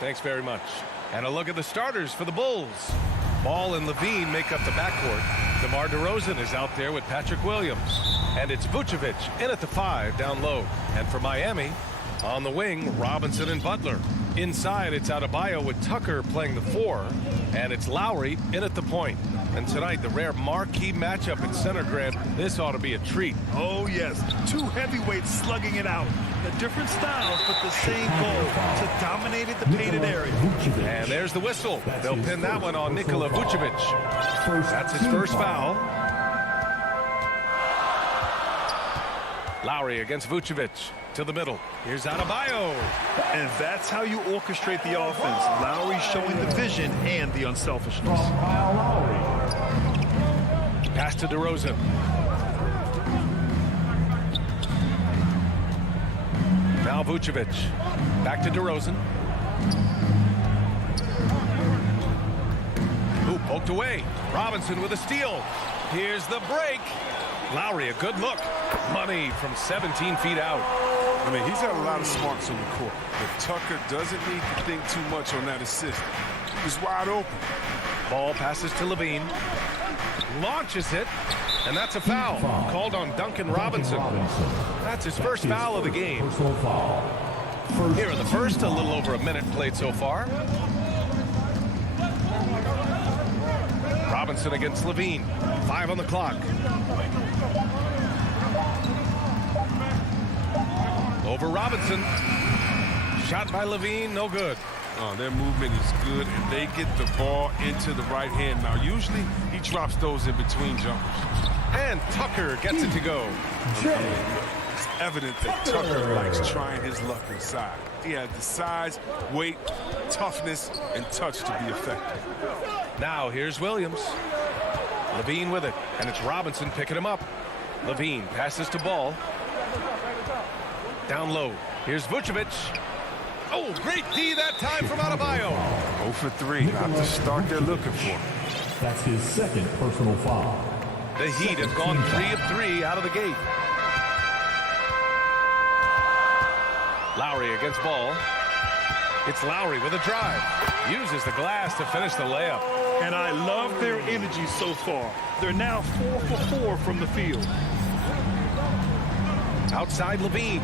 Thanks very much. And a look at the starters for the Bulls. Ball and Levine make up the backcourt. DeMar DeRozan is out there with Patrick Williams. And it's Vucevic in at the 5 down low. And for Miami, on the wing, Robinson and Butler. Inside, it's Adebayo with Tucker playing the 4. And it's Lowry in at the point. And tonight, the rare marquee matchup in center, Grant. This ought to be a treat. Oh, yes. Two heavyweights slugging it out. The different styles, but the same goal, to dominate the painted area. And there's the whistle. They'll pin that one on Nikola Vucevic. That's his first foul. Lowry against Vucevic to the middle. Here's Adebayo. And that's how you orchestrate the offense. Lowry showing the vision and the unselfishness. Pass to DeRozan. Now Vucevic. Back to DeRozan. Ooh, poked away. Robinson with a steal. Here's the break. Lowry, a good look. Money from 17 feet out. I mean, he's had a lot of smarts on the court, but Tucker doesn't need to think too much on that assist. He was wide open. Ball passes to Levine. Launches it, and that's a foul. Called on Duncan Robinson. That's his first foul of the game. Here in the first, a little over a minute played so far. Robinson against Levine. 5 on the clock. Over Robinson. Shot by Levine, no good. Oh, their movement is good, and they get the ball into the right hand. Now, usually he drops those in between jumpers. And Tucker gets it to go. It's evident that Tucker likes trying his luck inside. He has the size, weight, toughness, and touch to be effective. Now here's Williams. Levine with it, and it's Robinson picking him up. Levine passes to Ball. Down low. Here's Vucevic. Oh, great D that time from Adebayo. 0 for 3, not the start they're looking for. That's his second personal foul. The Heat have gone 3 of 3 out of the gate. Lowry against Ball. It's Lowry with a drive. Uses the glass to finish the layup. And I love their energy so far. They're now 4 for 4 from the field. Outside Levine.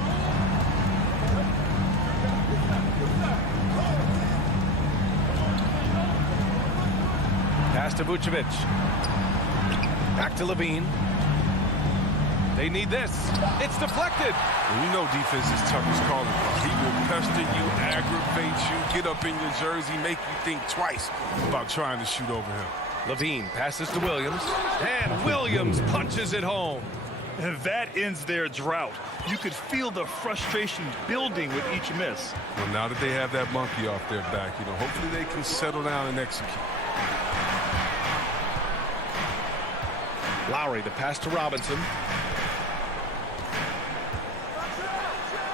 Pass to Vucevic. Back to Levine. They need this. It's deflected. And you know defense is Tucker's calling. He will pester you, aggravate you, get up in your jersey, make you think twice about trying to shoot over him. Levine passes to Williams. And Williams punches it home. And that ends their drought. You could feel the frustration building with each miss. Well, now that they have that monkey off their back, hopefully they can settle down and execute. Lowry, the pass to Robinson.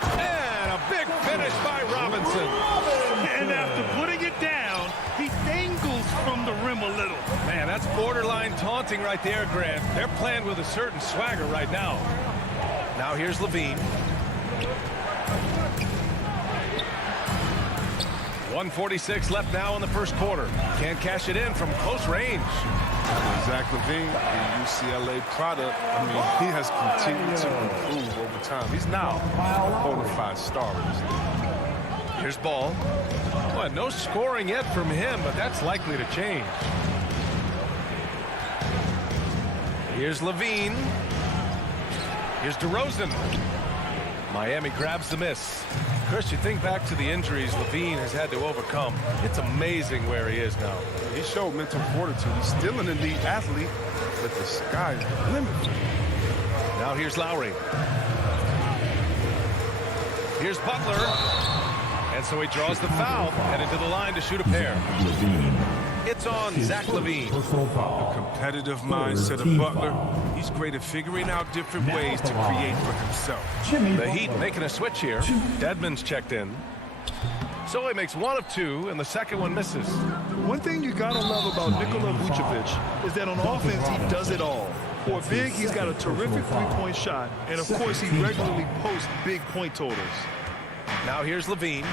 And a big finish by Robinson. And after putting it down, he dangles from the rim a little. Man, that's borderline taunting right there, Grant. They're playing with a certain swagger right now. Now here's Levine. 1:46 left now in the first quarter. Can't cash it in from close range. Zach LaVine, the UCLA product, he has continued to improve over time. He's now a bona fide star in this league. Here's Ball. Well, no scoring yet from him, but that's likely to change. Here's Levine. Here's DeRozan. Miami grabs the miss. Chris, you think back to the injuries Levine has had to overcome. It's amazing where he is now. He showed mental fortitude. He's still an elite athlete, but the sky's the limit. Now here's Lowry. Here's Butler. And so he draws the foul, headed to the line to shoot a pair. Levine It's on Zach LaVine. Personal foul. Competitive mindset of Butler. He's great at figuring out different ways to create for himself. The Heat making a switch here. Dedmon's checked in. So he makes one of two, and the second one misses. One thing you gotta love about Nikola Vucevic is that on offense he does it all. For a big, he's got a terrific three-point shot, and of course he regularly posts big point totals. Now here's LaVine.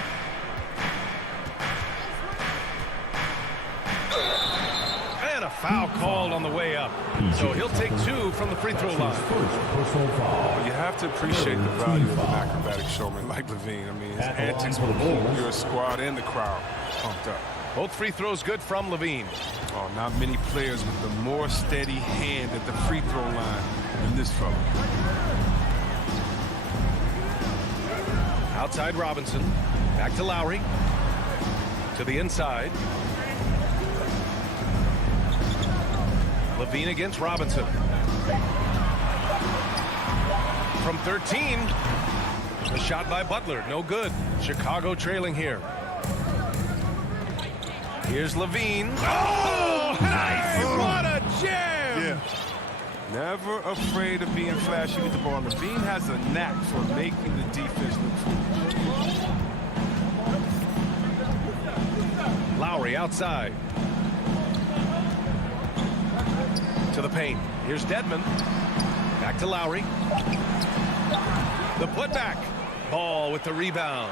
And a foul called on the way up. So he'll take two from the free throw line. Personal foul. You have to appreciate the value of an acrobatic showman like LaVine. I mean, his antics will keep your squad and the crowd pumped up. Both free throws good from LaVine. Oh, not many players with a more steady hand at the free throw line than this fella. Outside Robinson. Back to Lowry. To the inside. LaVine against Robinson. From 13. The shot by Butler. No good. Chicago trailing here. Here's LaVine. Oh, nice! What a jam! Yeah. Never afraid of being flashy with the ball. LaVine has a knack for making the defense look foolish. Lowry outside. To the paint. Here's Dedmon. Back to Lowry. The putback. Ball with the rebound.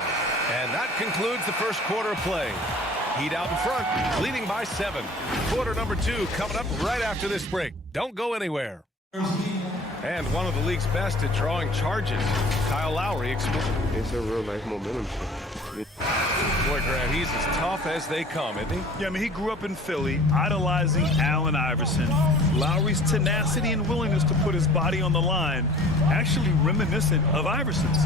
And that concludes the first quarter of play. Heat out in front, leading by 7. Quarter number 2 coming up right after this break. Don't go anywhere. And one of the league's best at drawing charges, Kyle Lowry. It's a real life momentum. Boy, Grant, he's as tough as they come, isn't he? Yeah, I mean, he grew up in Philly, idolizing Allen Iverson. Lowry's tenacity and willingness to put his body on the line, actually reminiscent of Iverson's.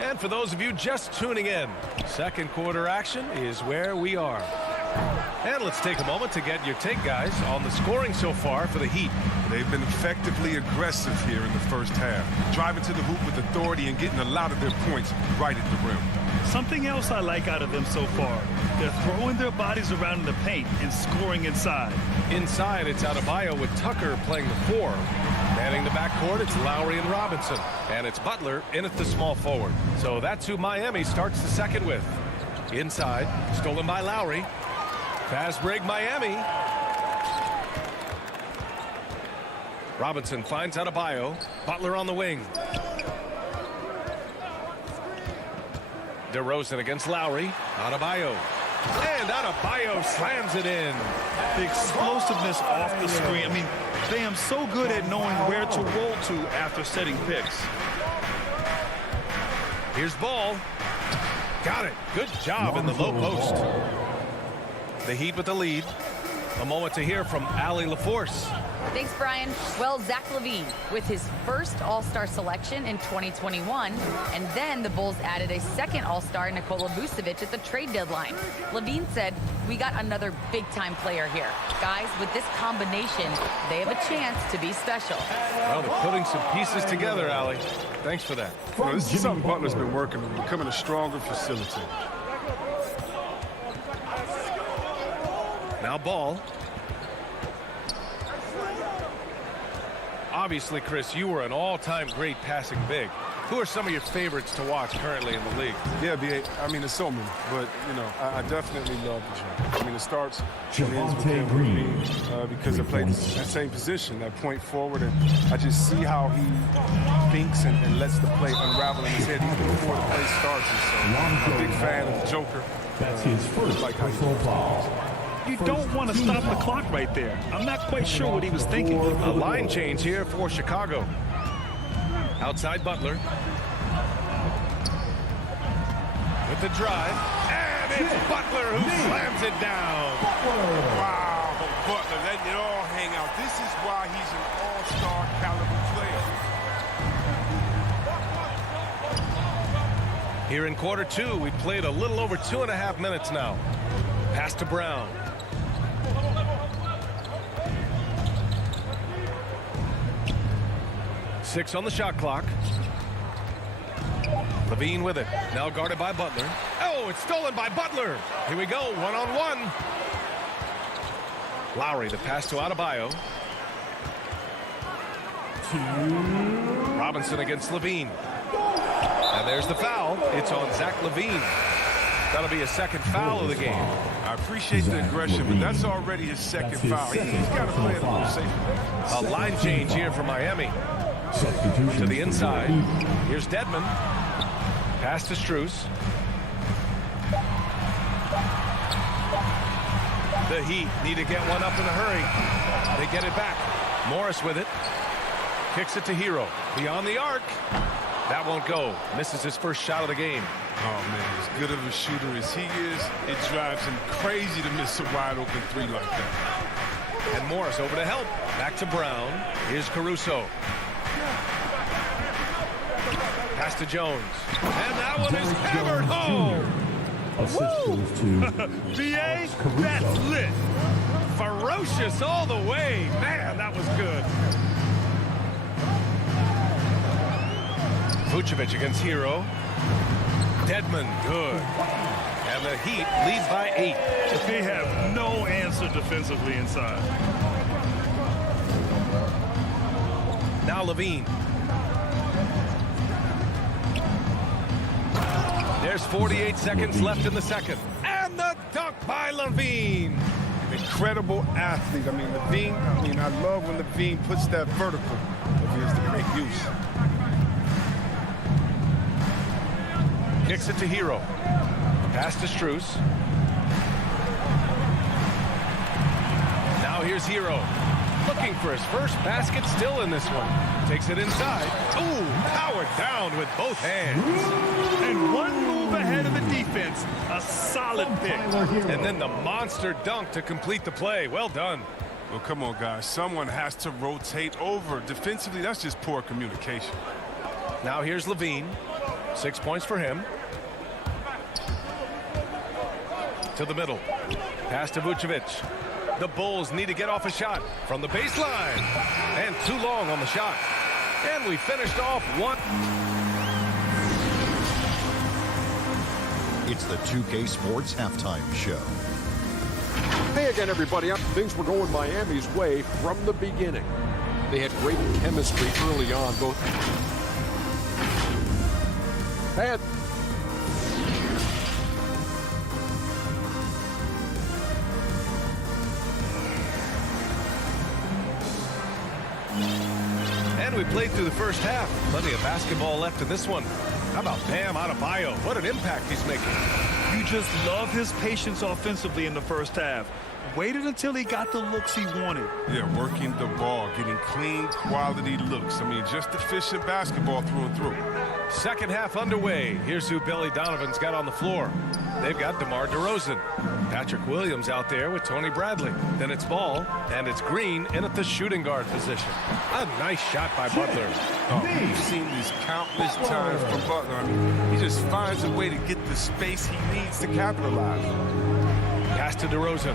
And for those of you just tuning in, second quarter action is where we are. And let's take a moment to get your take, guys, on the scoring so far for the Heat. They've been effectively aggressive here in the first half, driving to the hoop with authority and getting a lot of their points right at the rim. Something else I like out of them so far, they're throwing their bodies around in the paint and scoring inside. Inside, it's Adebayo with Tucker playing the 4. Manning the backcourt, it's Lowry and Robinson. And it's Butler in at the small forward. So that's who Miami starts the second with. Inside, stolen by Lowry. Fast break, Miami. Robinson finds Adebayo. Butler on the wing. DeRozan against Lowry. Adebayo. And Adebayo slams it in. The explosiveness off the screen. I mean, Bam's so good at knowing where to roll to after setting picks. Here's Ball. Got it. Good job in the low post. The Heat with the lead. A moment to hear from Allie LaForce. Thanks, Brian. Well, Zach LaVine with his first All-Star selection in 2021, and then the Bulls added a second All-Star, Nikola Vucevic, at the trade deadline. LaVine said, "We got another big-time player here. Guys, with this combination, they have a chance to be special." Well, they're putting some pieces together, Allie. Thanks for that. You know, this is something Butler's been working on, becoming a stronger facility. Now Ball. Obviously, Chris, you were an all-time great passing big. Who are some of your favorites to watch currently in the league? Yeah, B.A., I mean, there's so many, but, you know, I definitely love the jump. I mean, it starts and ends with him because I played the same position, that point forward, and I just see how he thinks and lets the play unravel in his head even before the play starts. And so I'm a big fan of the Joker. That's his first personal foul. You don't want to stop the clock right there. I'm not quite sure what he was thinking. A line change here for Chicago. Outside Butler. With the drive. And it's Butler who slams it down. Wow, Butler letting it all hang out. This is why he's an all-star caliber player. Here in quarter 2, we played a little over 2.5 minutes now. Pass to Brown. Six on the shot clock. Levine with it. Now guarded by Butler. Oh, it's stolen by Butler. Here we go, one-on-one. Lowry, the pass to Adebayo. Robinson against Levine. And there's the foul. It's on Zach Levine. That'll be a second foul of the game. I appreciate the aggression, but that's already his second foul. He's got to play it a little safer. A line change here for Miami. To the inside. Here's Dedmon. Pass to Strus. The Heat need to get one up in a hurry. They get it back. Morris with it. Kicks it to Hero. Beyond the arc. That won't go. Misses his first shot of the game. Oh, man, as good of a shooter as he is, it drives him crazy to miss a wide-open three like that. And Morris over to help. Back to Brown. Here's Caruso. Pass to Jones. And that one is hammered home. BA, that's lit. Ferocious all the way. Man, that was good. Vucevic against Hero. Dedmon, good. And the Heat lead by 8. They have no answer defensively inside. Now Levine. There's 48 seconds left in the second. And the dunk by Levine. Incredible athlete. Levine, I love when Levine puts that vertical of his to make use. Kicks it to Hero. Pass to Strus. Now here's Hero. Looking for his first basket still in this one. Takes it inside. Ooh, powered down with both hands. And one move ahead of the defense. A solid pick. And then the monster dunk to complete the play. Well done. Well, come on, guys. Someone has to rotate over. Defensively, that's just poor communication. Now here's Levine. 6 points for him. To the middle. Pass to Vucevic. The Bulls need to get off a shot from the baseline. And too long on the shot. And we finished off one. It's the 2K Sports Halftime Show. Hey again, everybody. Things were going Miami's way from the beginning. They had great chemistry early on, both. And And we played through the first half. Plenty of basketball left in this one. How about Bam Adebayo? What an impact he's making. You just love his patience offensively in the first half. Waited until he got the looks he wanted. Yeah, working the ball, getting clean, quality looks. Just efficient basketball through and through. Second half underway. Here's who Billy Donovan's got on the floor. They've got DeMar DeRozan. Patrick Williams out there with Tony Bradley. Then it's Ball, and it's Green in at the shooting guard position. A nice shot by Butler. Oh, we've seen this countless times from Butler. He just finds a way to get the space he needs to capitalize. Pass to DeRozan.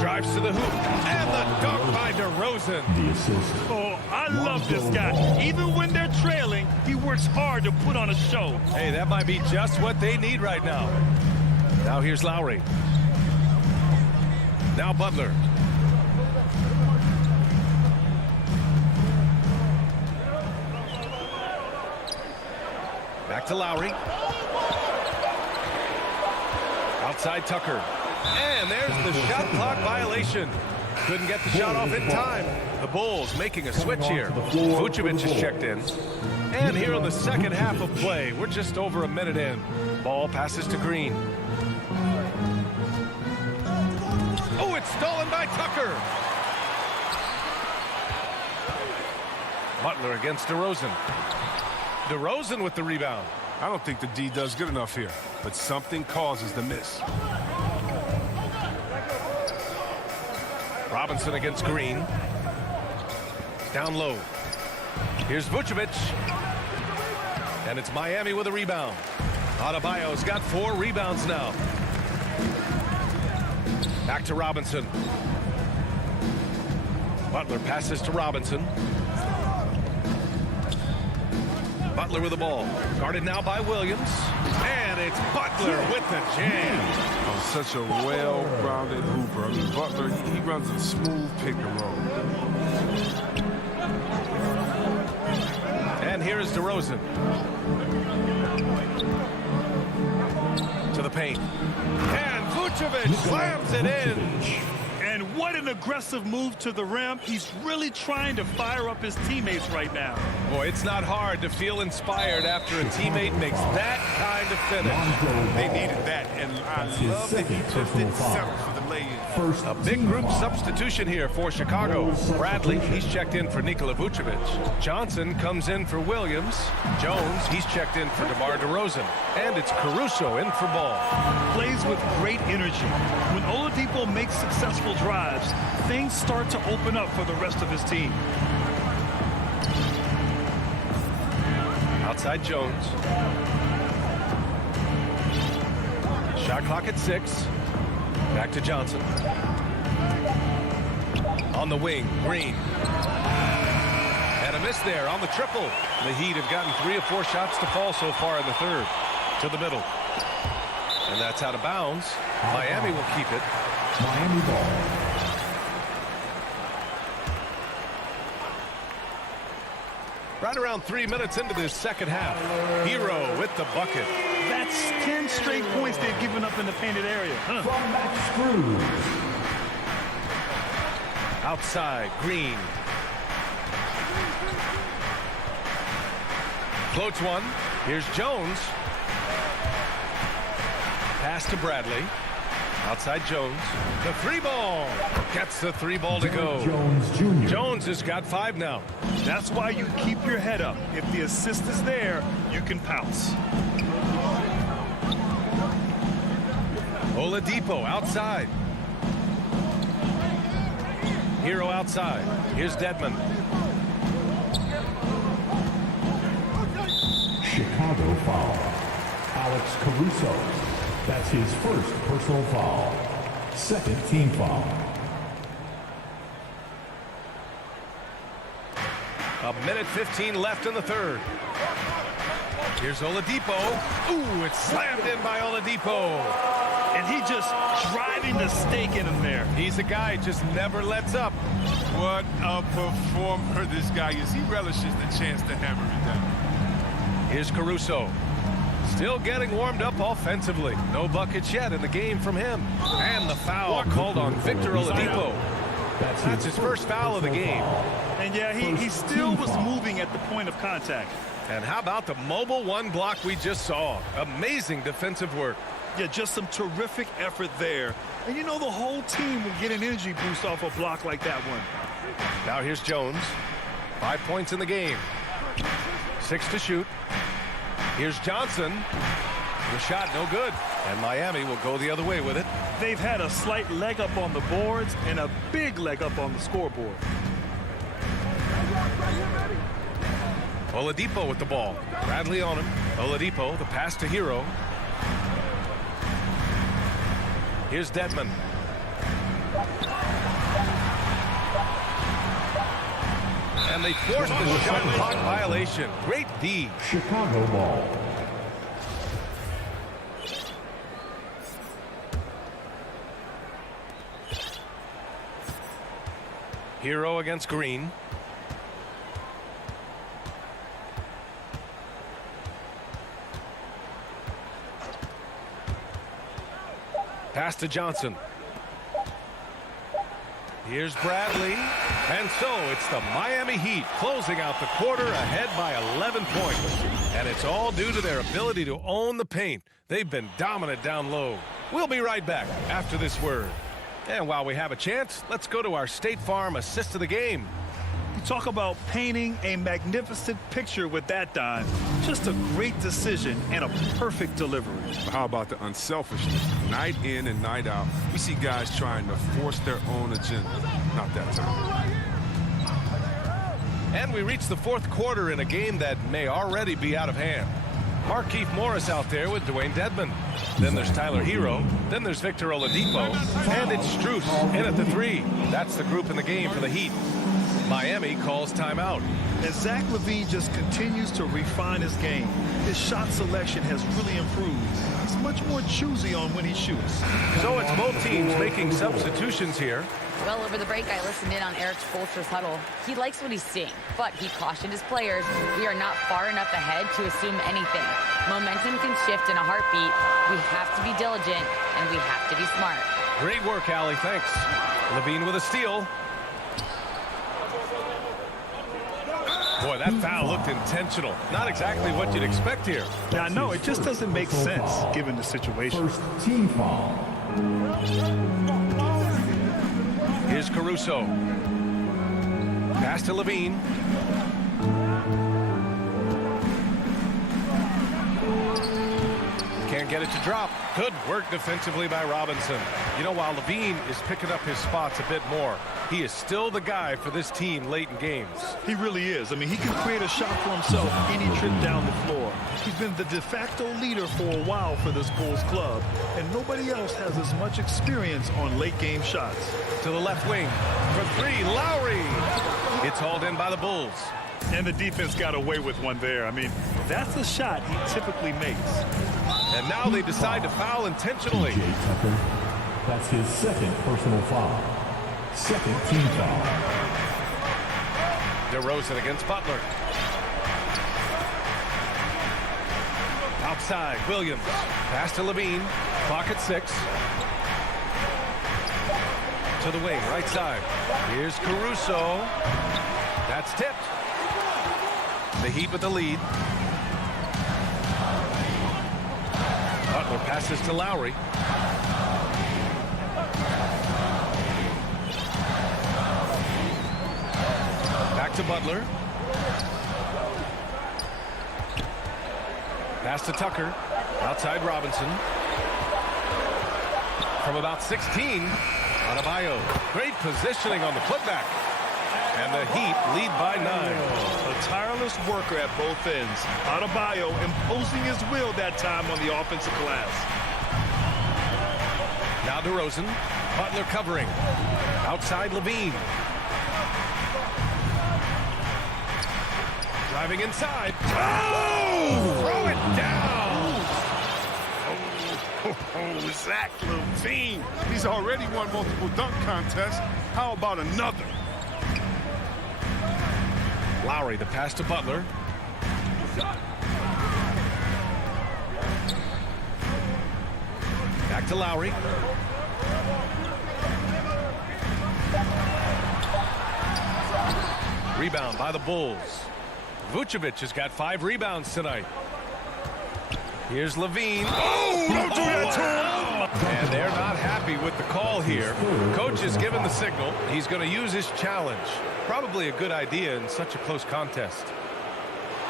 Drives to the hoop. And the dunk by DeRozan. The assist. Oh, I love this guy. Even when they're trailing, he works hard to put on a show. Hey, that might be just what they need right now. Now here's Lowry. Now Butler. Back to Lowry. Outside Tucker. And there's the shot clock violation. Couldn't get the shot off in time. The Bulls making a switch here. Vucevic is checked in. And here on the second half of play, we're just over a minute in. Ball passes to Green. Oh, it's stolen by Tucker. Butler against DeRozan. DeRozan with the rebound. I don't think the D does good enough here, but something causes the miss. Robinson against Green. Down low. Here's Vucevic. And it's Miami with a rebound. Adebayo's got 4 rebounds now. Back to Robinson. Butler passes to Robinson. Butler with the ball. Guarded now by Williams. And it's Butler with the jam. Oh, such a well-rounded hooper. I mean, Butler, he runs a smooth pick and roll. And here is DeRozan. To the paint. And Vucevic slams it in. And what an aggressive move to the rim. He's really trying to fire up his teammates right now. Boy, it's not hard to feel inspired after a teammate makes that kind of finish. They needed that, and I love that he just didn't settle for the lay-in. A big group substitution here for Chicago. Bradley, he's checked in for Nikola Vucevic. Johnson comes in for Williams. Jones, he's checked in for DeMar DeRozan. And it's Caruso in for Ball. Plays with great energy. When Oladipo makes successful drives, things start to open up for the rest of his team. Outside Jones. Shot clock at 6. Back to Johnson. On the wing, Green. And a miss there on the triple. The Heat have gotten 3 or 4 shots to fall so far in the third. To the middle. And that's out of bounds. Miami will keep it. Miami ball. Right around 3 minutes into this second half. Hero with the bucket. That's 10 straight points they've given up in the painted area. From Max Cruz. Outside, Green. Floats one. Here's Jones. Pass to Bradley. Outside Jones. The 3-ball. Gets the 3-ball to go. Jones Jr. Jones has got 5 now. That's why you keep your head up. If the assist is there, you can pounce. Oladipo outside. Hero outside. Here's Dedmon. Chicago foul. Alex Caruso. That's his first personal foul. Second team foul. A minute 15 left in the third. Here's Oladipo. Ooh, it's slammed in by Oladipo. And he just driving the stake in him there. He's a guy who just never lets up. What a performer this guy is. He relishes the chance to hammer it down. Here's Caruso. Still getting warmed up offensively. No buckets yet in the game from him. And the foul called on Victor Oladipo. That's his first foul of the game. And yeah, he still was moving at the point of contact. And how about the mobile 1 block we just saw? Amazing defensive work. Yeah, just some terrific effort there. And you know the whole team will get an energy boost off a block like that one. Now here's Jones. 5 points in the game. 6 to shoot. Here's Johnson. The shot no good. And Miami will go the other way with it. They've had a slight leg up on the boards and a big leg up on the scoreboard. Oladipo with the ball. Bradley on him. Oladipo, the pass to Hero. Here's Dedmon. And they forced the shot clock violation. Great D. Chicago ball. Hero against Green. Pass to Johnson. Here's Bradley. And so it's the Miami Heat closing out the quarter ahead by 11 points. And it's all due to their ability to own the paint. They've been dominant down low. We'll be right back after this word. And while we have a chance, let's go to our State Farm assist of the game. You talk about painting a magnificent picture with that, Don. Just a great decision and a perfect delivery. How about the unselfishness? Night in and night out, we see guys trying to force their own agenda. Not that time. And we reach the fourth quarter in a game that may already be out of hand. Markieff Morris out there with Dwayne Dedmon. Then there's Tyler Hero. Then there's Victor Oladipo. And it's Strus in at the 3. That's the group in the game for the Heat. Miami calls timeout. And Zach LaVine just continues to refine his game. His shot selection has really improved. He's much more choosy on when he shoots. So it's both teams making substitutions here. Well, over the break, I listened in on Eric Spoelstra's huddle. He likes what he's seeing, but he cautioned his players, we are not far enough ahead to assume anything. Momentum can shift in a heartbeat. We have to be diligent, and we have to be smart. Great work, Allie. Thanks. LaVine with a steal. Boy, that foul looked intentional. Not exactly what you'd expect here. Yeah, I know. It just doesn't make sense given the situation. First team foul. Here's Caruso. Pass to LaVine. Can't get it to drop. Good work defensively by Robinson. You know, while LaVine is picking up his spots a bit more, he is still the guy for this team late in games. He really is. I mean, he can create a shot for himself any trip down the floor. He's been the de facto leader for a while for this Bulls club, and nobody else has as much experience on late-game shots. To the left wing. For three, Lowry. It's hauled in by the Bulls. And the defense got away with one there. I mean, that's a shot he typically makes. And now they decide to foul intentionally. Jay Tucker. That's his second personal foul. Second team foul. DeRozan against Butler. Outside, Williams. Pass to LaVine. Clock at 6. To the wing, right side. Here's Caruso. That's tipped. The Heat with the lead. Butler passes to Lowry. Back to Butler. Pass to Tucker. Outside Robinson. From about 16, Adebayo. Great positioning on the putback. And the Heat lead by 9. A tireless worker at both ends. Adebayo imposing his will that time on the offensive glass. Now DeRozan. Butler covering. Outside LaVine. Driving inside. Oh! Throw it down! Oh, Zach LaVine. He's already won multiple dunk contests. How about another? Lowry, the pass to Butler. Back to Lowry. Rebound by the Bulls. Vucevic has got 5 rebounds tonight. Here's LaVine. Oh, don't do that to him! And they're not happy with the call here. Coach has given the signal. He's going to use his challenge. Probably a good idea in such a close contest.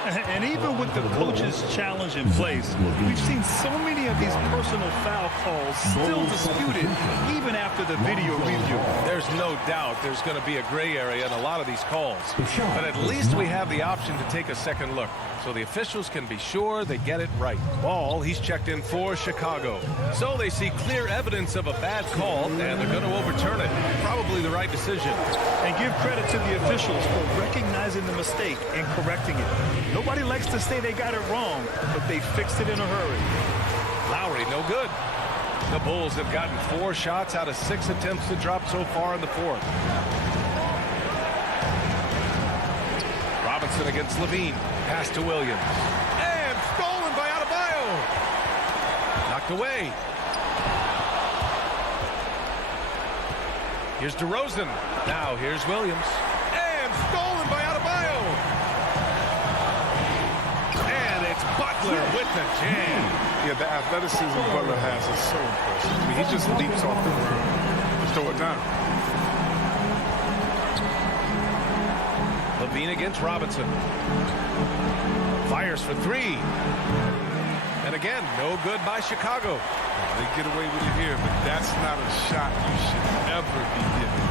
And even with the coach's challenge in place, we've seen so many of these personal foul calls still disputed even after the video review. There's no doubt there's going to be a gray area in a lot of these calls. But at least we have the option to take a second look, so the officials can be sure they get it right. Ball, he's checked in for Chicago. So they see clear evidence of a bad call, and they're going to overturn it. Probably the right decision. And give credit to the officials for recognizing the mistake and correcting it. Nobody likes to say they got it wrong, but they fixed it in a hurry. Lowry, no good. The Bulls have gotten 4 shots out of 6 attempts to drop so far in the 4th. Robinson against LaVine. Pass to Williams. And stolen by Adebayo. Knocked away. Here's DeRozan. Now here's Williams. And stolen by Adebayo. And it's Butler with the jam. Yeah, the athleticism Butler has is so impressive. I mean, he just leaps off the ground and throw it down. LaVine against Robinson. Fires for 3. And again, no good by Chicago. They get away with it here, but that's not a shot you should ever be given.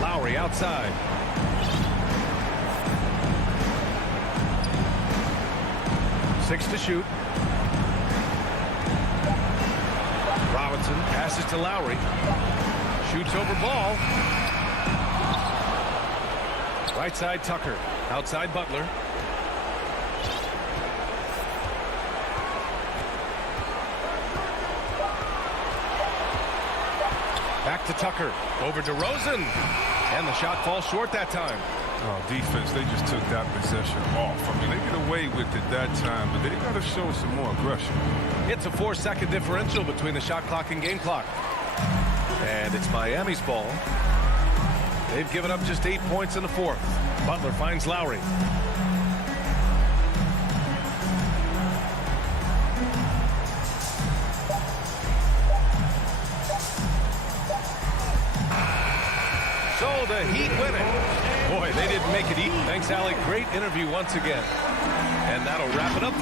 Lowry outside. Six to shoot. Robinson passes to Lowry. Shoots over ball. Right side Tucker. Outside Butler. Back to Tucker. Over to Rosen. And the shot falls short that time. Oh, defense, they just took that possession off. I mean, they get away with it that time, but they got to show some more aggression. It's a 4-second differential between the shot clock and game clock. And it's Miami's ball. They've given up just 8 points in the fourth. Butler finds Lowry. So the Heat win it. Boy, they didn't make it easy. Thanks, Alec. Great interview once again. And that'll wrap it up.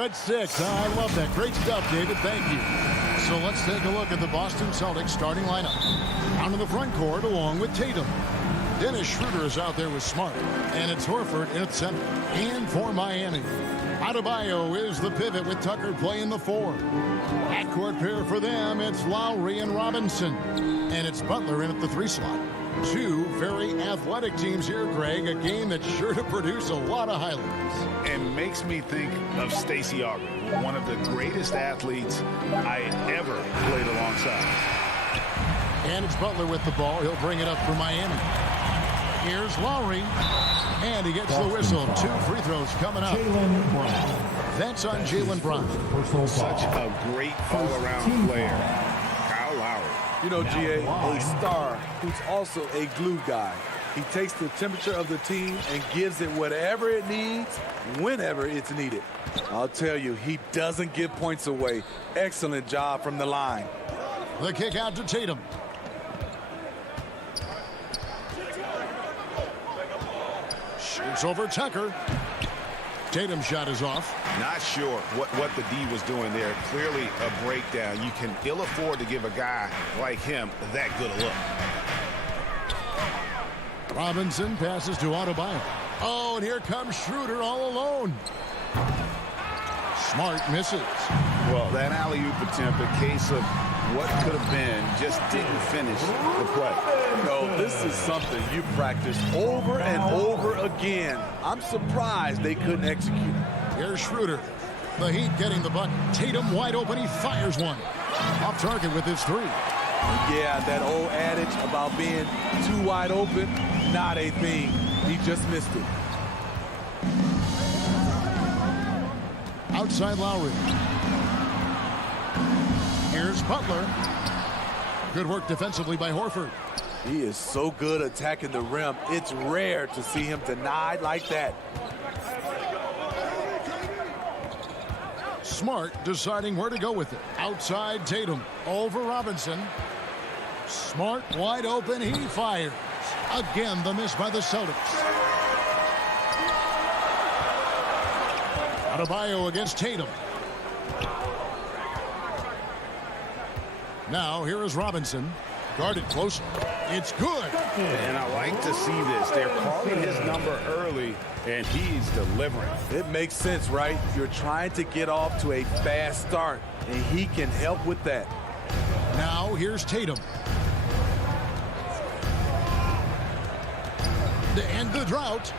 at 6. I love that. Great stuff, David. Thank you. So let's take a look at the Boston Celtics starting lineup. Down in the front court along with Tatum. Dennis Schroeder is out there with Smart. And it's Horford in at center. And for Miami, Adebayo is the pivot with Tucker playing the 4. Backcourt pair for them, it's Lowry and Robinson. And it's Butler in at the 3 slot. Two very athletic teams here, Greg. A game that's sure to produce a lot of highlights. And makes me think of Stacey Auger, one of the greatest athletes I ever played alongside. And it's Butler with the ball. He'll bring it up for Miami. Here's Lowry. And he gets the whistle. 2 free throws coming up. That's on Jaylen Brown. Such a great all-around player. Kyle Lowry. You know, GA, a star who's also a glue guy. He takes the temperature of the team and gives it whatever it needs, whenever it's needed. I'll tell you, he doesn't give points away. Excellent job from the line. The kick out to Tatum. Shoots over Tucker. Tatum's shot is off. Not sure what the D was doing there. Clearly a breakdown. You can ill afford to give a guy like him that good a look. Robinson passes to Adebayo. Oh, and here comes Schroeder all alone. Smart misses. Well, that alley-oop attempt, a case of what could have been, just didn't finish the play. No, this is something you practice over and over again. I'm surprised they couldn't execute. Here's Schroeder. The Heat getting the bucket. Tatum wide open. He fires one. Off target with his 3. Yeah, that old adage about being too wide open, not a thing. He just missed it. Outside Lowry. Here's Butler. Good work defensively by Horford. He is so good attacking the rim. It's rare to see him denied like that. Smart deciding where to go with it. Outside Tatum. Over Robinson. Smart wide open. He fires. Again, the miss by the Celtics. Adebayo against Tatum. Now, here is Robinson. Guarded close. It's good. And I like to see this. They're calling his number early, and he's delivering. It makes sense, right? You're trying to get off to a fast start, and he can help with that. Now, here's Tatum. To end the drought.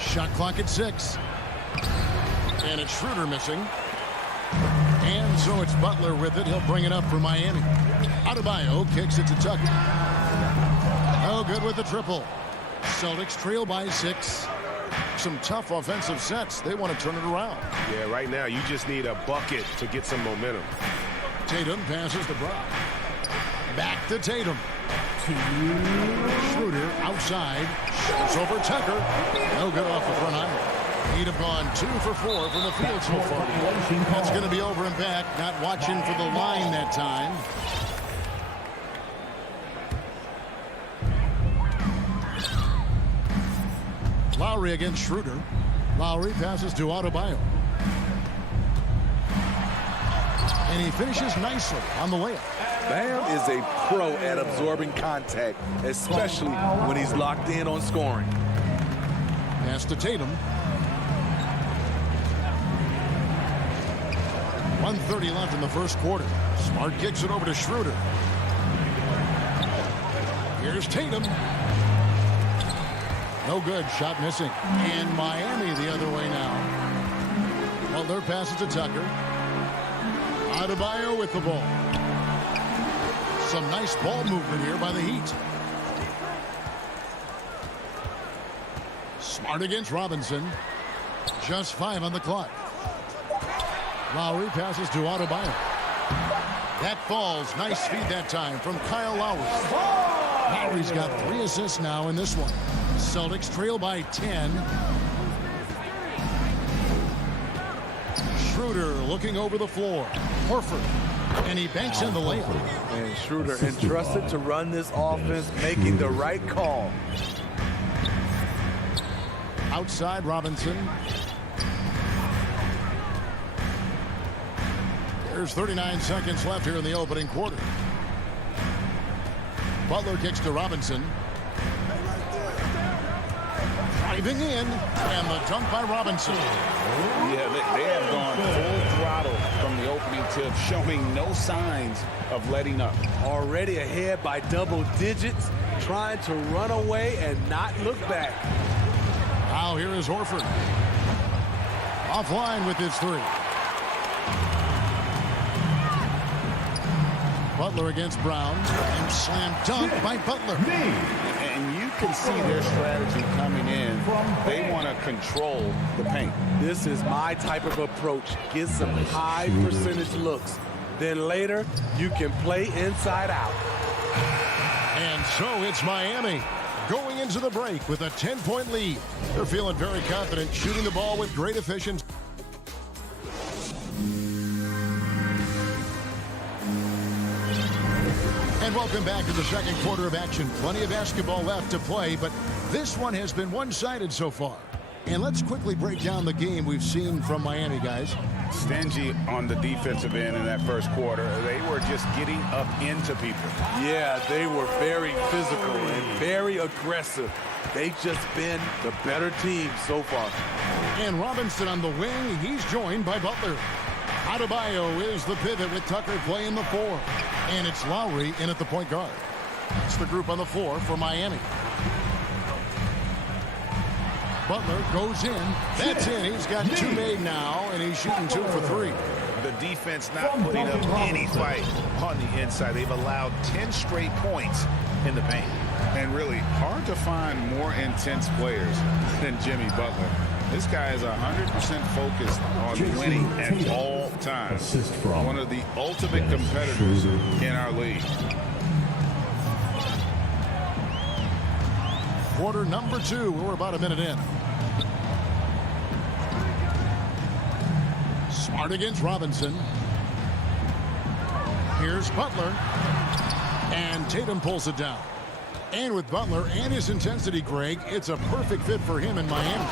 Shot clock at 6. And it's Schroeder missing. And so it's Butler with it. He'll bring it up for Miami. Adebayo kicks it to Tucker. Oh, good with the triple. Celtics trail by 6. Some tough offensive sets. They want to turn it around. Yeah, right now you just need a bucket to get some momentum. Tatum passes to Brown. Back to Tatum. Schroeder outside. Shoots over Tucker. No good off the front iron. He'd have gone 2 for 4 from the field so far. That's going to be over and back. Not watching for the line that time. Lowry against Schroeder. Lowry passes to Adebayo. And he finishes nicely on the layup. Bam is a pro at absorbing contact, especially when he's locked in on scoring. Pass to Tatum. 1:30 left in the first quarter. Smart kicks it over to Schroeder. Here's Tatum. No good. Shot missing. And Miami the other way now. Butler passes to Tucker. Adebayo with the ball. Some nice ball movement here by the Heat. Smart against Robinson. Just 5 on the clock. Lowry passes to Adebayo. That falls. Nice feed that time from Kyle Lowry. Lowry's got 3 assists now in this one. Celtics trail by 10. Schroeder looking over the floor. Horford. And he banks in the layup. And Schroeder entrusted to run this offense, making the right call. Outside Robinson. There's 39 seconds left here in the opening quarter. Butler kicks to Robinson. Driving in, and the dunk by Robinson. Yeah, they have gone full throttle from the opening tip, showing no signs of letting up. Already ahead by double digits, trying to run away and not look back. Now here is Horford. Offline with his three. Butler against Brown, and slam dunk by Butler. And you can see their strategy coming in. They want to control the paint. This is my type of approach. Get some high percentage looks. Then later, you can play inside out. And so it's Miami going into the break with a 10-point lead. They're feeling very confident, shooting the ball with great efficiency. And welcome back to the second quarter of action. Plenty of basketball left to play, but this one has been one-sided so far. And let's quickly break down the game we've seen from Miami, guys. Stingy on the defensive end in that first quarter. They were just getting up into people. Yeah, they were very physical and very aggressive. They've just been the better team so far. And Robinson on the wing. He's joined by Butler. Adebayo is the pivot with Tucker playing the four. And it's Lowry in at the point guard. That's the group on the floor for Miami. Butler goes in. That's in. He's got two made now, and he's shooting 2 for 3. The defense not putting up any fight on the inside. They've allowed 10 straight points in the paint. And really hard to find more intense players than Jimmy Butler. This guy is 100% focused on winning at all times. One of the ultimate competitors in our league. Quarter number 2. We're about a minute in. Smart against Robinson. Here's Butler. And Tatum pulls it down. And with Butler and his intensity, Greg, it's a perfect fit for him in Miami.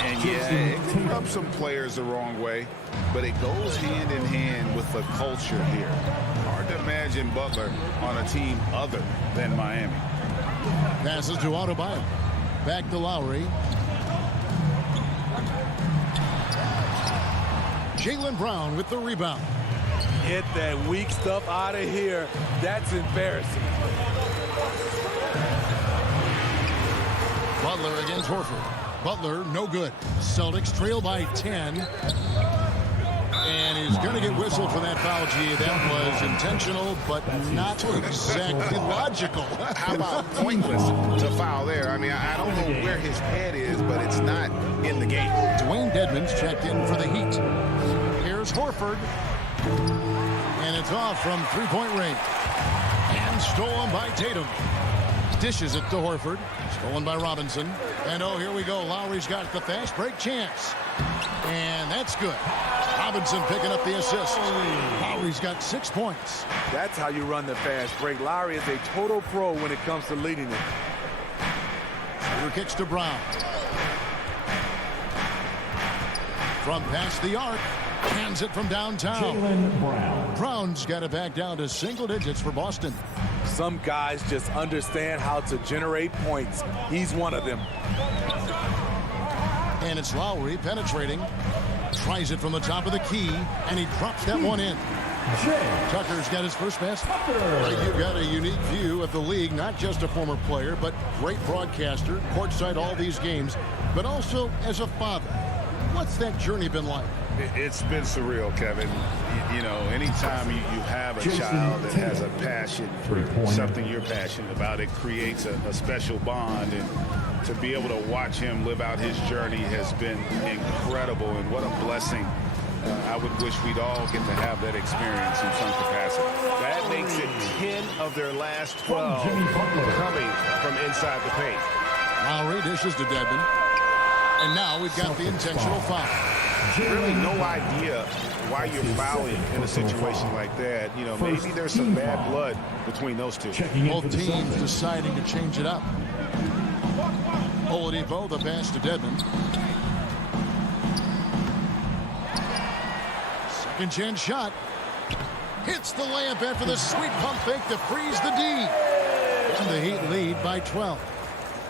And yeah, it can rub some players the wrong way, but it goes hand in hand with the culture here. Hard to imagine Butler on a team other than Miami. Passes to Adebayo. Back to Lowry. Jaylen Brown with the rebound. Get that weak stuff out of here. That's embarrassing. Butler against Horford. Butler, no good. Celtics trail by 10. And he's going to get whistled for that foul, G. That was intentional, but not exactly logical. How about pointless to foul there? I mean, I don't know where his head is, but it's not in the game. Dwayne Dedmon's checked in for the Heat. Here's Horford. And it's off from three-point range. And stolen by Tatum. Dishes it to Horford. Stolen by Robinson. And oh, here we go. Lowry's got the fast break chance. And that's good. Robinson picking up the assist. Lowry's got 6 points. That's how you run the fast break. Lowry is a total pro when it comes to leading it. Shooter kicks to Brown. From past the arc. Hands it from downtown. Brown's got it back down to single digits for Boston. Some guys just understand how to generate points. He's one of them. And it's Lowry penetrating. Tries it from the top of the key, and he drops that one in. Tucker's got his first basket. You've got a unique view of the league, not just a former player, but great broadcaster, courtside all these games, but also as a father. What's that journey been like? It's been surreal, Kevin. You know, anytime you have a child that has a passion for something you're passionate about, it creates a special bond. And to be able to watch him live out his journey has been incredible. And what a blessing. I would wish we'd all get to have that experience in some capacity. That makes it 10 of their last 12 coming from inside the paint. Lowry dishes to Dedmon. And now we've got the intentional foul. Really no idea why you're fouling in a situation like that. You know, maybe there's some bad blood between those two. Both teams deciding to change it up. Oladipo, the pass to Dedmon. Second chance shot. Hits the layup after the sweet pump fake to freeze the D. And the Heat lead by 12.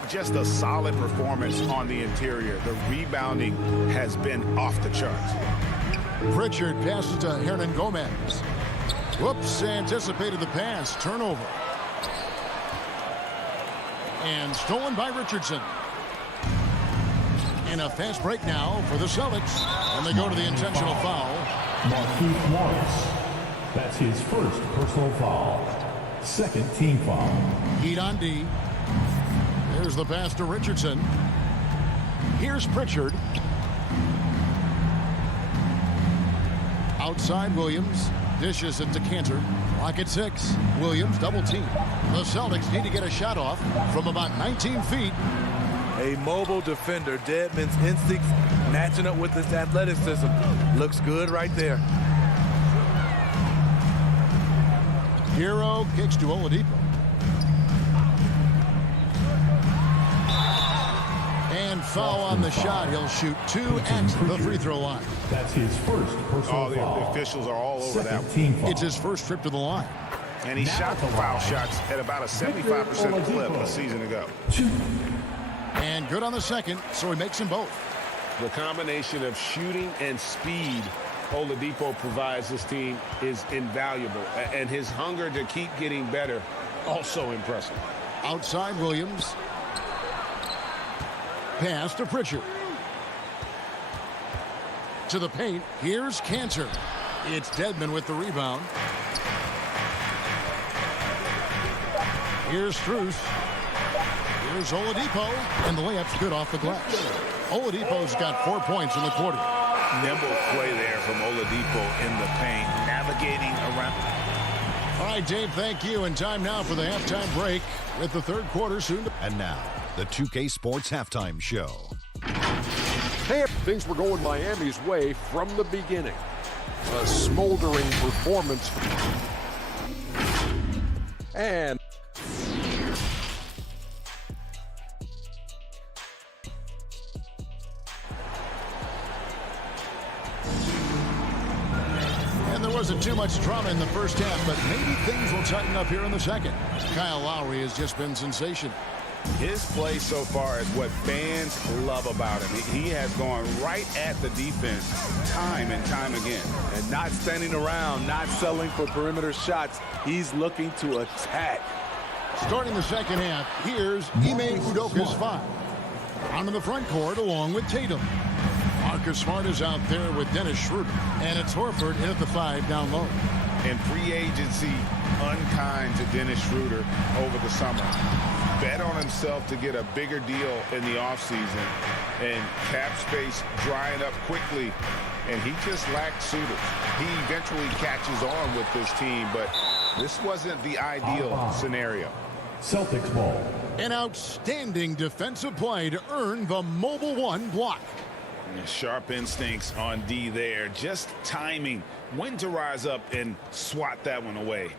Just a solid performance on the interior. The rebounding has been off the charts. Pritchard passes to Hernan Gomez. Whoops, anticipated the pass. Turnover. And stolen by Richardson. And a fast break now for the Celtics. And they go to the intentional foul. Marquise Morris. That's his first personal foul. Second team foul. Heat on D. There's the pass to Richardson. Here's Pritchard. Outside Williams. Dishes it to Cantor. Clock at 6. Williams double team. The Celtics need to get a shot off from about 19 feet. A mobile defender. Deadman's instincts matching up with his athleticism. Looks good right there. Hero kicks to Oladipo. And foul on the shot. He'll shoot 2 at the free throw line. That's his first personal foul. The officials are all over that one. It's his first trip to the line. And he shot the foul shots at about a 75% clip a season ago. And good on the second, so he makes them both. The combination of shooting and speed Oladipo provides this team is invaluable. And his hunger to keep getting better, also impressive. Outside Williams. Pass to Pritchard. To the paint. Here's Cantor. It's Dedmon with the rebound. Here's Strus. Here's Oladipo. And the layup's good off the glass. Oladipo's got 4 points in the quarter. Nimble play there from Oladipo in the paint, navigating around. All right, Dave, thank you. And time now for the halftime break with the third quarter soon to... And now, the 2K Sports Halftime Show. Hey, things were going Miami's way from the beginning. A smoldering performance. And... there wasn't too much drama in the first half, but maybe things will tighten up here in the second. Kyle Lowry has just been sensational. His play so far is what fans love about him. He has gone right at the defense time and time again. And not standing around, not settling for perimeter shots. He's looking to attack. Starting the second half, here's Ime Udoka's 5. Out in the front court along with Tatum. Marcus Smart is out there with Dennis Schroeder. And it's Horford in at the 5 down low. And free agency unkind to Dennis Schroeder over the summer. Bet on himself to get a bigger deal in the offseason. And cap space drying up quickly. And he just lacked suitors. He eventually catches on with this team, but this wasn't the ideal scenario. Celtics ball. An outstanding defensive play to earn the Mobile One block. Sharp instincts on D there. Just timing when to rise up and swat that one away.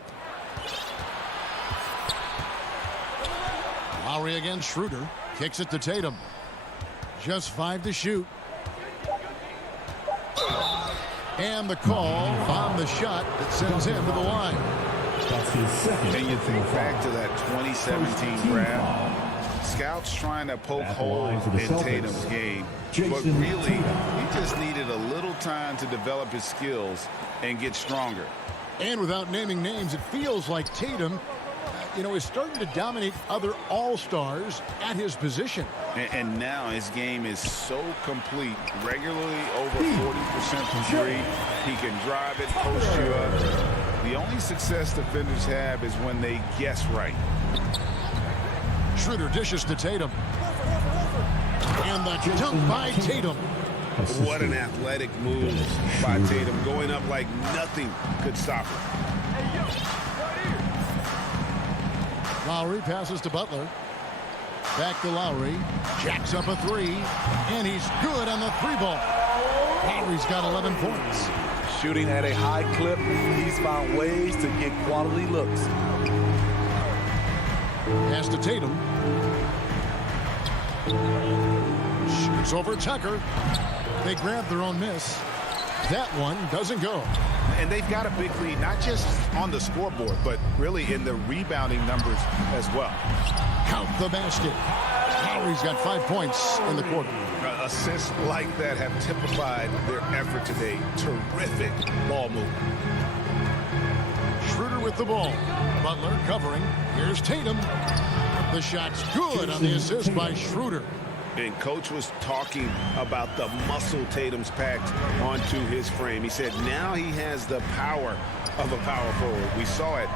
Lowry against Schroeder. Kicks it to Tatum. Just 5 to shoot. And the call on the shot that sends him to the line. That's his second. And you think back to that 2017 draft. Scouts trying to poke holes in Tatum's game. But really, he just needed a little time to develop his skills and get stronger. And without naming names, it feels like Tatum, is starting to dominate other all-stars at his position. And now his game is so complete. Regularly over 40% from three. He can drive it, post you up. The only success defenders have is when they guess right. Schroeder dishes to Tatum. And the dunk by Tatum. What an athletic move by Tatum. Going up like nothing could stop him. Lowry passes to Butler. Back to Lowry. Jacks up a 3. And he's good on the 3-ball. Lowry's got 11 points. Shooting at a high clip. He's found ways to get quality looks. Pass to Tatum. Shoots over Tucker. They grab their own miss. That one doesn't go. And they've got a big lead, not just on the scoreboard, but really in the rebounding numbers as well. Count the basket. Lowry's got 5 points in the quarter. Assists like that have typified their effort today. Terrific ball movement. Schroeder with the ball. Butler covering. Here's Tatum. The shot's good on the assist by Schroeder. And Coach was talking about the muscle Tatum's packed onto his frame. He said now he has the power of a power forward. We saw it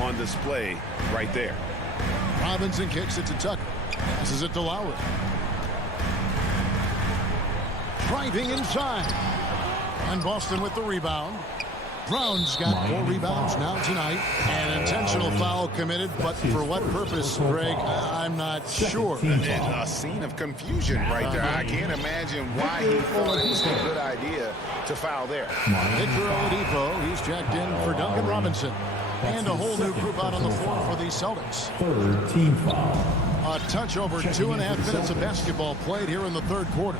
on display right there. Robinson kicks it to Tucker. Passes it to Lowry. Driving inside. And Boston with the rebound. Brown's got 4 rebounds now tonight. An intentional foul committed, but for what purpose, Greg, I'm not sure. A scene of confusion right there. I can't imagine why he thought it was a good idea to foul there. Victor Oladipo, he's checked in for Duncan Robinson. And a whole new group out on the floor for the Celtics. Third team foul. A touch over 2.5 minutes of basketball played here in the third quarter.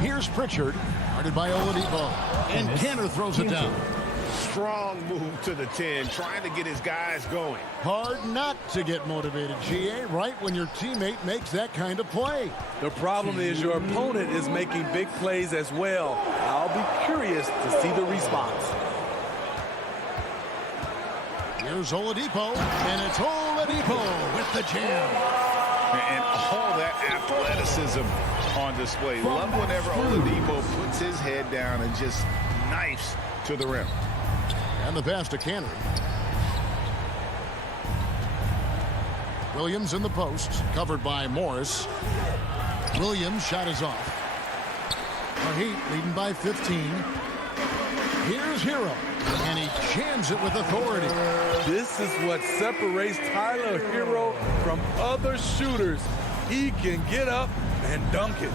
Here's Pritchard, guarded by Oladipo. And Kanter throws it down. Strong move to the 10, trying to get his guys going. Hard not to get motivated, GA, right when your teammate makes that kind of play. The problem is your opponent is making big plays as well. I'll be curious to see the response. Here's Oladipo, and it's Oladipo with the jam. And all that athleticism on display. Love whenever Oladipo puts his head down and just knifes to the rim. And the pass to Kanter. Williams in the post, covered by Morris. Williams' shot is off. The Heat leading by 15. Here's Hero, and he jams it with authority. This is what separates Tyler Hero from other shooters. He can get up and dunk it.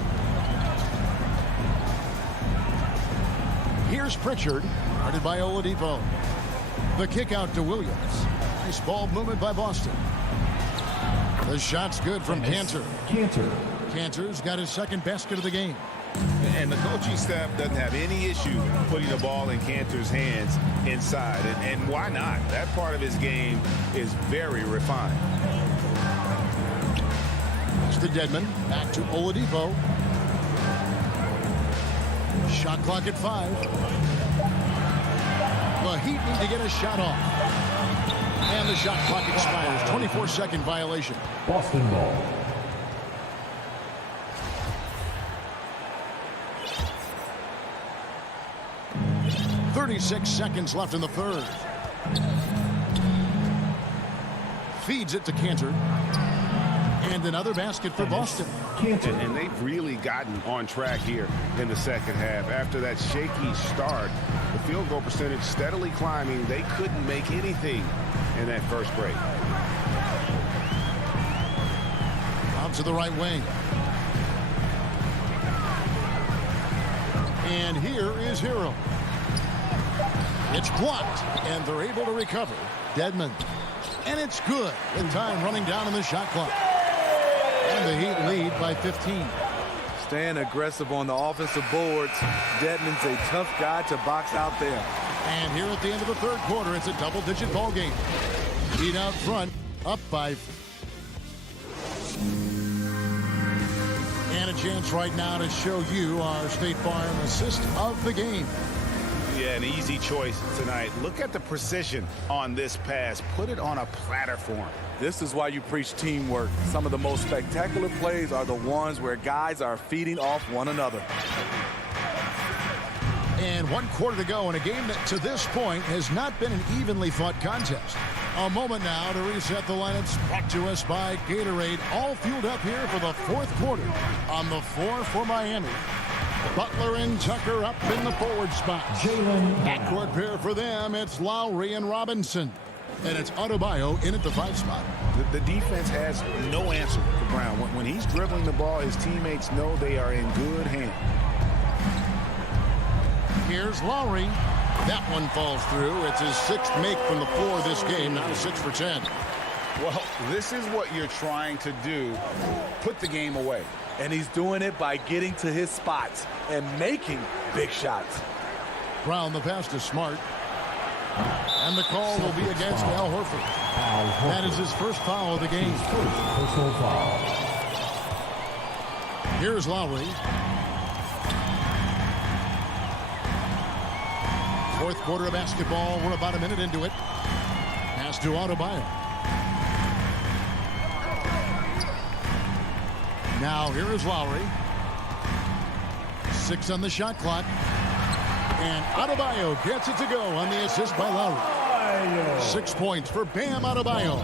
Here's Pritchard, guarded by Oladipo. The kick out to Williams. Nice ball movement by Boston. The shot's good from Kanter. Kanter's got his second basket of the game. And the coaching staff doesn't have any issue putting the ball in Kanter's hands inside. And why not? That part of his game is very refined. It's to Dedmon. Back to Oladipo. Shot clock at 5. The Heat need to get a shot off. And the shot clock expires. 24-second violation. Boston ball. .36 seconds left in the third. Feeds it to Kanter. And another basket for Boston. And they've really gotten on track here in the second half. After that shaky start, the field goal percentage steadily climbing. They couldn't make anything in that first break. Out to the right wing. And here is Hero. It's blocked, and they're able to recover. Dedmon. And it's good with time running down on the shot clock. And the Heat lead by 15. Staying aggressive on the offensive boards. Dedmon's a tough guy to box out there. And here at the end of the third quarter, it's a double-digit ball game. Heat out front, up by. And a chance right now to show you our State Farm assist of the game. Yeah, an easy choice tonight. Look at the precision on this pass. Put it on a platter for him. This is why you preach teamwork. Some of the most spectacular plays are the ones where guys are feeding off one another. And 1 quarter to go in a game that to this point has not been an evenly fought contest. A moment now to reset the lineups, brought to us by Gatorade. All fueled up here for the fourth quarter. On the floor for Miami, Butler and Tucker up in the forward spot. Backcourt pair for them, it's Lowry and Robinson. And it's Adebayo in at the 5 spot. The defense has no answer for Brown. When he's dribbling the ball, his teammates know they are in good hands. Here's Lowry. That one falls through. It's his 6th make from the floor this game, now 6 for 10. Well, this is what you're trying to do. Put the game away. and he's doing it by getting to his spots and making big shots. Brown, the pass to Smart. And the call will be against Al Horford. That is his first foul of the game. His first personal foul. Here's Lowry. Fourth quarter of basketball. We're about a minute into it. Pass to Adebayo. Now here is Lowry. 6 on the shot clock. And Adebayo gets it to go on the assist by Lowry. 6 points for Bam Adebayo.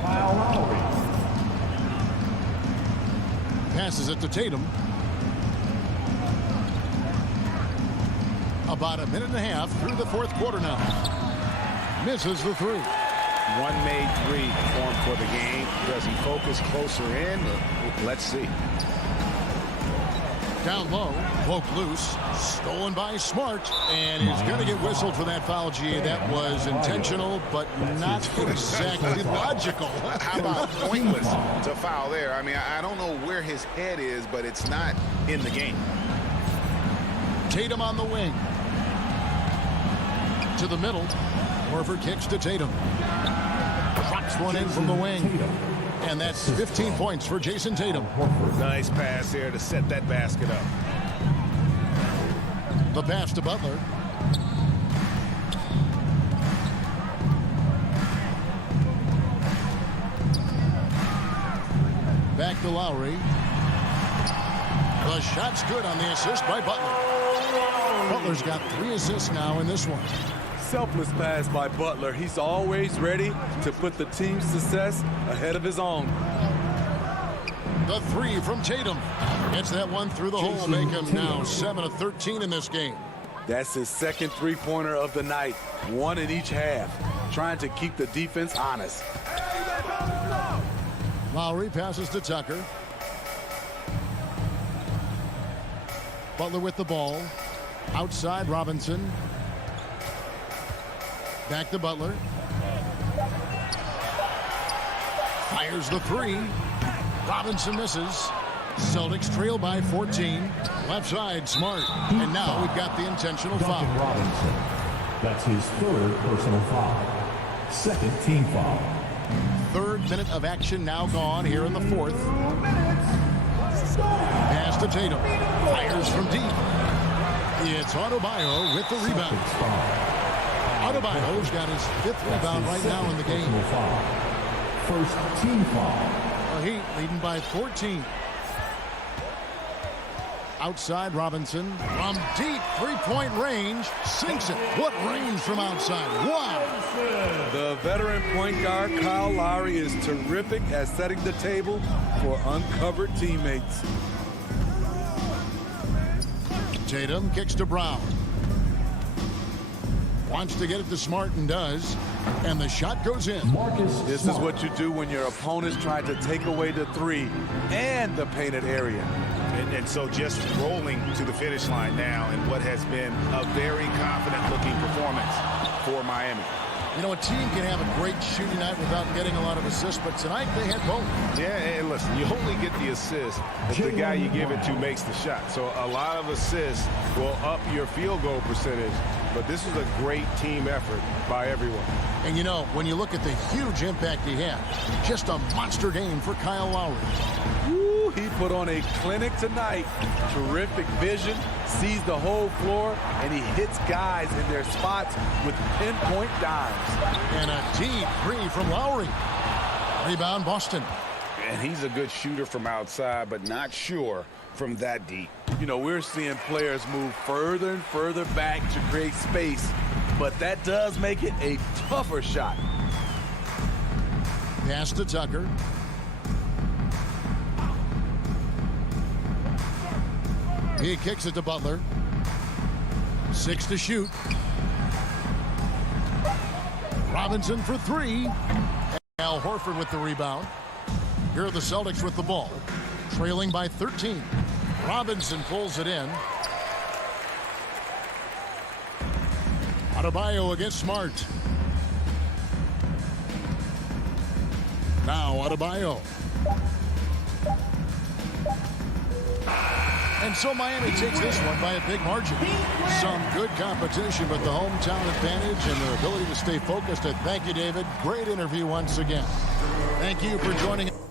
Passes it to Tatum. About a minute and a half through the fourth quarter now. Misses the three. One made three formed for the game. Does he focus closer in? Let's see. Down low, poke loose, stolen by Smart, and he's going to get whistled for that foul, G. That was intentional, but not exactly logical. How about pointless to foul there? I mean, I don't know where his head is, but it's not in the game. Tatum on the wing. To the middle. Horford kicks to Tatum. Drops one in from the wing. And that's 15 points for Jason Tatum. Nice pass there to set that basket up. The pass to Butler. Back to Lowry. The shot's good on the assist by Butler. Butler's got 3 assists now in this one. Selfless pass by Butler. He's always ready to put the team's success ahead of his own. The 3 from Tatum. Gets that one through the hole, make him now 7 of 13 in this game. That's his second three-pointer of the night. 1 in each half. Trying to keep the defense honest. Lowry passes to Tucker. Butler with the ball. Outside Robinson. Back to Butler. Fires the 3. Robinson misses. Celtics trail by 14. Left side, Smart. And now we've got the intentional foul. Robinson. That's his 3rd personal foul. 2nd team foul. 3rd minute of action now gone here in the 4th. Pass to Tatum. Fires from deep. It's Adebayo with the rebound. Adebayo's got his 5th rebound right now in the game. First team foul. The Heat leading by 14. Outside Robinson from deep 3-point range. Sinks it. What range from outside? Wow. The veteran point guard Kyle Lowry is terrific at setting the table for uncovered teammates. Tatum kicks to Brown. Wants to get it to Smart and does. And the shot goes in. This is what you do when your opponent's trying to take away the 3 and the painted area. And so just rolling to the finish line now in what has been a very confident-looking performance for Miami. You know, a team can have a great shooting night without getting a lot of assists, but tonight they had both. Yeah, and listen, you only get the assist if the guy you give it to makes the shot. So a lot of assists will up your field goal percentage, but this is a great team effort by everyone. And you know, when you look at the huge impact he had, just a monster game for Kyle Lowry. Woo, he put on a clinic tonight. Terrific vision, sees the whole floor, and he hits guys in their spots with pinpoint dimes. And a deep 3 from Lowry. Rebound Boston. And he's a good shooter from outside, but not sure from that deep. You know, we're seeing players move further and further back to create space, but that does make it a tougher shot. Pass to Tucker. He kicks it to Butler. 6 to shoot. Robinson for 3. Al Horford with the rebound. Here are the Celtics with the ball. Trailing by 13. Robinson pulls it in. Adebayo against Smart. Now Adebayo. And so Miami takes this one by a big margin. Some good competition, but the hometown advantage and their ability to stay focused. And thank you, David. Great interview once again. Thank you for joining us.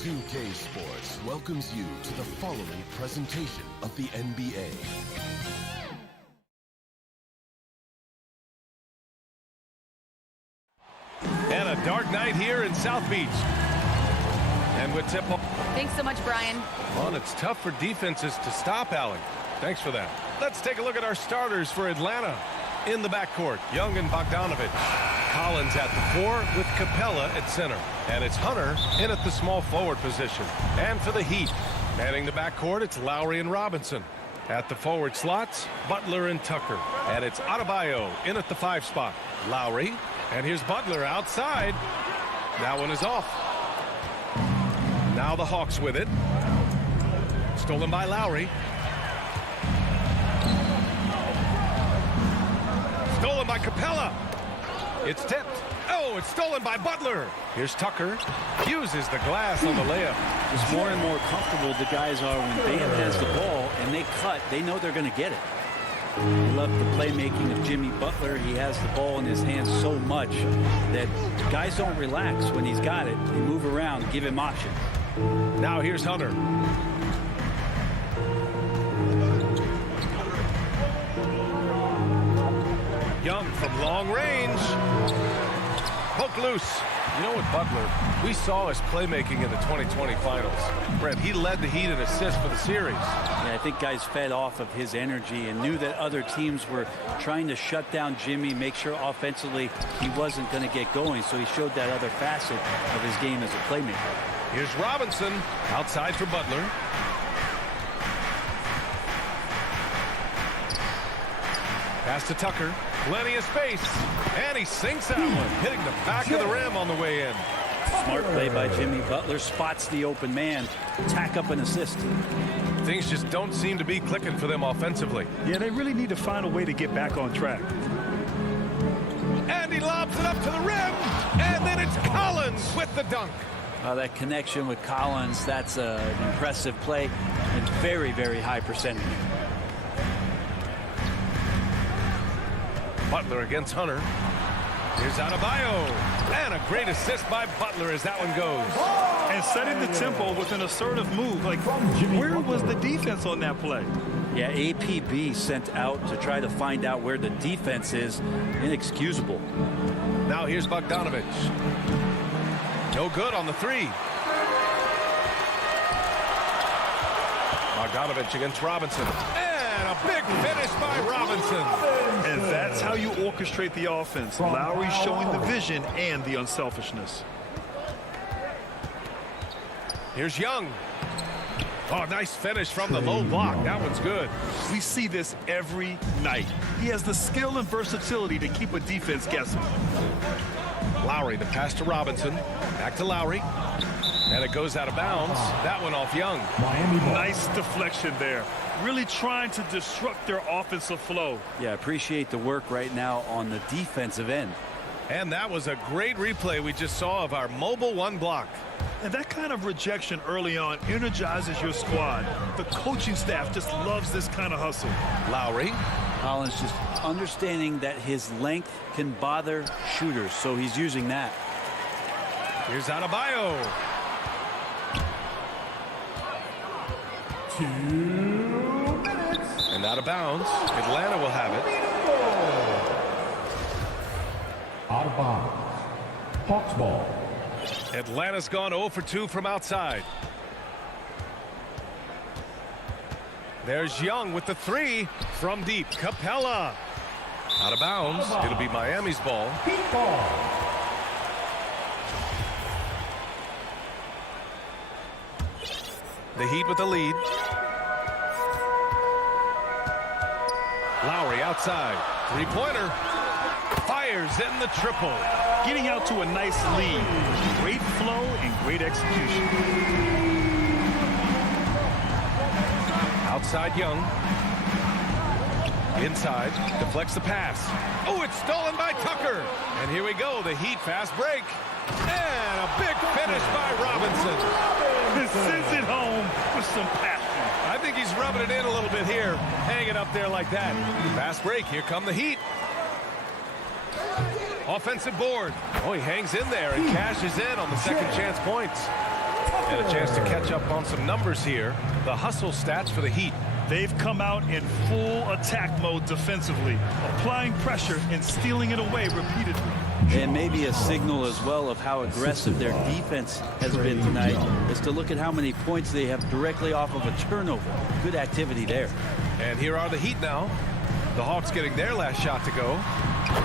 2K Sports welcomes you to the following presentation of the NBA. And a dark night here in South Beach. And with tip-off. Thanks so much, Brian. Well, it's tough for defenses to stop Allen. Thanks for that. Let's take a look at our starters for Atlanta. In the backcourt, Young and Bogdanovich. Collins at the 4 with Capella at center. And it's Hunter in at the small forward position. And for the Heat, manning the backcourt, it's Lowry and Robinson. At the forward slots, Butler and Tucker. And it's Adebayo in at the 5 spot. Lowry. And here's Butler outside. That one is off. Now the Hawks with it. Stolen by Lowry. Stolen by Capella. It's tipped. Oh, it's stolen by Butler. Here's Tucker. Uses the glass on the layup. Just more and more comfortable the guys are when Bam has the ball and they cut. They know they're going to get it. I love the playmaking of Jimmy Butler. He has the ball in his hands so much that guys don't relax when he's got it. They move around, give him options. Now here's Hunter. Young from long range. Poke loose. You know, with Butler, we saw his playmaking in the 2020 finals. Brent, he led the Heat in assists for the series. Yeah, I think guys fed off of his energy and knew that other teams were trying to shut down Jimmy, make sure offensively he wasn't going to get going. So he showed that other facet of his game as a playmaker. Here's Robinson outside for Butler. Pass to Tucker. Plenty of space. And he sinks that one, hitting the back of the rim on the way in. Smart play by Jimmy Butler. Spots the open man. Tack up an assist. Things just don't seem to be clicking for them offensively. Yeah, they really need to find a way to get back on track. And he lobs it up to the rim. And then it's Collins with the dunk. That connection with Collins, that's an impressive play and very, very high percentage. Butler against Hunter. Here's Adebayo. And a great assist by Butler as that one goes. And setting the tempo with an assertive move. Like, where was the defense on that play? Yeah, APB sent out to try to find out where the defense is. Inexcusable. Now here's Bogdanovich. No good on the three. Bogdanovich against Robinson. And a big finish by Robinson. And that's how you orchestrate the offense. Lowry showing the vision and the unselfishness. Here's Young. Oh, nice finish from the low block. That one's good. We see this every night. He has the skill and versatility to keep a defense guessing. Lowry, the pass to Robinson. Back to Lowry. And it goes out of bounds. That one off Young. Nice deflection there. Really trying to disrupt their offensive flow. Yeah, appreciate the work right now on the defensive end. And that was a great replay we just saw of our mobile one block. And that kind of rejection early on energizes your squad. The coaching staff just loves this kind of hustle. Lowry. Collins just understanding that his length can bother shooters, so he's using that. Here's Adebayo. 2 minutes. And out of bounds. Atlanta will have it. Out of bounds. Hawks ball. Atlanta's gone 0 for 2 from outside. There's Young with the three from deep. Capella. Out of bounds. It'll be Miami's ball. Heat ball. The Heat with the lead. Lowry outside. Three-pointer. Fires in the triple. Getting out to a nice lead. Great flow and great execution. Outside Young. Inside. Deflects the pass. Oh, it's stolen by Tucker. And here we go. The Heat fast break. And a big finish by Robinson. Sends it home with some passion. I think he's rubbing it in a little bit here. Hanging up there like that. Fast break. Here come the Heat. Offensive board. Oh, he hangs in there and cashes in on the second chance points. And a chance to catch up on some numbers here. The hustle stats for the Heat. They've come out in full attack mode defensively, applying pressure and stealing it away repeatedly. And maybe a signal as well of how aggressive their defense has been tonight is to look at how many points they have directly off of a turnover. Good activity there. And here are the Heat now. The Hawks getting their last shot to go.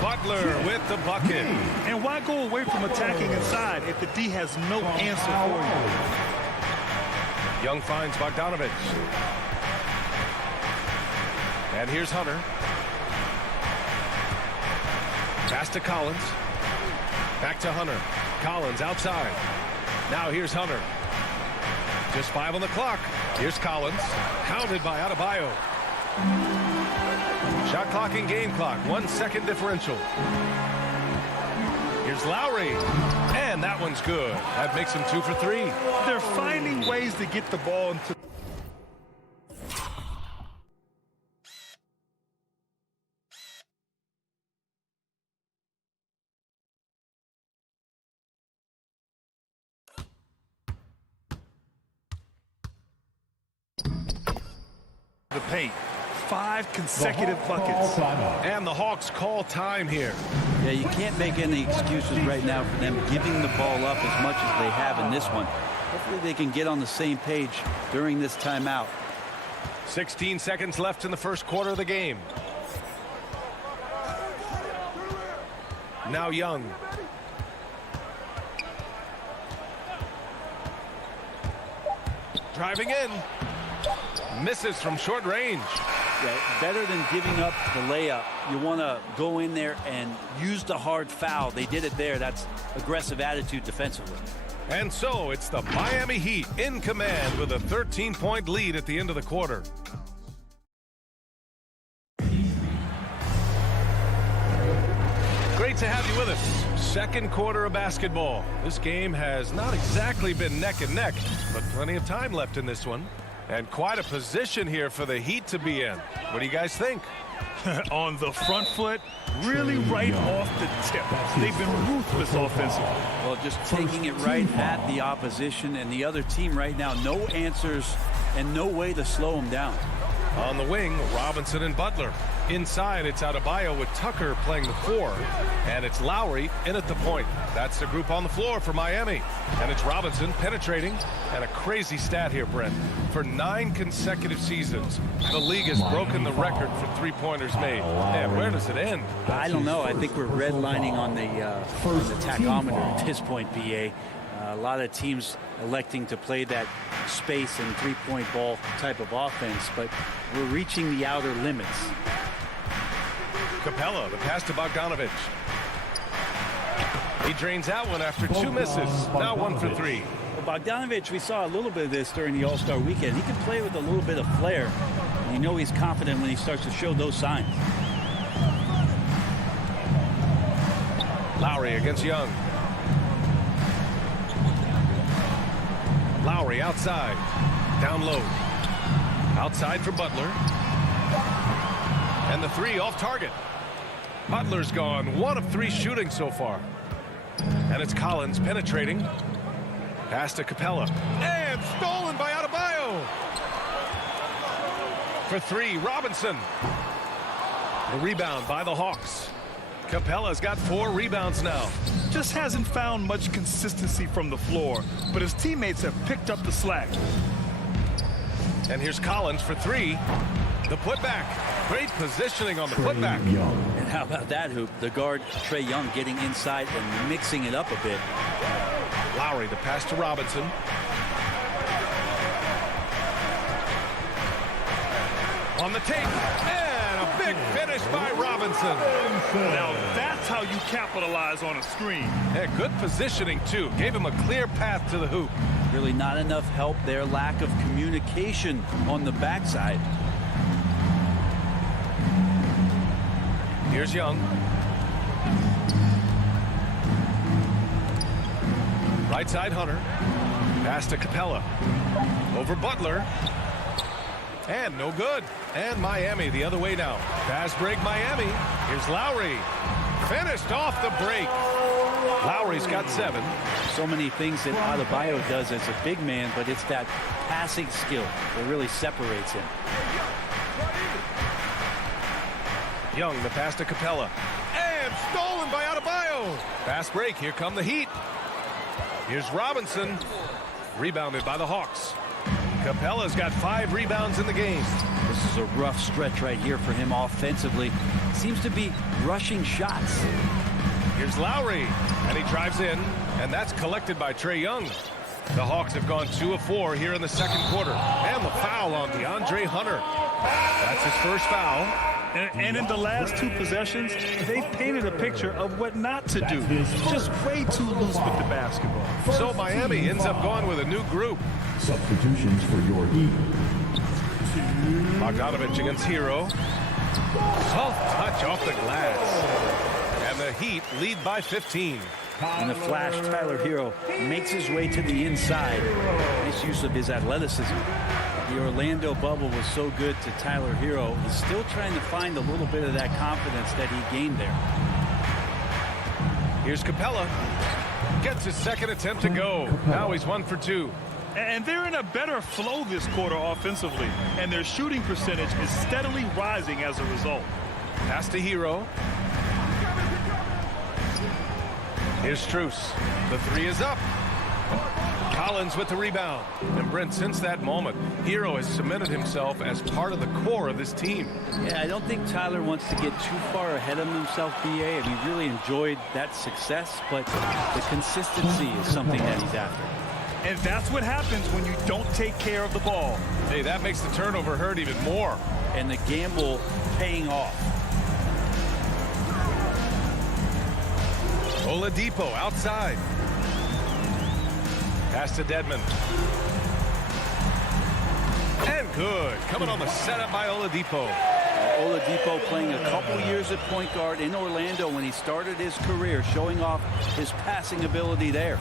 Butler with the bucket. And why go away from attacking inside if the D has no answer for you? Young finds Bogdanovich. And here's Hunter. Pass to Collins. Back to Hunter. Collins outside. Now here's Hunter. Just 5 on the clock. Here's Collins. Hounded by Adebayo. Shot clock and game clock. 1 second differential. Here's Lowry. And that one's good. That makes him 2 for 3. They're finding ways to get the ball into the paint. 5 consecutive buckets. And the Hawks call time here. Yeah, you can't make any excuses right now for them giving the ball up as much as they have in this one. Hopefully they can get on the same page during this timeout. 16 seconds left in the first quarter of the game. Now Young. Driving in. Misses from short range. Yeah, better than giving up the layup. You want to go in there and use the hard foul. They did it there. That's aggressive attitude defensively. And so it's the Miami Heat in command with a 13-point lead at the end of the quarter. Great to have you with us. Second quarter of basketball. This game has not exactly been neck and neck, but plenty of time left in this one. And quite a position here for the Heat to be in. What do you guys think? On the front foot, really right off the tip. They've been ruthless offensively. Well, just taking it right at the opposition and the other team right now. No answers and no way to slow them down. On the wing, Robinson and Butler. Inside, it's Adebayo with Tucker playing the 4. And it's Lowry in at the point. That's the group on the floor for Miami. And it's Robinson penetrating. And a crazy stat here, Brent. For 9 consecutive seasons, the league has broken the record for three-pointers made. Man, where does it end? I don't know. I think we're redlining on the tachometer at this point, BA. A lot of teams electing to play that space and three-point ball type of offense, but we're reaching the outer limits. Capella, the pass to Bogdanovic. He drains out one after 2 misses. Now 1 for 3. Well, Bogdanovic, we saw a little bit of this during the All-Star weekend. He can play with a little bit of flair. You know he's confident when he starts to show those signs. Lowry against Young. Lowry outside. Down low. Outside for Butler. And the 3 off target. Butler's gone 1 of 3 shooting so far. And it's Collins penetrating. Pass to Capella. And stolen by Adebayo. For 3, Robinson. The rebound by the Hawks. Capella's got 4 rebounds now. Just hasn't found much consistency from the floor, but his teammates have picked up the slack. And here's Collins for 3. The putback. Great positioning on the putback. And how about that hoop? The guard, Trae Young, getting inside and mixing it up a bit. Lowry, the pass to Robinson. On the tape. And a big finish by Robinson. Now that's how you capitalize on a screen. Yeah, good positioning, too. Gave him a clear path to the hoop. Really not enough help there. Lack of communication on the backside. Here's Young. Right side, Hunter. Pass to Capella. Over Butler. And no good. And Miami the other way now. Pass break Miami. Here's Lowry. Finished off the break. Lowry's got 7. So many things that Adebayo does as a big man, but it's that passing skill that really separates him. Young, the pass to Capella. And stolen by Adebayo. Fast break. Here come the Heat. Here's Robinson. Rebounded by the Hawks. Capella's got 5 rebounds in the game. This is a rough stretch right here for him offensively. Seems to be rushing shots. Here's Lowry. And he drives in. And that's collected by Trae Young. The Hawks have gone 2 of 4 here in the second quarter. And the foul on DeAndre Hunter. That's his first foul. And in the last 2 possessions, they've painted a picture of what not to do. Just way too loose with the basketball. So Miami ends up going with a new group. Substitutions for your Heat. Bogdanovic against Hero. Soft touch off the glass. And the Heat lead by 15. In the flash, Tyler Hero makes his way to the inside. Nice use of his athleticism. The Orlando bubble was so good to Tyler Hero. He's still trying to find a little bit of that confidence that he gained there. Here's Capella. Gets his second attempt to go. Now he's 1 for 2. And they're in a better flow this quarter offensively, and their shooting percentage is steadily rising as a result. Pass to Hero. Here's Strus. The three is up. Collins with the rebound. And Brent, since that moment, Hero has cemented himself as part of the core of this team. Yeah, I don't think Tyler wants to get too far ahead of himself, B.A. I mean, he really enjoyed that success, but the consistency is something that he's after. And that's what happens when you don't take care of the ball. Hey, that makes the turnover hurt even more. And the gamble paying off. Oladipo outside. Pass to Dedmon. And good. Coming on the setup by Oladipo. Oladipo playing a couple years at point guard in Orlando when he started his career, showing off his passing ability there.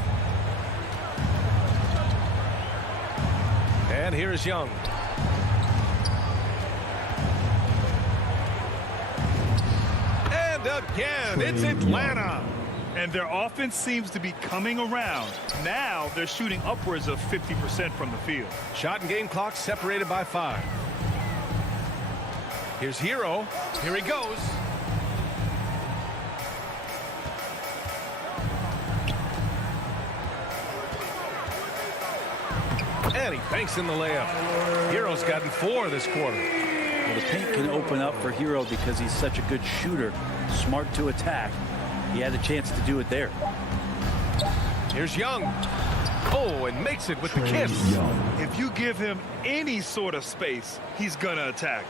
And here's Young. And again, it's Atlanta. And their offense seems to be coming around. Now they're shooting upwards of 50% from the field. Shot and game clock separated by 5. Here's Hero. Here he goes. And he banks in the layup. Hero's gotten 4 this quarter. Well, the paint can open up for Hero because he's such a good shooter, smart to attack. He had a chance to do it there. Here's Young. Oh, and makes it with the kiss. If you give him any sort of space, he's going to attack.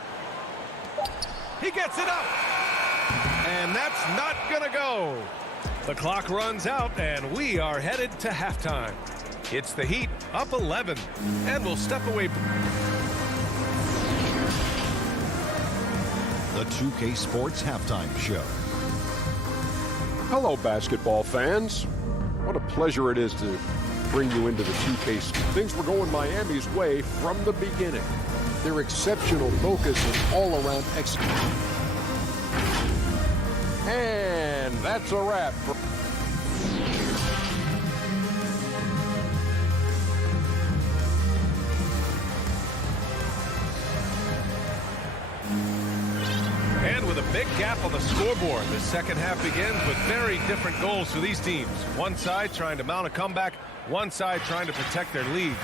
He gets it up. And that's not going to go. The clock runs out, and we are headed to halftime. It's the Heat up 11, and we'll step away. The 2K Sports Halftime Show. Hello, basketball fans. What a pleasure it is to bring you into the 2K. Things were going Miami's way from the beginning. Their exceptional focus and all-around execution. And that's a wrap for... And with a big gap on the scoreboard, the second half begins with very different goals for these teams. One side trying to mount a comeback, one side trying to protect their lead.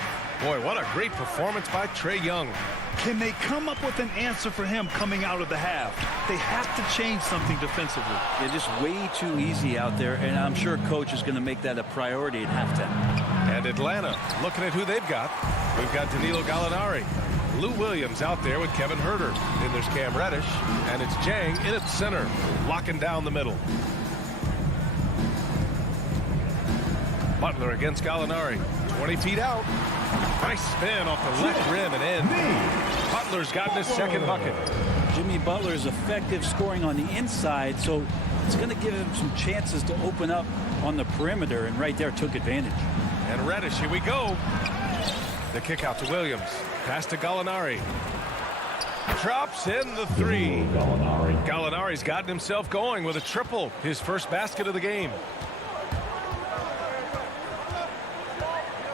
Boy, what a great performance by Trae Young. Can they come up with an answer for him coming out of the half? They have to change something defensively. They're just way too easy out there, and I'm sure Coach is going to make that a priority at halftime. And Atlanta, looking at who they've got. We've got Danilo Gallinari. Lou Williams out there with Kevin Huerter. Then there's Cam Reddish, and it's Jang in at center, locking down the middle. Butler against Gallinari. 20 feet out. Nice spin off the left rim and in. Butler's gotten his second bucket. Jimmy Butler is effective scoring on the inside, so it's going to give him some chances to open up on the perimeter, and right there took advantage. And Reddish, here we go. The kick out to Williams. Pass to Gallinari. Drops in the 3. Gallinari's gotten himself going with a triple. His first basket of the game.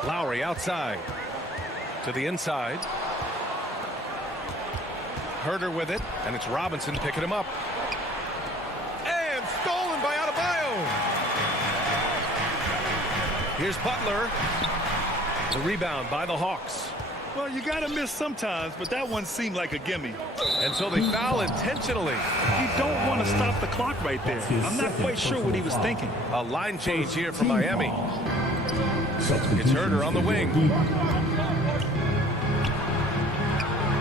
Lowry outside. To the inside. Huerter with it. And it's Robinson picking him up. And stolen by Adebayo. Here's Butler. The rebound by the Hawks. Well, you got to miss sometimes, but that one seemed like a gimme. And so they foul intentionally. You don't want to stop the clock right there. I'm not quite sure what he was thinking. A line change here for Miami. It's Huerter on the wing.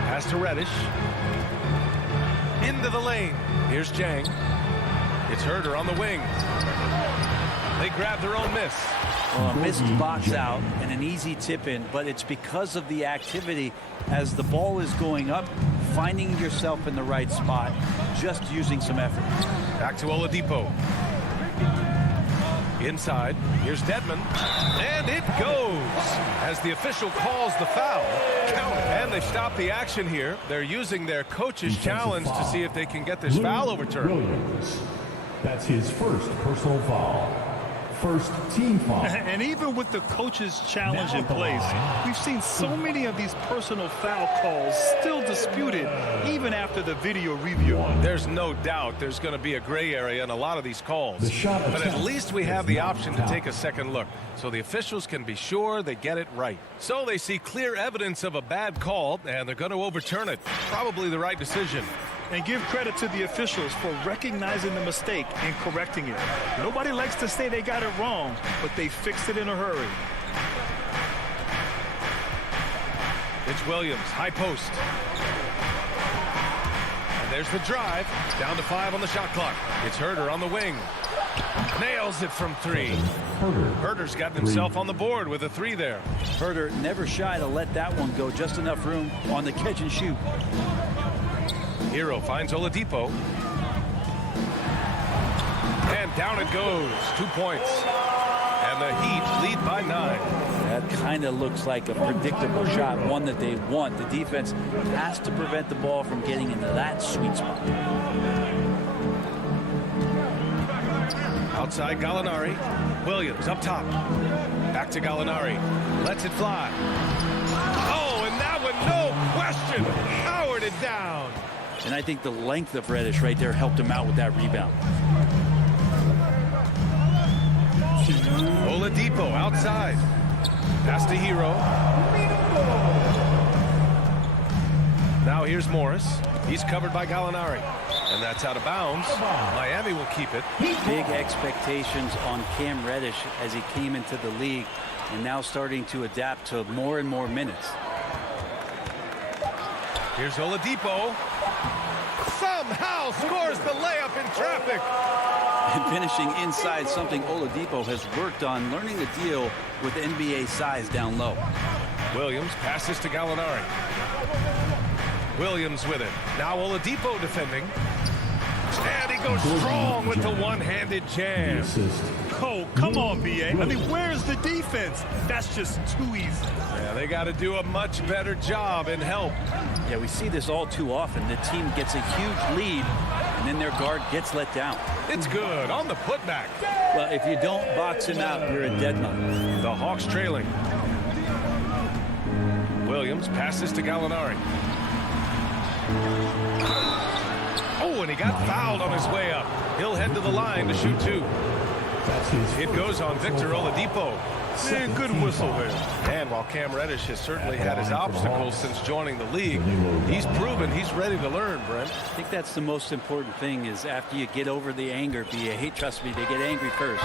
Pass to Reddish. Into the lane. Here's Jang. It's Huerter on the wing. They grab their own miss. Well, a missed box out and an easy tip in, but it's because of the activity as the ball is going up, finding yourself in the right spot, just using some effort. Back to Oladipo. Inside, here's Dedmon, and it goes as the official calls the foul. Count. And they stop the action here. They're using their coach's challenge to see if they can get this foul overturned. Williams. That's his first personal foul. First team foul. And even with the coach's challenge in place, we've seen so many of these personal foul calls still disputed even after the video review. There's no doubt there's going to be a gray area in a lot of these calls. But at least we have the option to take a second look, so the officials can be sure they get it right. So they see clear evidence of a bad call, and they're going to overturn it. Probably the right decision. And give credit to the officials for recognizing the mistake and correcting it. Nobody likes to say they got it wrong, but they fixed it in a hurry. It's Williams, high post. And there's the drive. Down to 5 on the shot clock. It's Herder on the wing. Nails it from 3. Herder's gotten himself on the board with a 3 there. Herder never shy to let that one go. Just enough room on the catch and shoot. Hero finds Oladipo. And down it goes. 2 points. And the Heat lead by 9. That kind of looks like a predictable shot, one that they want. The defense has to prevent the ball from getting into that sweet spot. Outside Gallinari. Williams up top. Back to Gallinari. Lets it fly. Oh, and that one, no question. Powered it down. And I think the length of Reddish right there helped him out with that rebound. Oladipo outside. Pass to Hero. Now here's Morris. He's covered by Gallinari. And that's out of bounds. Miami will keep it. Big expectations on Cam Reddish as he came into the league and now starting to adapt to more and more minutes. Here's Oladipo. Somehow scores the layup in traffic. And finishing inside, something Oladipo has worked on, learning to deal with NBA size down low. Williams passes to Gallinari. Williams with it. Now Oladipo defending. And he goes strong with the one-handed jam. Oh, come on, B.A. I mean, where's the defense? That's just too easy. Yeah, they got to do a much better job in help. Yeah, we see this all too often. The team gets a huge lead, and then their guard gets let down. It's good on the putback. Well, if you don't box him out, you're a dead man. The Hawks trailing. Williams passes to Gallinari. Oh, and he got fouled on his way up. He'll head to the line to shoot 2. It goes on Victor Oladipo. Good whistle there. And while Cam Reddish has certainly had his obstacles since joining the league, he's proven he's ready to learn, Brent. I think that's the most important thing is after you get over the anger, trust me, they get angry first,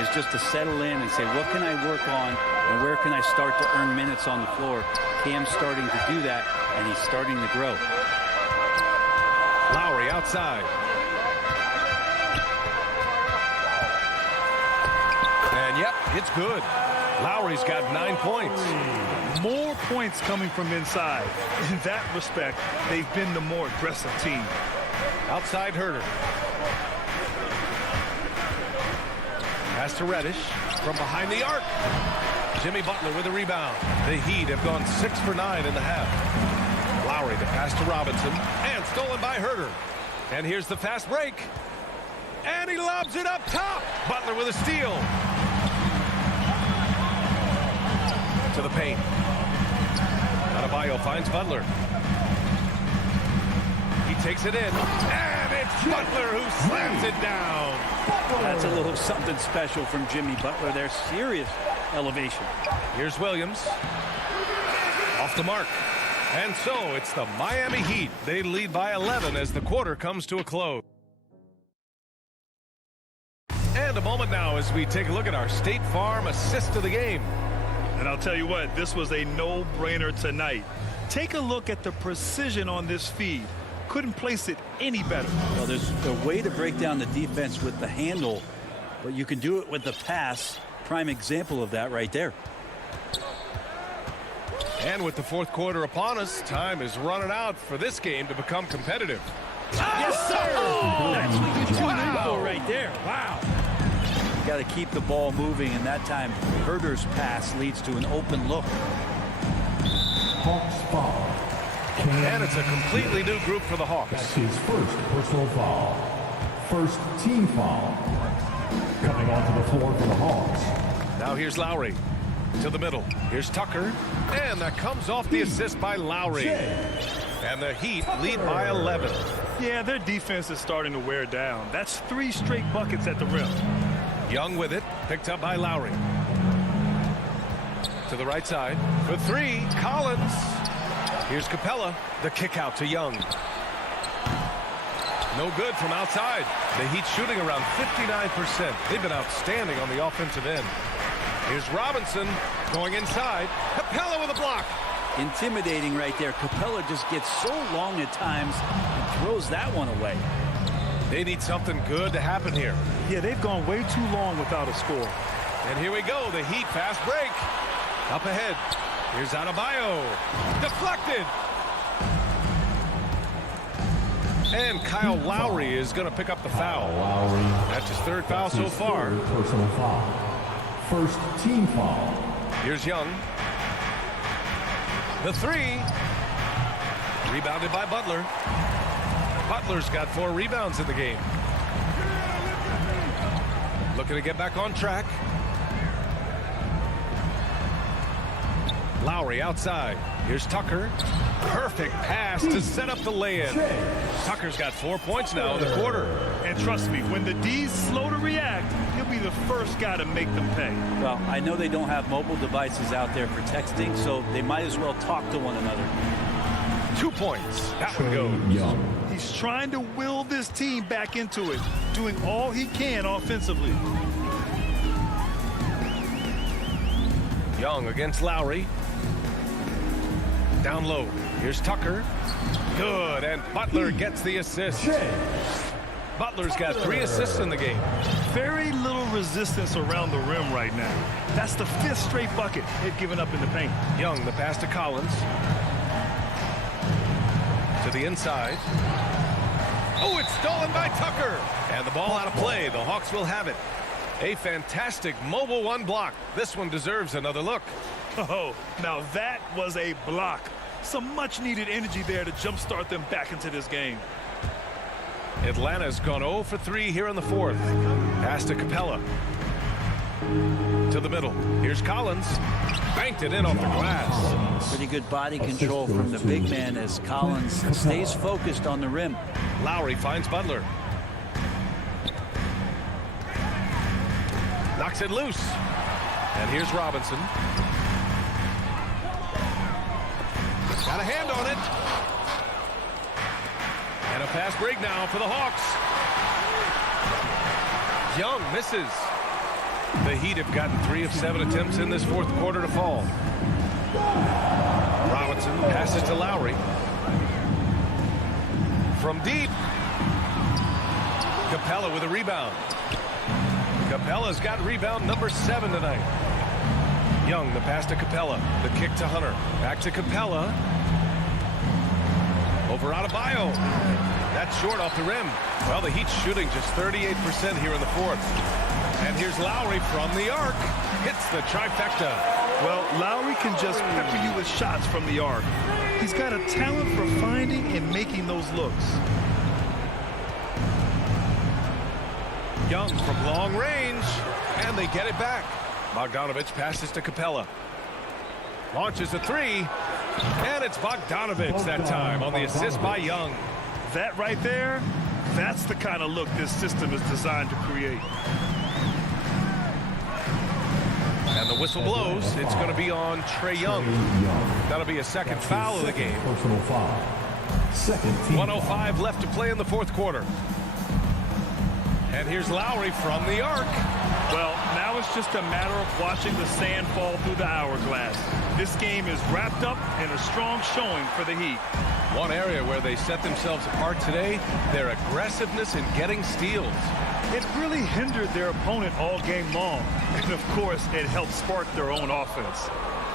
is just to settle in and say, what can I work on and where can I start to earn minutes on the floor? Cam's starting to do that, and he's starting to grow. Lowry outside. And yep, it's good. Lowry's got 9 points. More points coming from inside. In that respect, they've been the more aggressive team. Outside Herder. Pass to Reddish from behind the arc. Jimmy Butler with a rebound. The Heat have gone 6 for 9 in the half. Lowry the pass to Robinson and stolen by Herder. And here's the fast break. And he lobs it up top. Butler with a steal. To the paint. Adebayo finds Butler. He takes it in. And it's Butler who slams it down. That's a little something special from Jimmy Butler there. Serious elevation. Here's Williams. Off the mark. And so it's the Miami Heat. They lead by 11 as the quarter comes to a close. And a moment now as we take a look at our State Farm assist of the game. And I'll tell you what, this was a no-brainer tonight. Take a look at the precision on this feed. Couldn't place it any better. Well, there's a way to break down the defense with the handle, but you can do it with the pass. Prime example of that right there. And with the fourth quarter upon us, time is running out for this game to become competitive. Yes, sir! Oh, that's what you tune in for right there. Wow. Got to keep the ball moving, and that time Herder's pass leads to an open look. Hawks foul. And it's a completely new group for the Hawks. That's his first personal foul. First team foul. Coming onto the floor for the Hawks. Now here's Lowry to the middle. Here's Tucker, and that comes off the assist by Lowry. And the Heat lead by 11. Yeah, their defense is starting to wear down. That's 3 straight buckets at the rim. Young with it, picked up by Lowry. To the right side for 3, Collins. Here's Capella, the kick out to Young. No good from outside. The Heat shooting around 59%. They've been outstanding on the offensive end. Here's Robinson going inside. Capella with a block. Intimidating right there. Capella just gets so long at times and throws that one away. They need something good to happen here. Yeah, they've gone way too long without a score. And here we go, the Heat fast break. Up ahead, here's Adebayo. Deflected. And Kyle Lowry is going to pick up the foul. Lowry. That's his 3rd foul so far. Personal foul. First team foul. Here's Young. The 3. Rebounded by Butler. Butler's got 4 rebounds in the game. Looking to get back on track. Lowry outside. Here's Tucker. Perfect pass to set up the lay-in. Tucker's got 4 points now in the quarter. And trust me, when the D's slow to react, he'll be the first guy to make them pay. Well, I know they don't have mobile devices out there for texting, so they might as well talk to one another. 2 points. That one goes. He's trying to will this team back into it, doing all he can offensively. Young against Lowry. Down low. Here's Tucker. Good, and Butler gets the assist. Butler's got 3 assists in the game. Very little resistance around the rim right now. That's the 5th straight bucket they've given up in the paint. Young, the pass to Collins. To the inside. Oh, it's stolen by Tucker. And the ball out of play. The Hawks will have it. A fantastic mobile 1 block. This one deserves another look. Oh, now that was a block. Some much-needed energy there to jumpstart them back into this game. Atlanta's gone 0 for 3 here in the 4th. Pass to Capella. To the middle. Here's Collins. Banked it in off the glass. Pretty good body control from the big man as Collins stays focused on the rim. Lowry finds Butler. Knocks it loose. And here's Robinson. Got a hand on it. And a fast break now for the Hawks. Young misses. The Heat have gotten 3 of 7 attempts in this 4th quarter to fall. Robinson passes to Lowry. From deep. Capella with a rebound. Capella's got rebound number 7 tonight. Young, the pass to Capella. The kick to Hunter. Back to Capella. Over Adebayo. That's short off the rim. Well, the Heat's shooting just 38% here in the 4th. And here's Lowry from the arc. Hits the trifecta. Well, Lowry can just pepper you with shots from the arc. He's got a talent for finding and making those looks. Young from long range. And they get it back. Bogdanovich passes to Capella. Launches a 3. And it's Bogdanovich that time on the assist by Young. That right there, that's the kind of look this system is designed to create. And the whistle blows. It's going to be on Trae Young. That'll be a 2nd foul of the game. Personal foul. 2nd team. 1:05 left to play in the 4th quarter. And here's Lowry from the arc. Well, now it's just a matter of watching the sand fall through the hourglass. This game is wrapped up in a strong showing for the Heat. One area where they set themselves apart today, their aggressiveness in getting steals. It really hindered their opponent all game long. And, of course, it helped spark their own offense.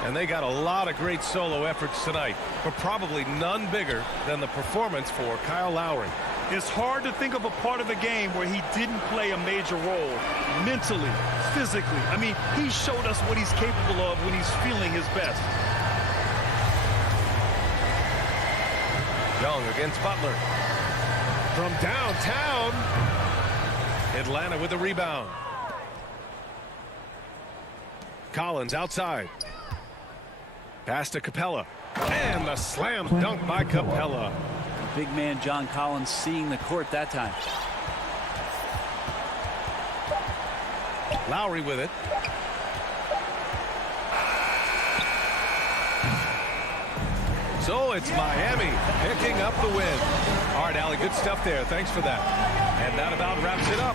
And they got a lot of great solo efforts tonight, but probably none bigger than the performance for Kyle Lowry. It's hard to think of a part of the game where he didn't play a major role, mentally, physically. I mean, he showed us what he's capable of when he's feeling his best. Young against Butler. From downtown, Atlanta with the rebound. Collins outside. Pass to Capella. And the slam dunk by Capella. Big man John Collins seeing the court that time. Lowry with it. So it's Miami picking up the win. All right, Allie, good stuff there. Thanks for that. And that about wraps it up.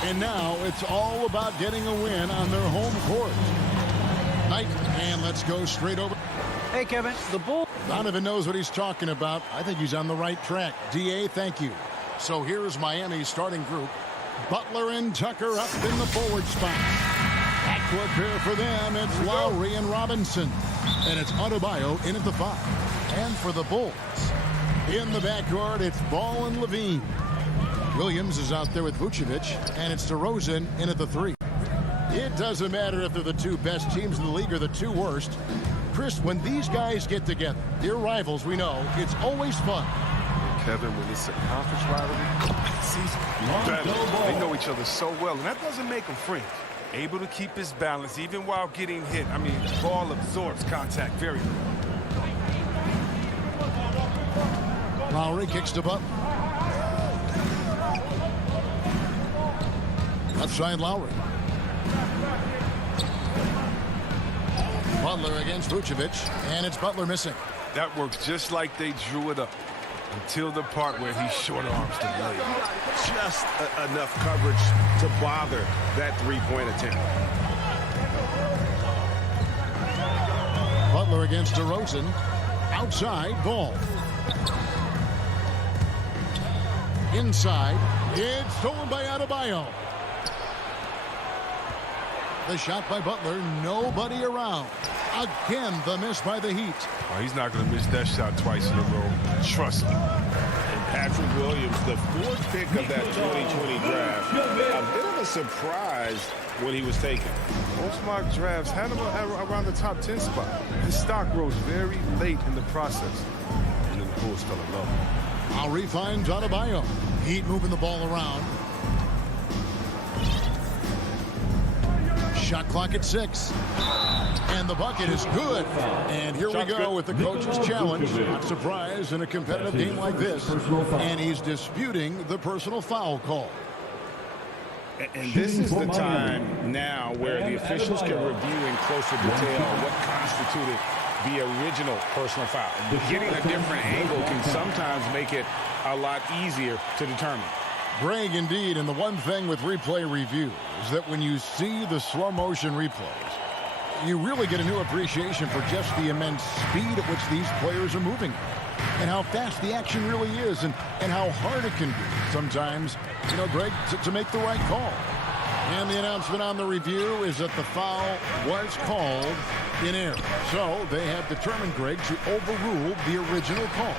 And now it's all about getting a win on their home court. Knight, and let's go straight over. Hey, Kevin, the Bulls. Donovan knows what he's talking about. I think he's on the right track. DA, thank you. So here's Miami's starting group. Butler and Tucker up in the forward spot. Backcourt pair for them, it's Lowry and Robinson. And it's Adebayo in at the 5. And for the Bulls, in the backcourt, it's Ball and Levine. Williams is out there with Vucevic, and it's DeRozan in at the 3. It doesn't matter if they're the two best teams in the league or the two worst. Chris, when these guys get together, they're rivals, we know, it's always fun. Kevin, when it's a conference rivalry, they know each other so well, and that doesn't make them friends. Able to keep his balance even while getting hit. I mean, Ball absorbs contact very well. Lowry kicks to Butler. Left side Lowry. Butler against Vucevic, and it's Butler missing. That works just like they drew it up until the part where he short arms the blade. Just enough coverage to bother that three-point attempt. Butler against DeRozan. Outside, Ball. Inside, it's stolen by Adebayo. The shot by Butler, nobody around. Again, the miss by the Heat. Oh, he's not going to miss that shot twice in a row. Trust me. And Patrick Williams, the 4th pick of that 2020 draft, a bit of a surprise when he was taken. Most mock drafts had him around the top 10 spot. His stock rose very late in the process. And then the Bulls fell in love. Lowry finds Adebayo. Heat moving the ball around. Shot clock at 6. And the bucket is good. And here we go with the coach's challenge. Not surprised in a competitive game like this. And he's disputing the personal foul call. And this is the time now where the officials can review in closer detail what constituted the original personal foul. Getting a different angle can sometimes make it a lot easier to determine. Greg, indeed, and the one thing with replay review is that when you see the slow motion replays, you really get a new appreciation for just the immense speed at which these players are moving. and how fast the action really is and how hard it can be sometimes, Greg, to make the right call. And the announcement on the review is that the foul was called in error. So they have determined, Greg, to overrule the original call.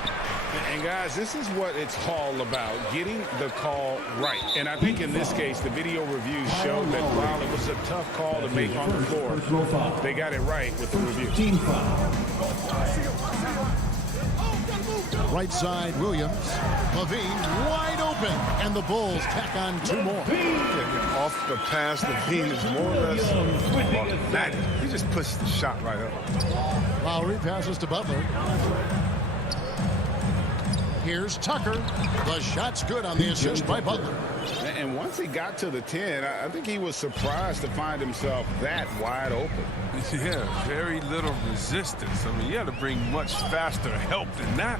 And guys, this is what it's all about, getting the call right. And I think in this case, the video reviews showed that while it was a tough call to make on the floor, they got it right with the review. Right side, Williams. Levine wide open, and the Bulls tack on 2 more. Off the pass, Levine is more or less automatic. He just pushed the shot right up. Lowry passes to Butler. Here's Tucker. The shot's good on the assist by Butler. And once he got to the 10, I think he was surprised to find himself that wide open. Yeah, very little resistance. I mean, you had to bring much faster help than that.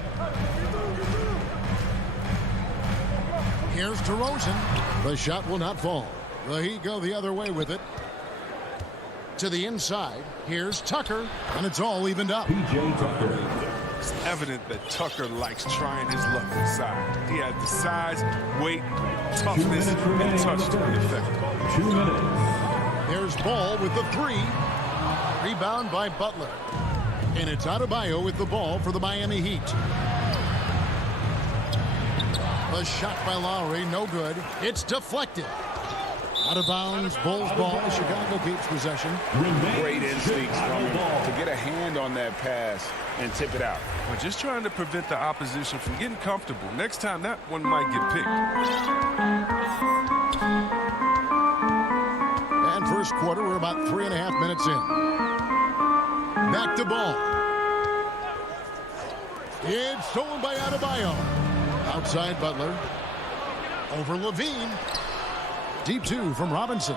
Here's DeRozan. The shot will not fall. The Heat go the other way with it. To the inside. Here's Tucker. And it's all evened up. P.J. Tucker. It's evident that Tucker likes trying his luck inside. He had the size, weight, toughness, and touch to be effective. 2 minutes. There's Ball with the 3. Rebound by Butler. And it's Adebayo with the ball for the Miami Heat. The shot by Lowry, no good. It's deflected. Out of bounds, Bulls ball. Chicago keeps possession. Great instincts from him to get a hand on that pass and tip it out. We're just trying to prevent the opposition from getting comfortable. Next time, that one might get picked. And first quarter, we're about 3.5 minutes in. Back to Ball. It's stolen by Adebayo. Outside Butler. Over Levine. Deep 2 from Robinson.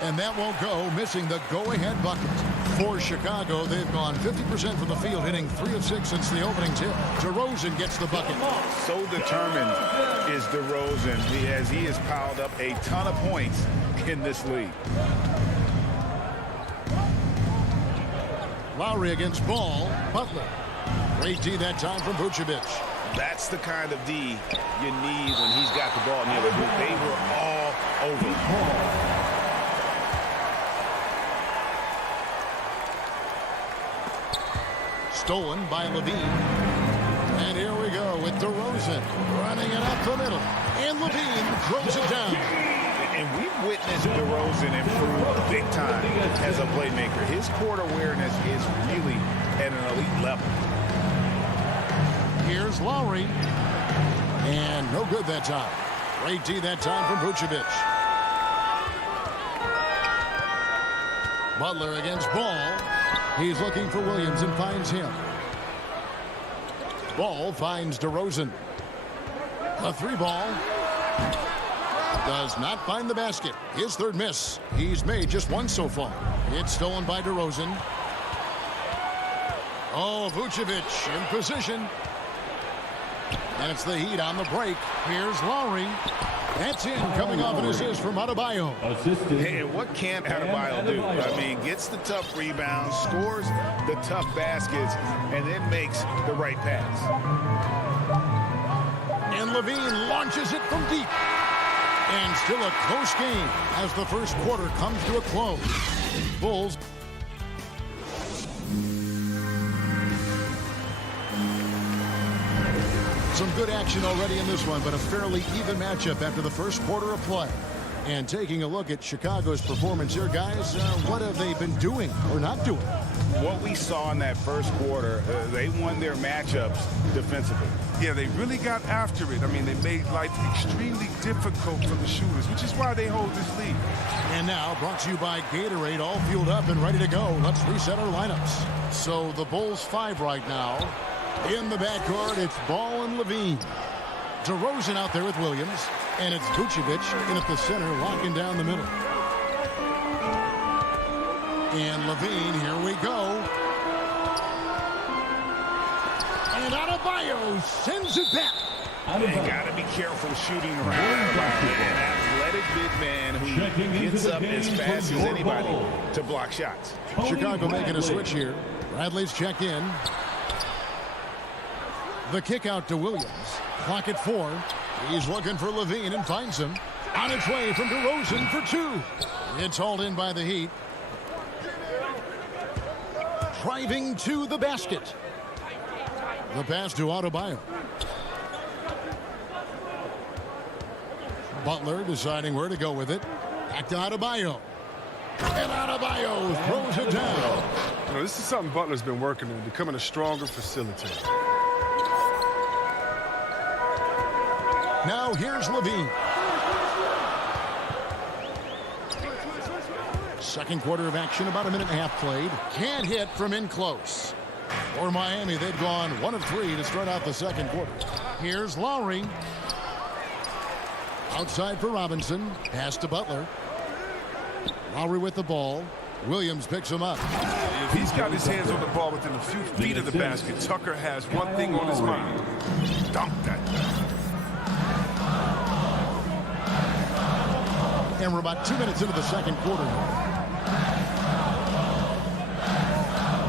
And that won't go, missing the go-ahead bucket. For Chicago, they've gone 50% from the field, hitting 3 of 6 since the opening tip. DeRozan gets the bucket. So determined is DeRozan as he has piled up a ton of points in this league. Lowry against Ball. Butler. Great D that time from Vucevic. That's the kind of D you need when he's got the ball near the hoop. They were all over. Stolen by Levine. And here we go with DeRozan running it up the middle. And Levine throws it down. And we've witnessed DeRozan improve big time as a playmaker. His court awareness is really at an elite level. Here's Lowry. And no good that time. Great D that time from Vucevic. Butler against Ball. He's looking for Williams and finds him. Ball finds DeRozan. A 3-ball. Does not find the basket. His 3rd miss. He's made just 1 so far. It's stolen by DeRozan. Oh, Vucevic in position. And it's the Heat on the break. Here's Lowry. That's in, coming off an assist from Adebayo. Hey, what can't Adebayo do? I mean, gets the tough rebounds, scores the tough baskets, and then makes the right pass. And Levine launches it from deep. And still a close game as the first quarter comes to a close. Bulls. Some good action already in this one, but a fairly even matchup after the first quarter of play. And taking a look at Chicago's performance here, guys, what have they been doing or not doing? What we saw in that first quarter, they won their matchups defensively. Yeah, they really got after it. I mean, they made life extremely difficult for the shooters, which is why they hold this lead. And now, brought to you by Gatorade, all fueled up and ready to go. Let's reset our lineups. So the Bulls 5 right now. In the backcourt, it's Ball and Levine. DeRozan out there with Williams. And it's Vucevic in at the center, locking down the middle. And Levine, here we go. And Adebayo sends it back. You got to be careful shooting around an athletic big man who gets up as fast as anybody to block shots. Chicago making a switch here. Bradley's checked in. The kick out to Williams. Clock at 4. He's looking for Levine and finds him. On its way from DeRozan for 2. It's hauled in by the Heat. Driving to the basket. The pass to Adebayo. Butler deciding where to go with it. Back to Adebayo. And Adebayo throws it down. You know, this is something Butler's been working on, becoming a stronger facilitator. Now here's Levine. Second quarter of action, about a minute and a half played. Can't hit from in close. For Miami, they've gone 1 of 3 to start out the second quarter. Here's Lowry. Outside for Robinson. Pass to Butler. Lowry with the ball. Williams picks him up. If he's got his hands on the ball within a few feet of the basket, Tucker has one thing on his mind. Dunk that. And we're about 2 minutes into the second quarter.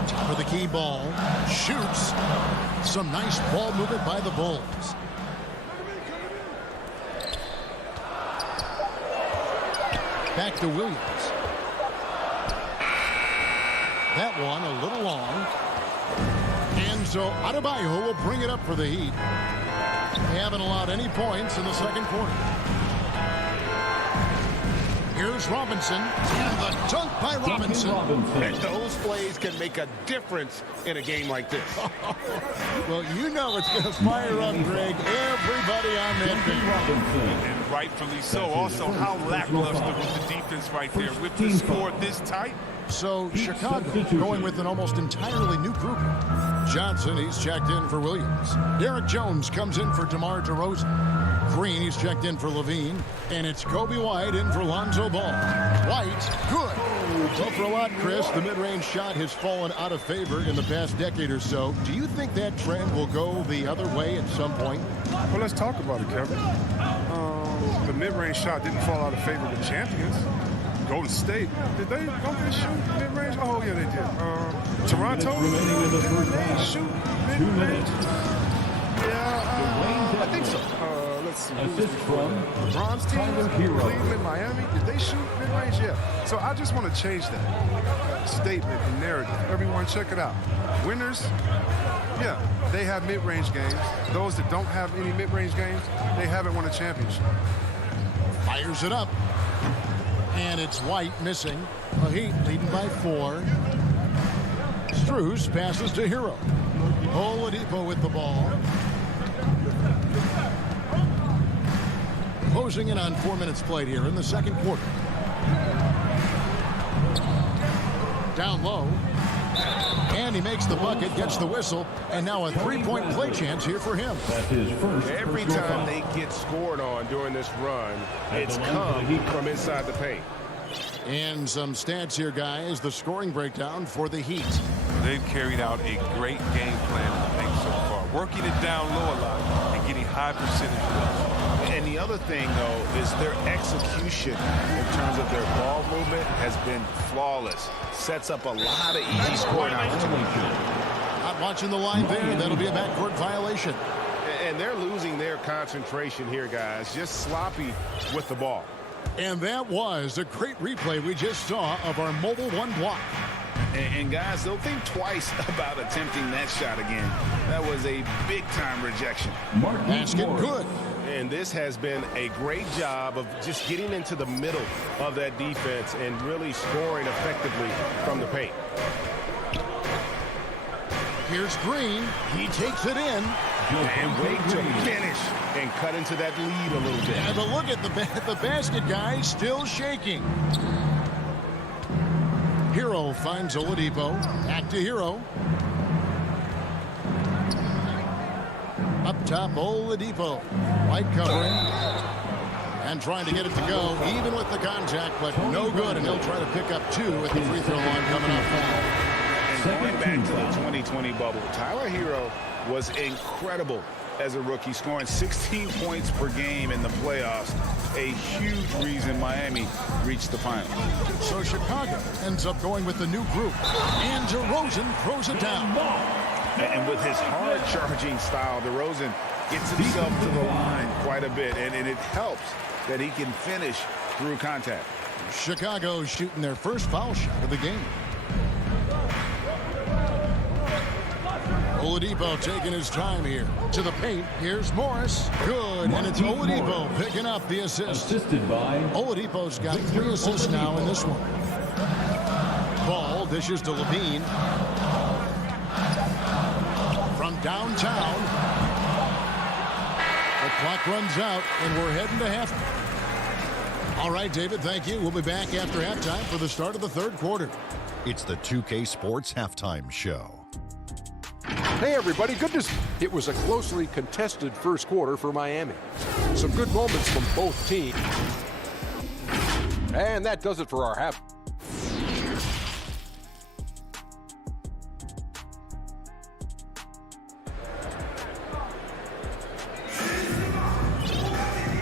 Top of the key ball. Shoots. Some nice ball movement by the Bulls. Back to Williams. That one a little long. And so Adebayo will bring it up for the Heat. They haven't allowed any points in the second quarter. Here's Robinson, and the dunk by Robinson. And those plays can make a difference in a game like this. Well, you know it's going to fire up, Greg, everybody on that team. And rightfully so. Also, how lackluster was the defense right there with the score this tight? So Chicago going with an almost entirely new group. Johnson, he's checked in for Williams. Derek Jones comes in for DeMar DeRozan. Green, he's checked in for Levine. And it's Kobe White in for Lonzo Ball. White, good. So for a lot, Chris, the mid-range shot has fallen out of favor in the past decade or so. Do you think that trend will go the other way at some point? Well, let's talk about it, Kevin. The mid-range shot didn't fall out of favor with champions. Golden State, did they shoot mid-range? Oh, yeah, they did. Toronto, did they shoot mid-range? Yeah, I think so. Let's see. LeBron's team, Cleveland, Miami, did they shoot mid-range? Yeah. So I just want to change that statement and narrative. Everyone check it out. Winners, yeah, they have mid-range games. Those that don't have any mid-range games, they haven't won a championship. Fires it up. And it's White missing. The Heat leading by 4. Strus passes to Hero. Oladipo with the ball. Closing in on 4 minutes played here in the second quarter. Down low. And he makes the bucket, gets the whistle, and now a three-point play chance here for him. That's his first. Every time they get scored on during this run, it's come from inside the paint. And some stats here, guys. The scoring breakdown for the Heat. They've carried out a great game plan, I think, so far. Working it down low a lot and getting high percentage. And the other thing, though, is their execution in terms of their ball movement has been flawless. Sets up a lot of easy scoring opportunities. Not watching the line there. That'll be a backcourt violation. And they're losing their concentration here, guys. Just sloppy with the ball. And that was a great replay we just saw of our mobile one block. And guys, they'll think twice about attempting that shot again. That was a big-time rejection. Basket good. And this has been a great job of just getting into the middle of that defense and really scoring effectively from the paint. Here's Green. He takes it in. And wait to finish and cut into that lead a little bit. Yeah, but look at the basket, guys, still shaking. Hero finds Oladipo. Back to Hero. Up top, Oladipo. White covering. And trying to get it to go, even with the contact, but no good. And he'll try to pick up 2 at the free throw line coming up foul. And going back to the 2020 bubble, Tyler Hero was incredible as a rookie, scoring 16 points per game in the playoffs. A huge reason Miami reached the final. So Chicago ends up going with the new group. And DeRozan throws it down. And with his hard-charging style, DeRozan gets himself to the line quite a bit, and it helps that he can finish through contact. Chicago shooting their first foul shot of the game. Oladipo taking his time here. To the paint. Here's Morris. Good. And it's Oladipo picking up the assist. Assisted by Oladipo's got 3 assists now in this one. Ball dishes to Levine. From downtown. The clock runs out, and we're heading to halftime. All right, David, thank you. We'll be back after halftime for the start of the third quarter. It's the 2K Sports Halftime Show. Hey, everybody. It was a closely contested first quarter for Miami. Some good moments from both teams. And that does it for our half.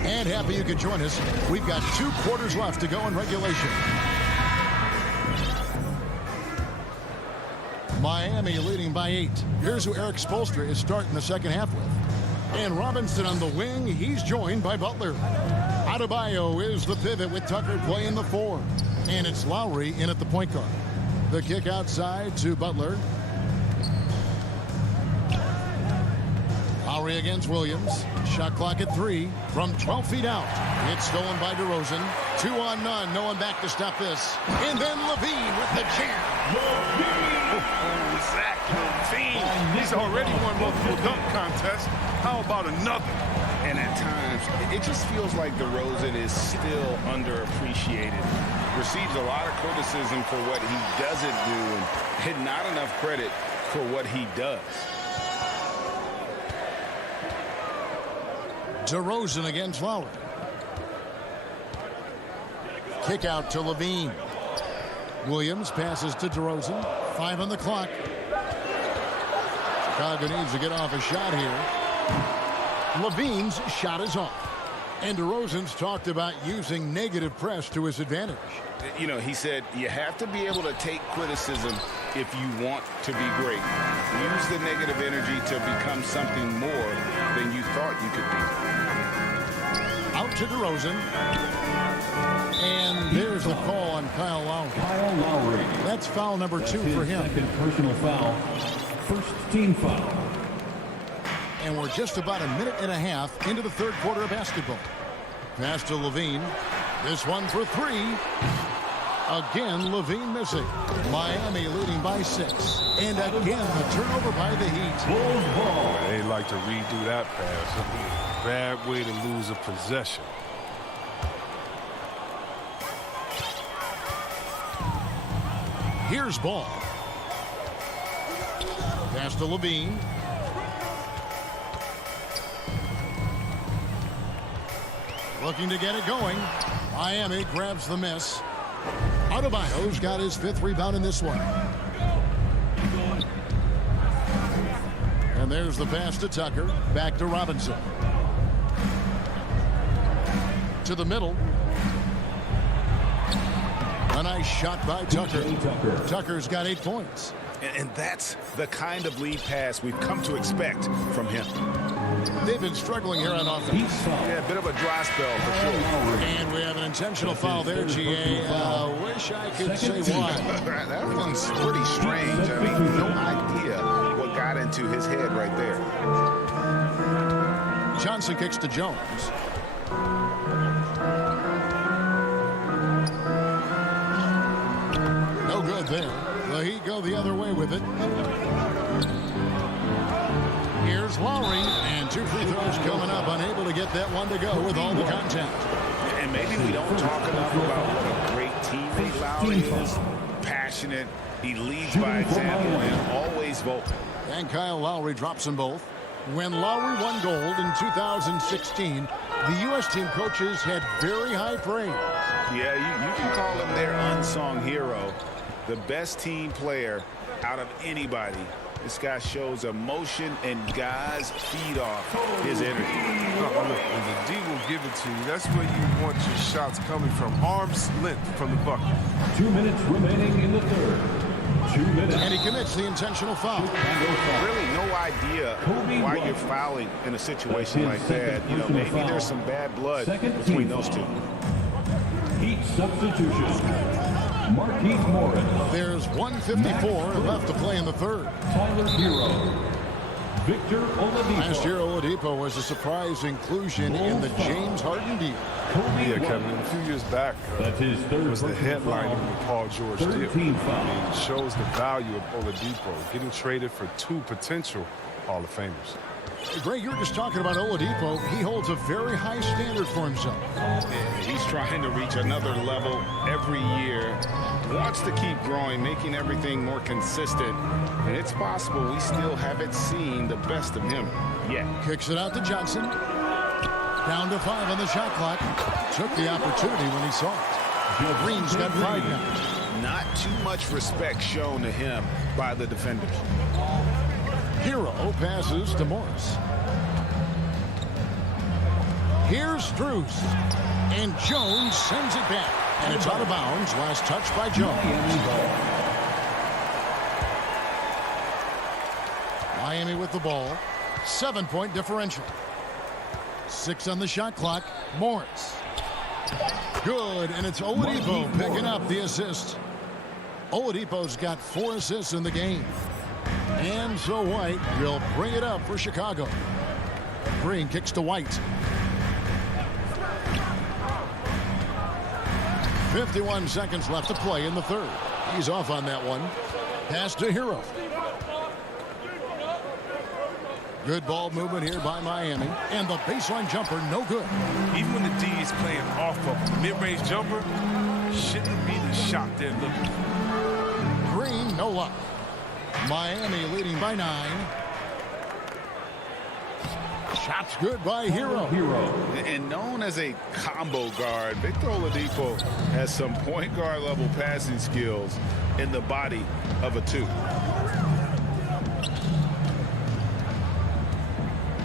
And happy you could join us. We've got 2 quarters left to go in regulation. Miami leading by 8. Here's who Eric Spoelstra is starting the second half with. And Robinson on the wing. He's joined by Butler. Adebayo is the pivot with Tucker playing the 4. And it's Lowry in at the point guard. The kick outside to Butler. Lowry against Williams. Shot clock at 3 from 12 feet out. It's stolen by DeRozan. 2 on none. No one back to stop this. And then Levine with the jam. Zach LaVine. He's already won multiple dunk contests. How about another? And at times, it just feels like DeRozan is still underappreciated. Receives a lot of criticism for what he doesn't do and not enough credit for what he does. DeRozan against Lowry. Kick out to Levine. Williams passes to DeRozan. 5 on the clock. Chicago needs to get off a shot here. Levine's shot is off. And DeRozan's talked about using negative press to his advantage. You know, he said you have to be able to take criticism if you want to be great. Use the negative energy to become something more than you thought you could be. Out to DeRozan. And there's a call on Kyle Lowry. Kyle Lowry. That's foul number 2 for him. Second personal foul. First team foul. And we're just about a minute and a half into the third quarter of basketball. Pass to Levine. This one for 3. Again, Levine missing. Miami leading by 6. And again, the turnover by the Heat. They like to redo that pass. Bad way to lose a possession. Here's ball. Pass to Levine. Looking to get it going. Miami grabs the miss. Adebayo's got his 5th rebound in this one. And there's the pass to Tucker. Back to Robinson. To the middle. A nice shot by Tucker. Tucker's got 8 points. And that's the kind of lead pass we've come to expect from him. They've been struggling here on offense. Yeah, a bit of a dry spell for sure. And we have an intentional foul there, GA. Wish I could say why. That one's pretty strange. I mean, no idea what got into his head right there. Johnson kicks to Jones. No good there. The Heat go the other way with it. Here's Lowry, and 2 free throws coming up. Unable to get that one to go with all the contact. And maybe we don't talk enough about what a great teammate Lowry is. Passionate. He leads by example and always vocal. And Kyle Lowry drops them both. When Lowry won gold in 2016, the U.S. team coaches had very high praise. Yeah, you can call him their unsung hero. The best team player out of anybody. This guy shows emotion, and guys feed off his energy. And the D will give it to you. That's where you want your shots coming from. Arm's length from the bucket. 2 minutes remaining in the third. 2 minutes. And he commits the intentional foul. Really no idea why you're fouling in a situation like that. You know, maybe there's some bad blood between those two. Heat substitution. Marquise Morris. There's 1:54 left to play in the third. Tyler Hero. Victor Oladipo. Last year, Oladipo was a surprise inclusion in the James Harden deal. Yeah, Kevin, a few years back, was the headline with Paul George deal. It shows the value of Oladipo getting traded for 2 potential Hall of Famers. Greg, you were just talking about Oladipo. He holds a very high standard for himself. Yeah, he's trying to reach another level every year. Wants to keep growing, making everything more consistent. And it's possible we still haven't seen the best of him yet. Kicks it out to Johnson. Down to 5 on the shot clock. Took the opportunity when he saw it. Green's got pride now. Not too much respect shown to him by the defenders. Hero passes to Morris. Here's Strus. And Jones sends it back. And it's out of bounds. Last touch by Jones. Miami with the ball. 7-point differential. 6 on the shot clock. Morris. Good. And it's Oladipo picking up the assist. Oladipo's got 4 assists in the game. And so White will bring it up for Chicago. Green kicks to White. 51 seconds left to play in the third. He's off on that one. Pass to Hero. Good ball movement here by Miami. And the baseline jumper, no good. Even when the D is playing off of a mid-range jumper, shouldn't be the shot they're looking for. Green, no luck. Miami leading by 9. Shots good by Hero. And known as a combo guard, Victor Oladipo has some point guard level passing skills in the body of a 2.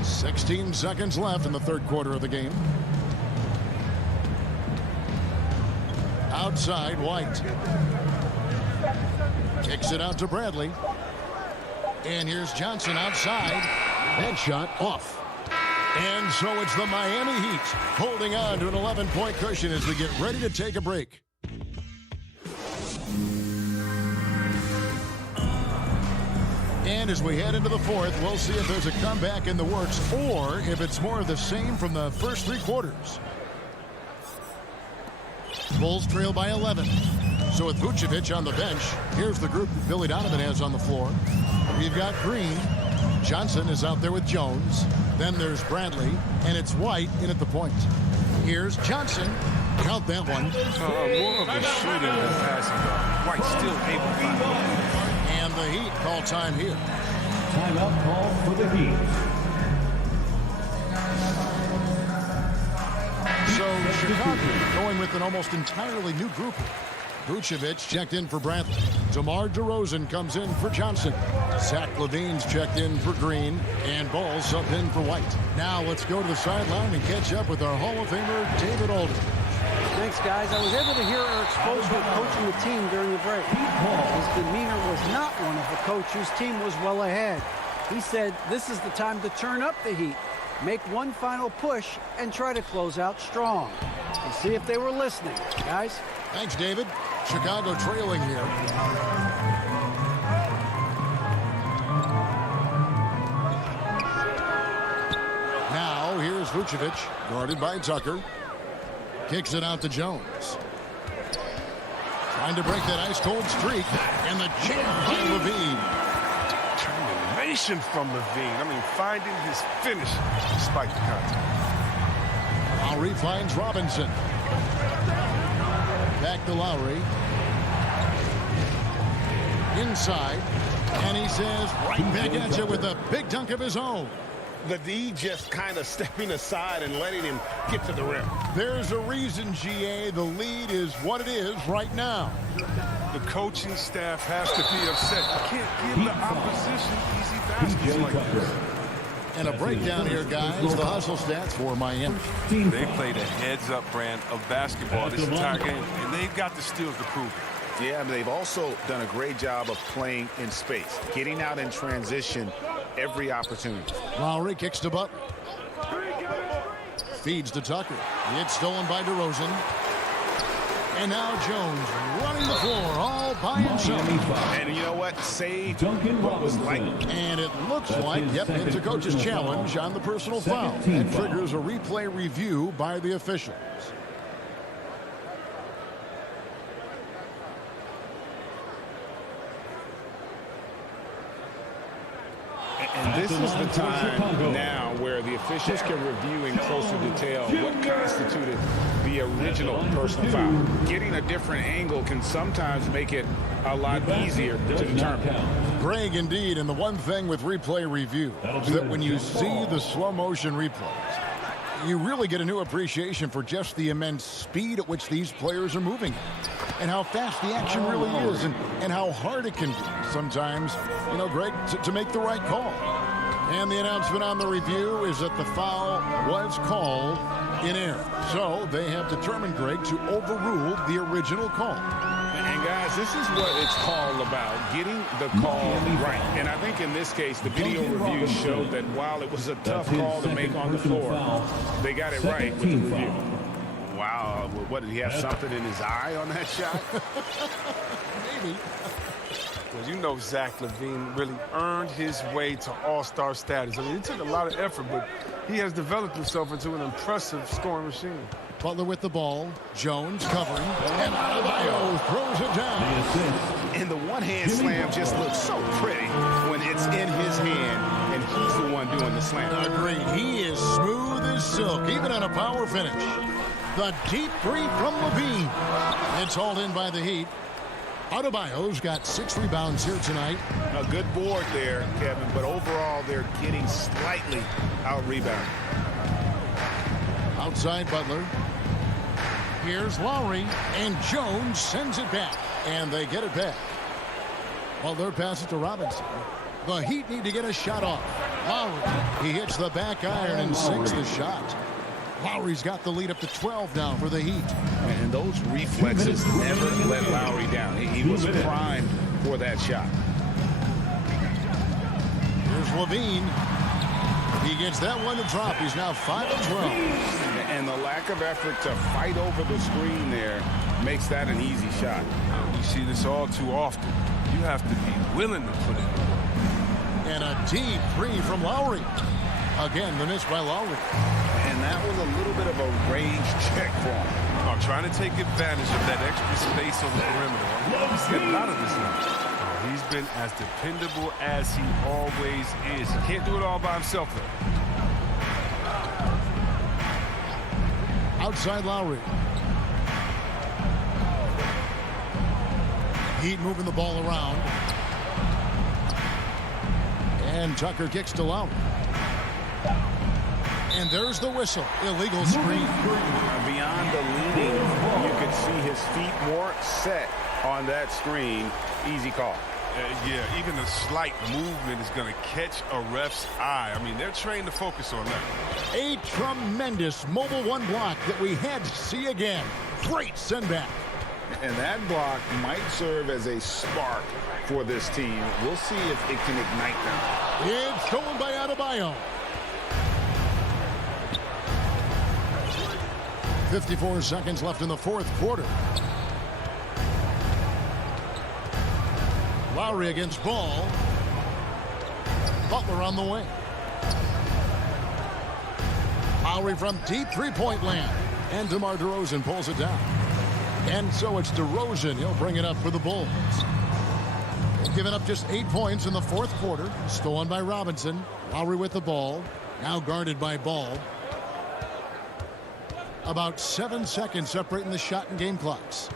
16 seconds left in the third quarter of the game. Outside, White. Kicks it out to Bradley. And here's Johnson outside. Headshot off. And so it's the Miami Heat holding on to an 11-point cushion as we get ready to take a break. And as we head into the fourth, we'll see if there's a comeback in the works or if it's more of the same from the first 3 quarters. Bulls trail by 11. So with Vucevic on the bench, here's the group that Billy Donovan has on the floor. We've got Green. Johnson is out there with Jones. Then there's Bradley, and it's White in at the point. Here's Johnson. Count that one. More of a shooting than passing guard. White still able to find it. And the Heat call time here. Timeout call for the Heat. So Chicago going with an almost entirely new group. Vucevic checked in for Bradley. DeMar DeRozan comes in for Johnson. Zach LaVine's checked in for Green. And Ball subbed in for White. Now let's go to the sideline and catch up with our Hall of Famer, David Aldridge. Thanks, guys. I was able to hear Eric Spoelstra coaching the team during the break. His demeanor was not one of a coach whose team was well ahead. He said this is the time to turn up the heat, make one final push, and try to close out strong. We'll see if they were listening, guys. Thanks, David. Chicago trailing here. Now, here's Vucevic, guarded by Tucker. Kicks it out to Jones. Trying to break that ice-cold streak. And the jam by Levine. Determination from Levine. I mean, finding his finish despite the contact. Lowry finds Robinson. Back to Lowry. Inside. And he says, right back at you with a big dunk of his own. The D just kind of stepping aside and letting him get to the rim. There's a reason, GA. The lead is what it is right now. The coaching staff has to be upset. You can't give the opposition easy baskets like this. And a breakdown here, guys. The hustle stats for Miami. They played a heads-up brand of basketball this entire game, and they've got the steals to prove it. Yeah, but they've also done a great job of playing in space, getting out in transition every opportunity. Lowry kicks to Butler. Feeds to Tucker. It's stolen by DeRozan. And now Jones running the floor all by himself. And you know what? Save what was like. And it looks like, it's a coach's challenge on the personal foul. That triggers a replay review by the officials. And this is the time now where the officials can review in closer detail what constituted the original personal foul. Getting a different angle can sometimes make it a lot easier to determine. Greg, indeed, and the one thing with replay review is that when you see the slow motion replays, you really get a new appreciation for just the immense speed at which these players are moving and how fast the action really is and how hard it can be sometimes, Greg, to make the right call. And the announcement on the review is that the foul was called in error. So they have determined, Greg, to overrule the original call. And guys, this is what it's all about, getting the call right. And I think in this case, the video review showed that while it was a tough call to make on the floor, they got it right with the review. Wow, what, did he have something in his eye on that shot? Maybe. Well, you know Zach LaVine really earned his way to all-star status. I mean, it took a lot of effort, but he has developed himself into an impressive scoring machine. Butler with the ball. Jones covering. And Adebayo throws it down. And the one-hand slam just looks so pretty when it's in his hand and he's the one doing the slam. Agreed. He is smooth as silk, even on a power finish. The deep three from LaVine. It's hauled in by the Heat. Adebayo's got 6 rebounds here tonight. A good board there, Kevin, but overall they're getting slightly out-rebounded. Outside Butler. Here's Lowry, and Jones sends it back, and they get it back. Butler passes to Robinson. The Heat need to get a shot off. Lowry, he hits the back iron and sinks the shot. Lowry's got the lead up to 12 now for the Heat. And those reflexes never let Lowry down. He was primed for that shot. Here's LaVine. He gets that one to drop. He's now 5 of 12. And the lack of effort to fight over the screen there makes that an easy shot. We see this all too often. You have to be willing to put in the work. And a deep three from Lowry. Again, the miss by Lowry. And that was a little bit of a range check for him. Trying to take advantage of that extra space on the perimeter. He's getting a lot of this now. He's been as dependable as he always is. He can't do it all by himself, though. Outside Lowry. Heat moving the ball around. And Tucker kicks to Lowry. And there's the whistle. Illegal screen. Beyond the leading, you could see his feet more set on that screen. Easy call. Yeah, even a slight movement is going to catch a ref's eye. I mean, they're trained to focus on that. A tremendous mobile one block that we had to see again. Great send back. And that block might serve as a spark for this team. We'll see if it can ignite them. It's stolen by Adebayo. 54 seconds left in the fourth quarter. Lowry against Ball. Butler on the wing. Lowry from deep three-point land. And DeMar DeRozan pulls it down. And so it's DeRozan. He'll bring it up for the Bulls. They've given up just 8 points in the fourth quarter. Stolen by Robinson. Lowry with the ball. Now guarded by Ball. About 7 seconds separating the shot and game clocks.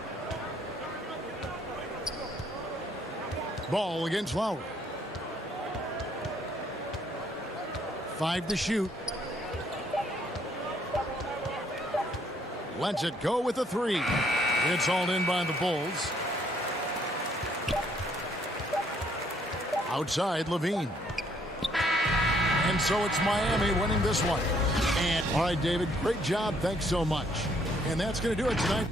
Ball against Lowry. 5 to shoot. Lets it go with a 3. It's hauled in by the Bulls. Outside LaVine. And so it's Miami winning this one. And all right, David, great job. Thanks so much. And that's going to do it tonight.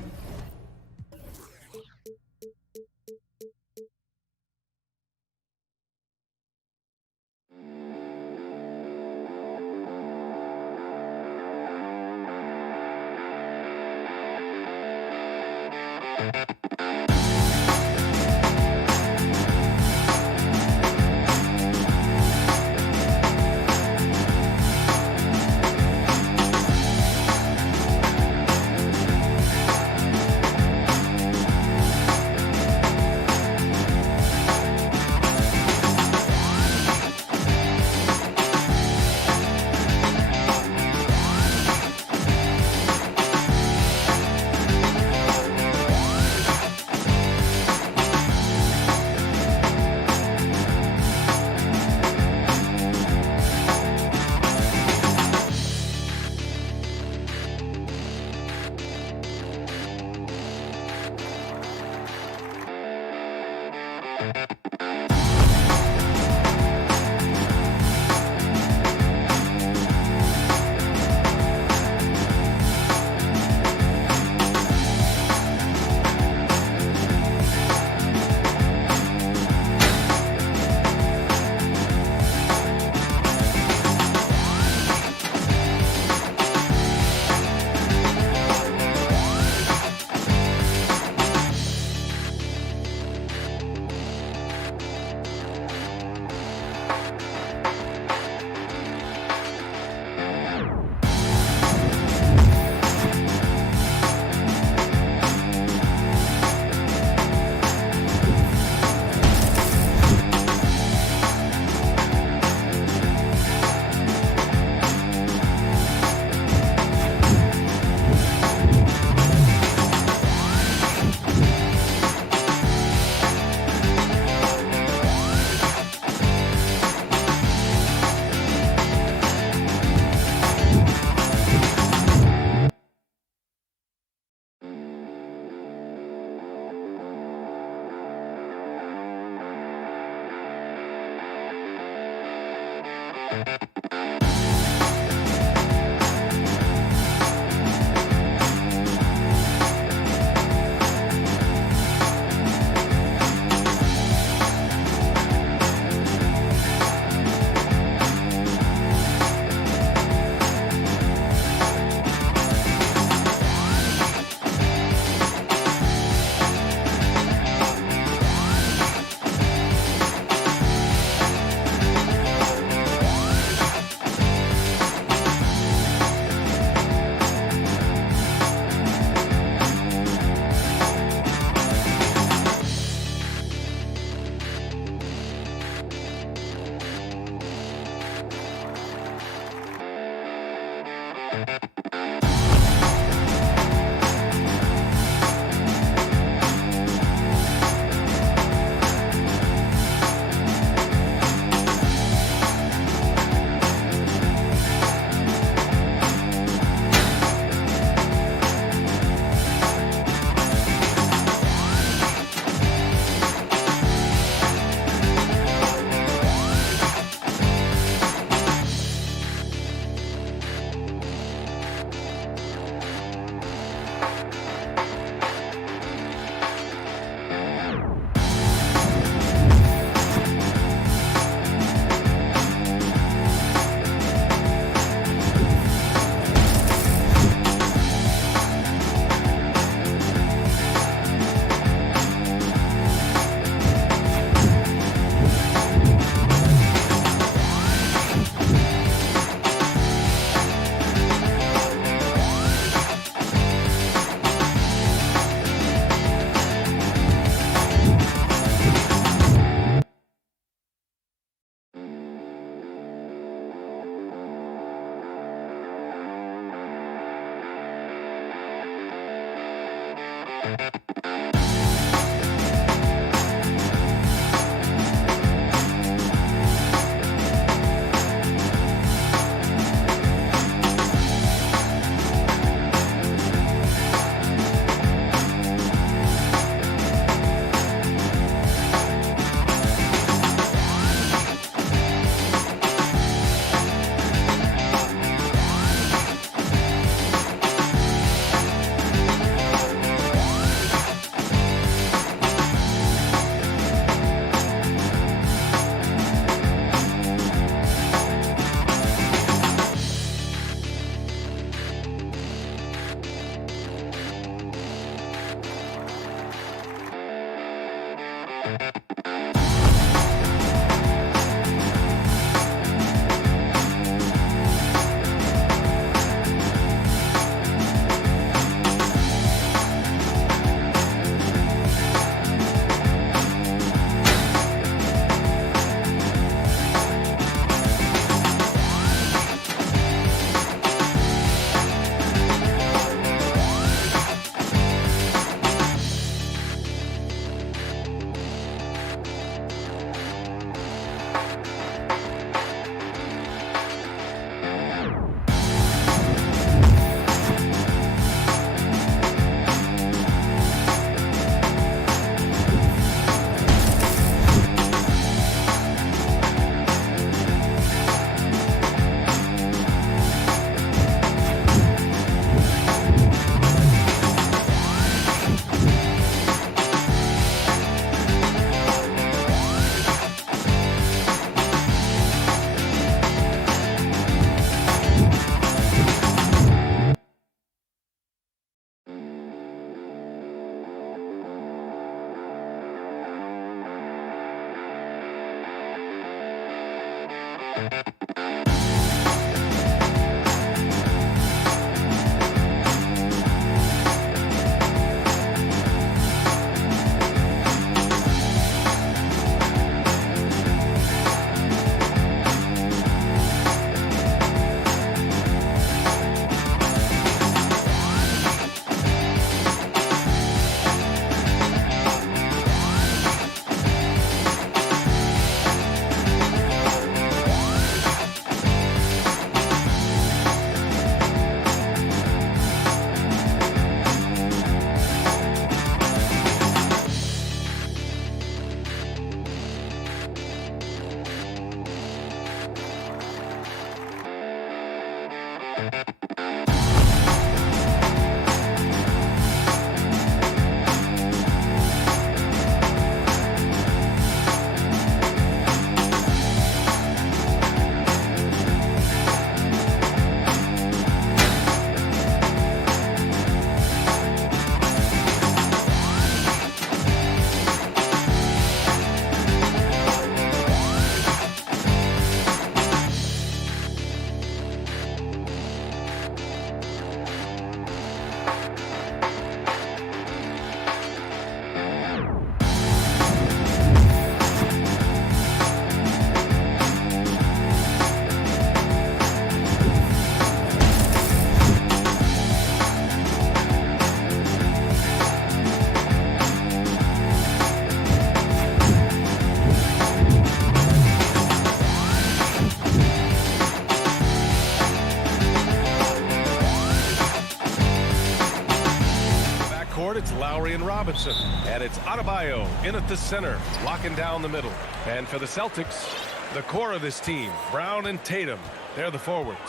It's Lowry and Robinson, and it's Adebayo in at the center, locking down the middle. And for the Celtics, the core of this team, Brown and Tatum, they're the forwards.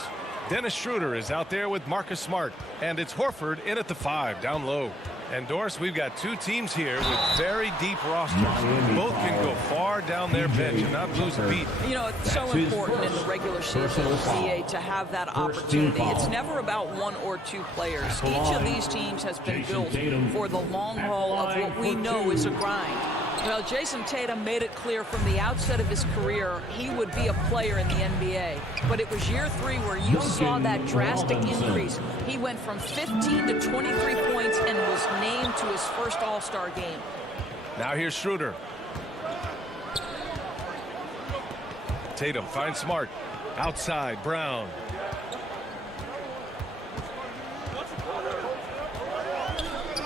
Dennis Schroeder is out there with Marcus Smart, and it's Horford in at the 5, down low. And Doris, we've got two teams here with very deep rosters. Both can go far down their bench and not lose a beat. You know, it's so important in the regular season, CA, to have that opportunity. It's never about one or two players. Each of these teams has been built for the long haul of what we know is a grind. Well, Jason Tatum made it clear from the outset of his career he would be a player in the NBA. But it was year 3 where you saw that drastic increase. He went from 15 to 23 points and was named to his first All-Star game. Now here's Schroeder. Tatum finds Smart. Outside, Brown.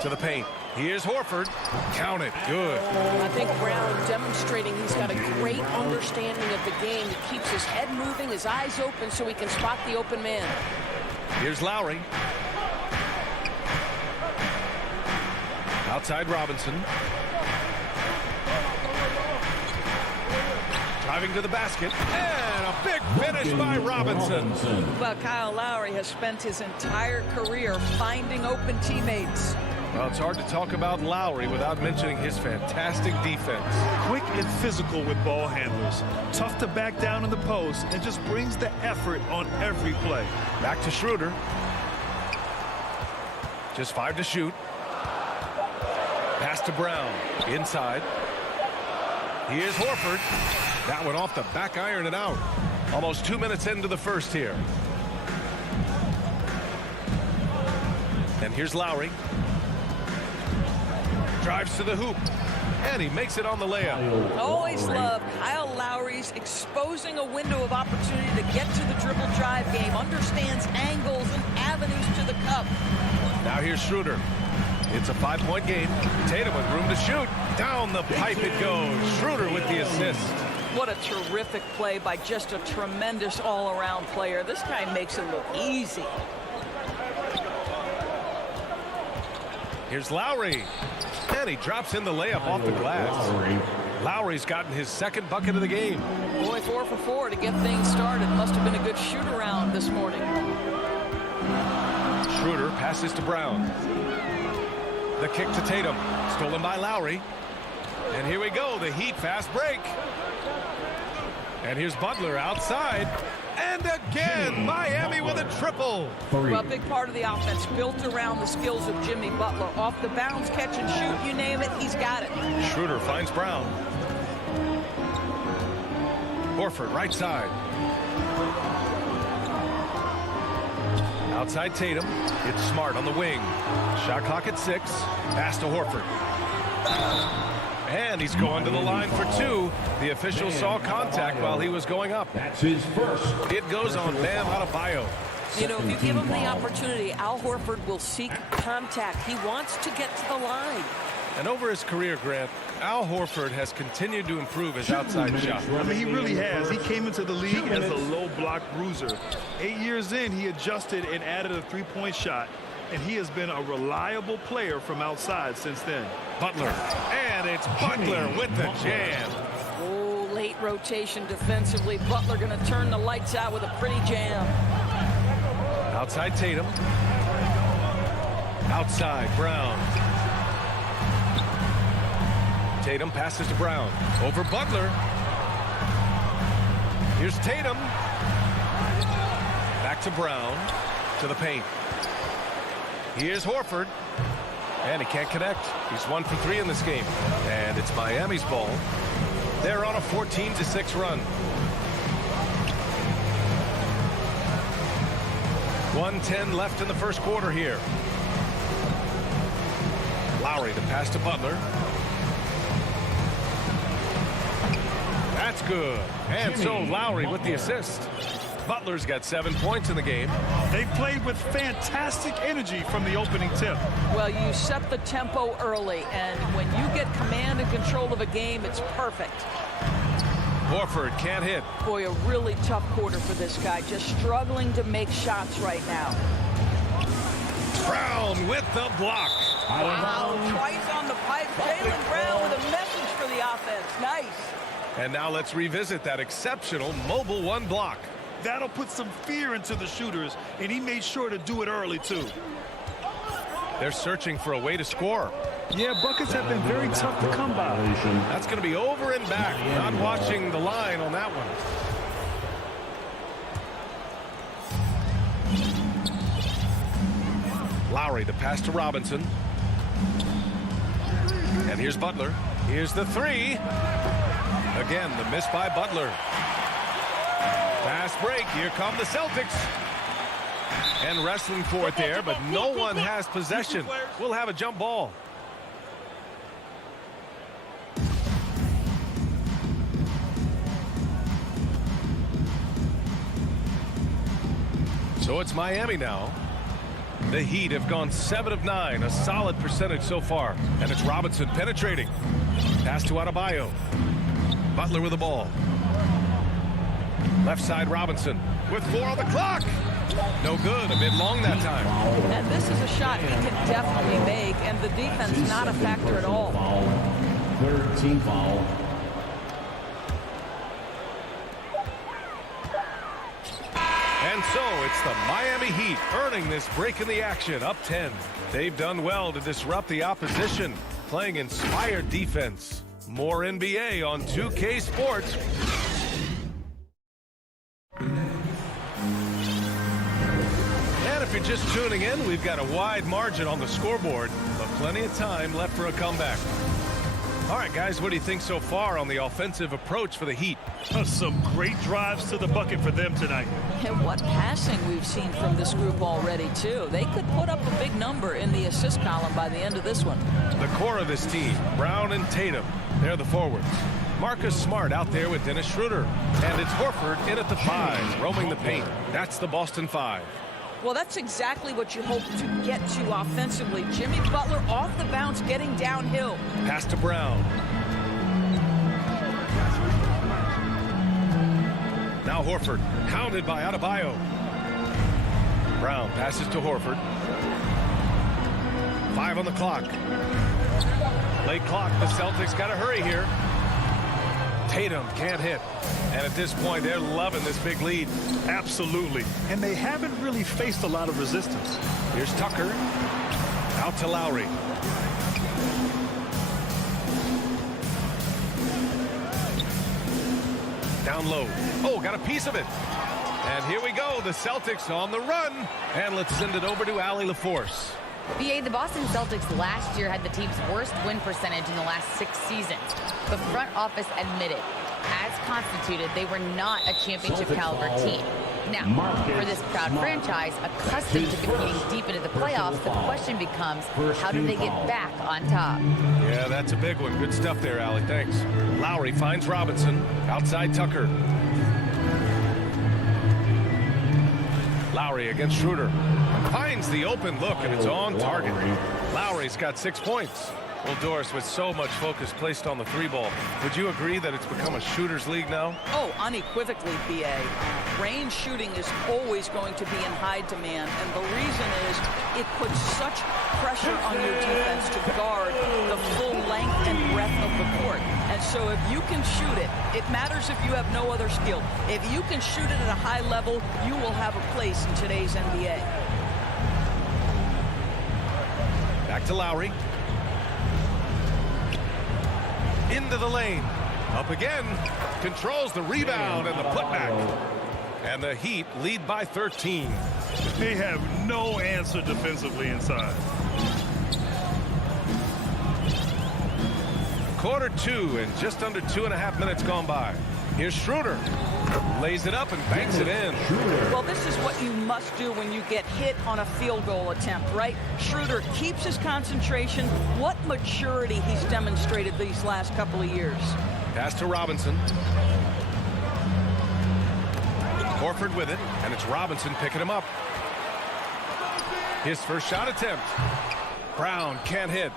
To the paint. Here's Horford. Count it. Good. I think Brown demonstrating he's got a great understanding of the game. He keeps his head moving, his eyes open so he can spot the open man. Here's Lowry. Outside Robinson. Driving to the basket. And a big finish by Robinson. Well, Kyle Lowry has spent his entire career finding open teammates. Well, it's hard to talk about Lowry without mentioning his fantastic defense. Quick and physical with ball handlers. Tough to back down in the post and just brings the effort on every play. Back to Schroeder. Just 5 to shoot. Pass to Brown. Inside. Here's Horford. That one off the back iron and out. Almost 2 minutes into the first here. And here's Lowry. Drives to the hoop. And he makes it on the layup. Always love Kyle Lowry's exposing a window of opportunity to get to the dribble drive game. Understands angles and avenues to the cup. Now here's Schroeder. It's a 5-point game. Tatum with room to shoot. Down the pipe it goes. Schroeder with the assist. What a terrific play by just a tremendous all-around player. This guy makes it look easy. Here's Lowry. And he drops in the layup off the glass. Lowry's gotten his second bucket of the game. Boy, 4 for 4 to get things started. Must have been a good shoot-around this morning. Schroeder passes to Brown. The kick to Tatum. Stolen by Lowry. And here we go. The Heat fast break. And here's Butler outside. And again, Miami with a triple. Well, a big part of the offense built around the skills of Jimmy Butler. Off the bounce, catch and shoot, you name it, he's got it. Schroeder finds Brown. Horford, right side. Outside Tatum. It's Smart on the wing. Shot clock at 6. Pass to Horford. And he's going to the line for 2. The official saw contact while he was going up. That's his first. It goes on Bam Adebayo. You know, if you give him the opportunity, Al Horford will seek contact. He wants to get to the line. And over his career, Grant, Al Horford has continued to improve his outside shot. I mean, he really has. He came into the league as a low block bruiser. 8 years in, he adjusted and added a three-point shot. And he has been a reliable player from outside since then. Butler. And it's Butler with the jam. Oh, late rotation defensively. Butler going to turn the lights out with a pretty jam. Outside Tatum. Outside Brown. Tatum passes to Brown. Over Butler. Here's Tatum. Back to Brown. To the paint. Here's Horford. And he can't connect. He's 1 for 3 in this game. And it's Miami's ball. They're on a 14-6 run. 1:10 left in the first quarter here. Lowry to pass to Butler. That's good. And so Lowry with the assist. Butler's got 7 points in the game. They played with fantastic energy from the opening tip. Well, you set the tempo early, and when you get command and control of a game, it's perfect. Horford can't hit. Boy, a really tough quarter for this guy, just struggling to make shots right now. Brown with the block. Wow, twice on the pipe. Jaylen Brown with a message for the offense. Nice. And now let's revisit that exceptional mobile 1 block. That'll put some fear into the shooters, and he made sure to do it early, too. They're searching for a way to score. Yeah, buckets have been very tough to come by. That's going to be over and back. Not watching the line on that one. Lowry to pass to Robinson. And here's Butler. Here's the 3. Again, the miss by Butler. Fast break. Here come the Celtics. And wrestling for it there, but no one has possession. We'll have a jump ball. So it's Miami now. The Heat have gone 7 of 9, a solid percentage so far. And it's Robinson penetrating. Pass to Adebayo. Butler with the ball. Left side Robinson with 4 on the clock. No good. A bit long that time. And this is a shot he can definitely make, and the defense not a factor at all. Third team foul. And so it's the Miami Heat earning this break in the action, up 10. They've done well to disrupt the opposition, playing inspired defense. More NBA on 2K Sports. And if you're just tuning in, we've got a wide margin on the scoreboard, but plenty of time left for a comeback. All right, guys, what do you think so far on the offensive approach for the Heat? Some great drives to the bucket for them tonight. And what passing we've seen from this group already, too. They could put up a big number in the assist column by the end of this one. The core of this team, Brown and Tatum, they're the forwards. Marcus Smart out there with Dennis Schroeder. And it's Horford in at the 5, roaming the paint. That's the Boston 5. Well, that's exactly what you hope to get to offensively. Jimmy Butler off the bounce, getting downhill. Pass to Brown. Now Horford, hounded by Adebayo. Brown passes to Horford. 5 on the clock. Late clock, the Celtics got to hurry here. Tatum can't hit. And at this point, they're loving this big lead. Absolutely. And they haven't really faced a lot of resistance. Here's Tucker. Out to Lowry. Down low. Oh, got a piece of it. And here we go. The Celtics on the run. And let's send it over to Allie LaForce. BA, the Boston Celtics last year had the team's worst win percentage in the last 6 seasons. The front office admitted, as constituted, they were not a championship caliber team. Now, for this proud franchise, accustomed to competing deep into the playoffs, the question becomes, how do they get back on top? Yeah, that's a big one. Good stuff there, Allie. Thanks. Lowry finds Robinson. Outside Tucker. Lowry against Schroeder. Finds the open look, and it's on target. Lowry's got 6 points. Well, Doris, with so much focus placed on the three ball, would you agree that it's become a shooter's league now? Oh, unequivocally, BA. Range shooting is always going to be in high demand, and the reason is it puts such pressure on your defense to guard the full length and breadth of the court. And so if you can shoot it, it matters if you have no other skill. If you can shoot it at a high level, you will have a place in today's NBA. Back to Lowry. Into the lane. Up again. Controls the rebound and the putback. And the Heat lead by 13. They have no answer defensively inside. Quarter 2 and just under 2.5 minutes gone by. Here's Schroeder. Lays it up and banks it in. Well, this is what you must do when you get hit on a field goal attempt, right? Schroeder keeps his concentration. What maturity he's demonstrated these last couple of years. Pass to Robinson. Horford with it, and it's Robinson picking him up. His first shot attempt. Brown can't hit.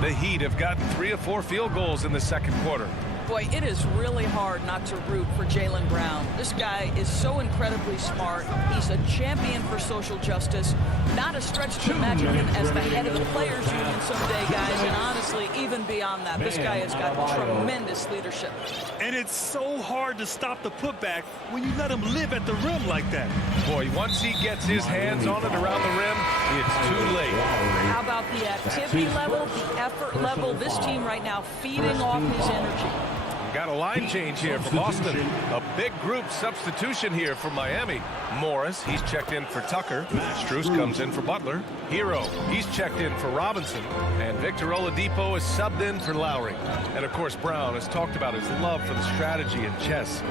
The Heat have gotten 3 of 4 field goals in the second quarter. Boy, it is really hard not to root for Jaylen Brown. This guy is so incredibly smart. He's a champion for social justice. Not a stretch to imagine him as the head of the players union someday, guys. And honestly, even beyond that, this guy has got tremendous leadership. And it's so hard to stop the putback when you let him live at the rim like that. Boy, once he gets his hands on it around the rim, it's too late. How about the activity level, the effort level? This team right now feeding off his energy. Got a line change here for Boston. A big group substitution here for Miami. Morris, he's checked in for Tucker. Strus comes in for Butler. Hero, he's checked in for Robinson. And Victor Oladipo is subbed in for Lowry. And of course, Brown has talked about his love for the strategy in chess.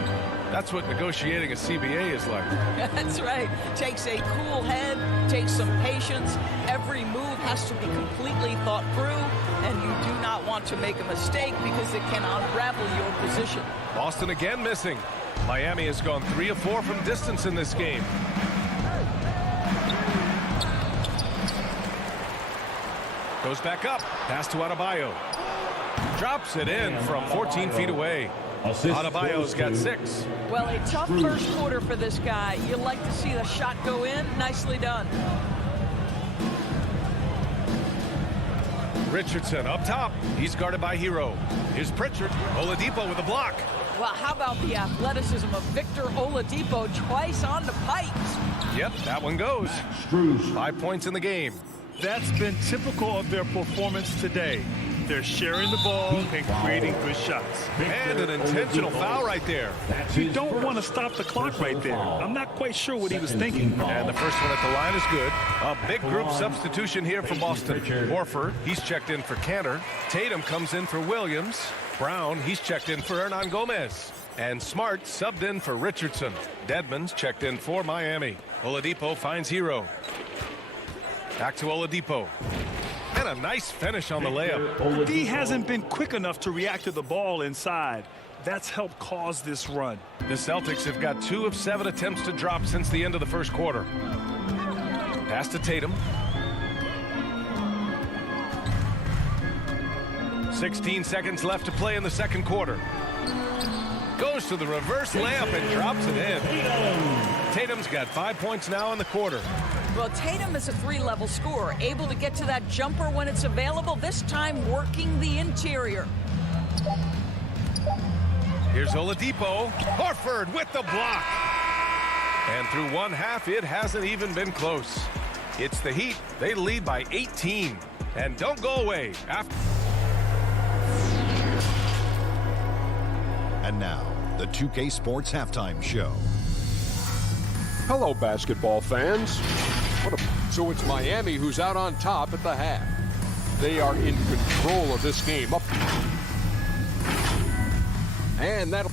That's what negotiating a CBA is like. That's right. Takes a cool head, takes some patience. Every move has to be completely thought through, and you do not want to make a mistake because it can unravel your position. Boston again missing. Miami has gone 3 of 4 from distance in this game. Goes back up. Pass to Adebayo. Drops it in from 14 feet away. Adebayo's got 6. Well, a tough first quarter for this guy. You like to see the shot go in. Nicely done. Richardson up top. He's guarded by Hero. Here's Pritchard. Oladipo with a block. Well, how about the athleticism of Victor Oladipo twice on the pipes? Yep, that one goes. 5 points in the game. That's been typical of their performance today. They're sharing the ball and creating good shots. And an intentional foul right there. You don't want to stop the clock right there. I'm not quite sure what he was thinking. And the first one at the line is good. A big group substitution here for Boston. Horford, he's checked in for Cantor. Tatum comes in for Williams. Brown, he's checked in for Hernan Gomez. And Smart subbed in for Richardson. Dedmon's checked in for Miami. Oladipo finds Hero. Back to Oladipo. And a nice finish on the layup. D hasn't been quick enough to react to the ball inside. That's helped cause this run. The Celtics have got 2 of 7 attempts to drop since the end of the first quarter. Pass to Tatum. 16 seconds left to play in the second quarter. Goes to the reverse layup and drops it in. Tatum's got 5 points now in the quarter. Well, Tatum is a 3-level scorer, able to get to that jumper when it's available, this time working the interior. Here's Oladipo. Horford with the block. And through one half, it hasn't even been close. It's the Heat. They lead by 18. And don't go away. And now, the 2K Sports Halftime Show. Hello, basketball fans. So it's Miami who's out on top at the half. They are in control of this game. Up. And that'll...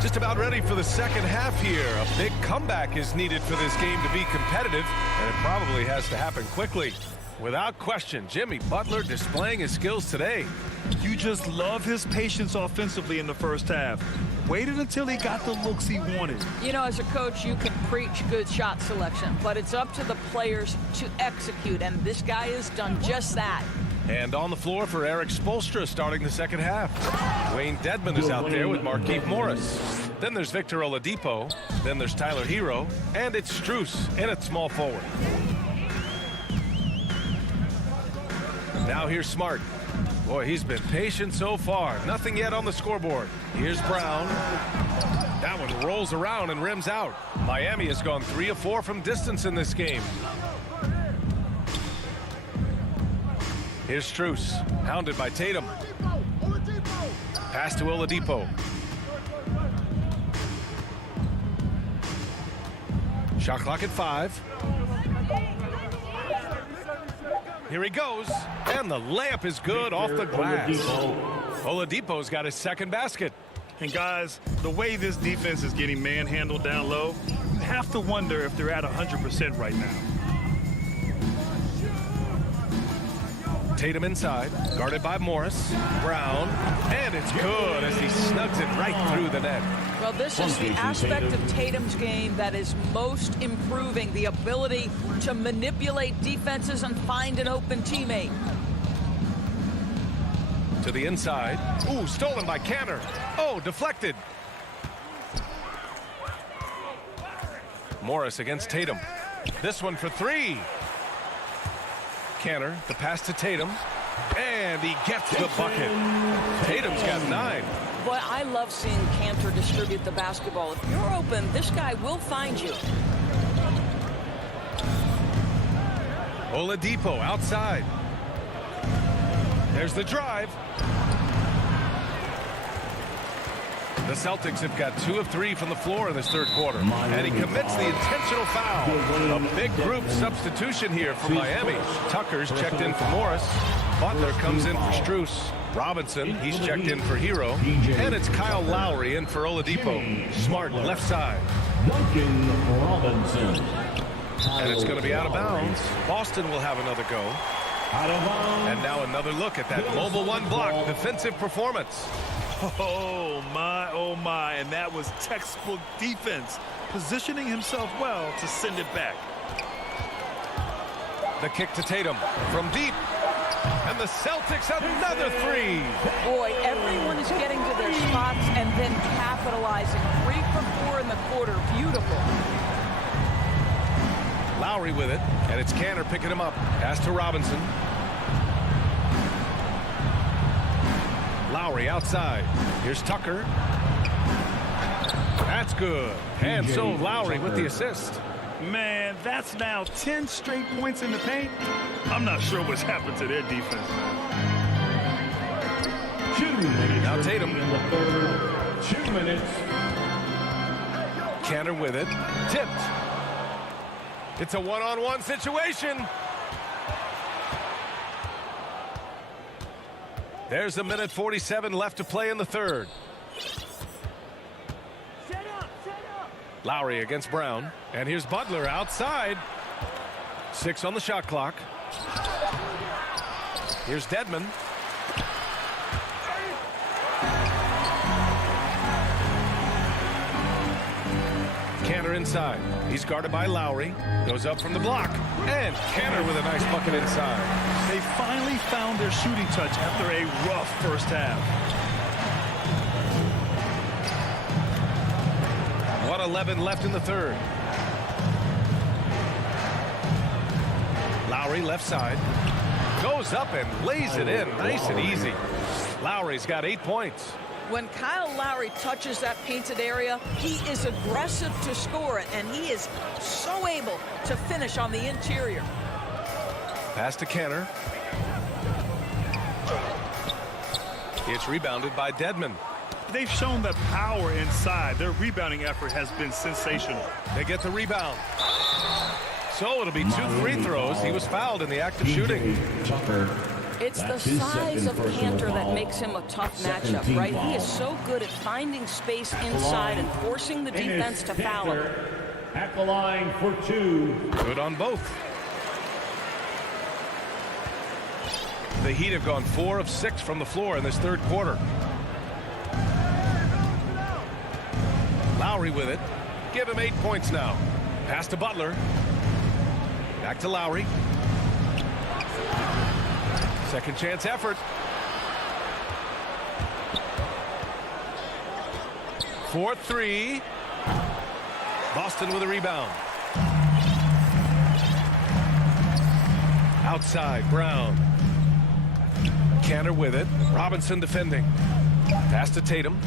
Just about ready for the second half here. A big comeback is needed for this game to be competitive, and it probably has to happen quickly. Without question, Jimmy Butler displaying his skills today. You just love his patience offensively in the first half. Waited until he got the looks he wanted. You know, as a coach, you can preach good shot selection, but it's up to the players to execute, and this guy has done just that. And on the floor for Eric Spoelstra starting the second half. Wayne Dedmon is out there with Markieff Morris. Then there's Victor Oladipo. Then there's Tyler Hero. And it's Strus in at small forward. Now here's Smart. Boy, he's been patient so far. Nothing yet on the scoreboard. Here's Brown. That one rolls around and rims out. Miami has gone 3 of 4 from distance in this game. Here's Strus, hounded by Tatum. Pass to Oladipo. Shot clock at 5. Here he goes, and the layup is good off the glass. Oladipo's got his second basket. And guys, the way this defense is getting manhandled down low, you have to wonder if they're at 100% right now. Tatum inside, guarded by Morris. Brown, and it's good as he snugs it right through the net. Well, this is the aspect of Tatum's game that is most improving, the ability to manipulate defenses and find an open teammate. To the inside. Ooh, stolen by Canner. Oh, deflected. Morris against Tatum. This one for 3. Canner, the pass to Tatum, and he gets the bucket. Tatum's got 9. But I love seeing Cantor distribute the basketball. If you're open, this guy will find you. Oladipo outside. There's the drive. The Celtics have got 2 of 3 from the floor in this third quarter. And he commits the intentional foul. A big group substitution here for Miami. Tucker's checked in for Morris. Butler comes in for Strus. Robinson, he's checked in for Hero. And it's Kyle Lowry in for Oladipo. Smart left side. Duncan Robinson. And it's going to be out of bounds. Boston will have another go. And now another look at that mobile one block defensive performance. Oh my, and that was textbook defense, positioning himself well to send it back. The kick to Tatum from deep, and the Celtics another 3. Boy, everyone is getting to their spots and then capitalizing. 3 for 4 in the quarter. Beautiful. Lowry with it, and it's Canner picking him up. Pass to Robinson. Lowry outside. Here's Tucker. That's good. And so Lowry with the assist. Man, that's now 10 straight points in the paint. I'm not sure what's happened to their defense, man. 2 minutes. Now Tatum. In the third. 2 minutes. Canner with it. Tipped. It's a one-on-one situation. There's 1:47 left to play in the third. Lowry against Brown. And here's Butler outside. 6 on the shot clock. Here's Dedmon. Canner inside. He's guarded by Lowry. Goes up from the block. And Canner with a nice bucket inside. They finally found their shooting touch after a rough first half. 1:11 left in the third. Lowry left side. Goes up and lays it in nice and easy. Lowry's got 8 points. When Kyle Lowry touches that painted area, he is aggressive to score it, and he is so able to finish on the interior. Pass to Canner. It's rebounded by Dedmon. They've shown the power inside. Their rebounding effort has been sensational. They get the rebound. So it'll be 2 free throws. He was fouled in the act of shooting. It's the size of Cantor that makes him a tough matchup, right? He is so good at finding space inside and forcing the defense to foul him. At the line for 2. Good on both. The Heat have gone 4 of 6 from the floor in this third quarter. Lowry with it. Give him 8 points now. Pass to Butler. Back to Lowry. Second chance effort. 4-3. Boston with a rebound. Outside, Brown. Cantor with it. Robinson defending. Pass to Tatum.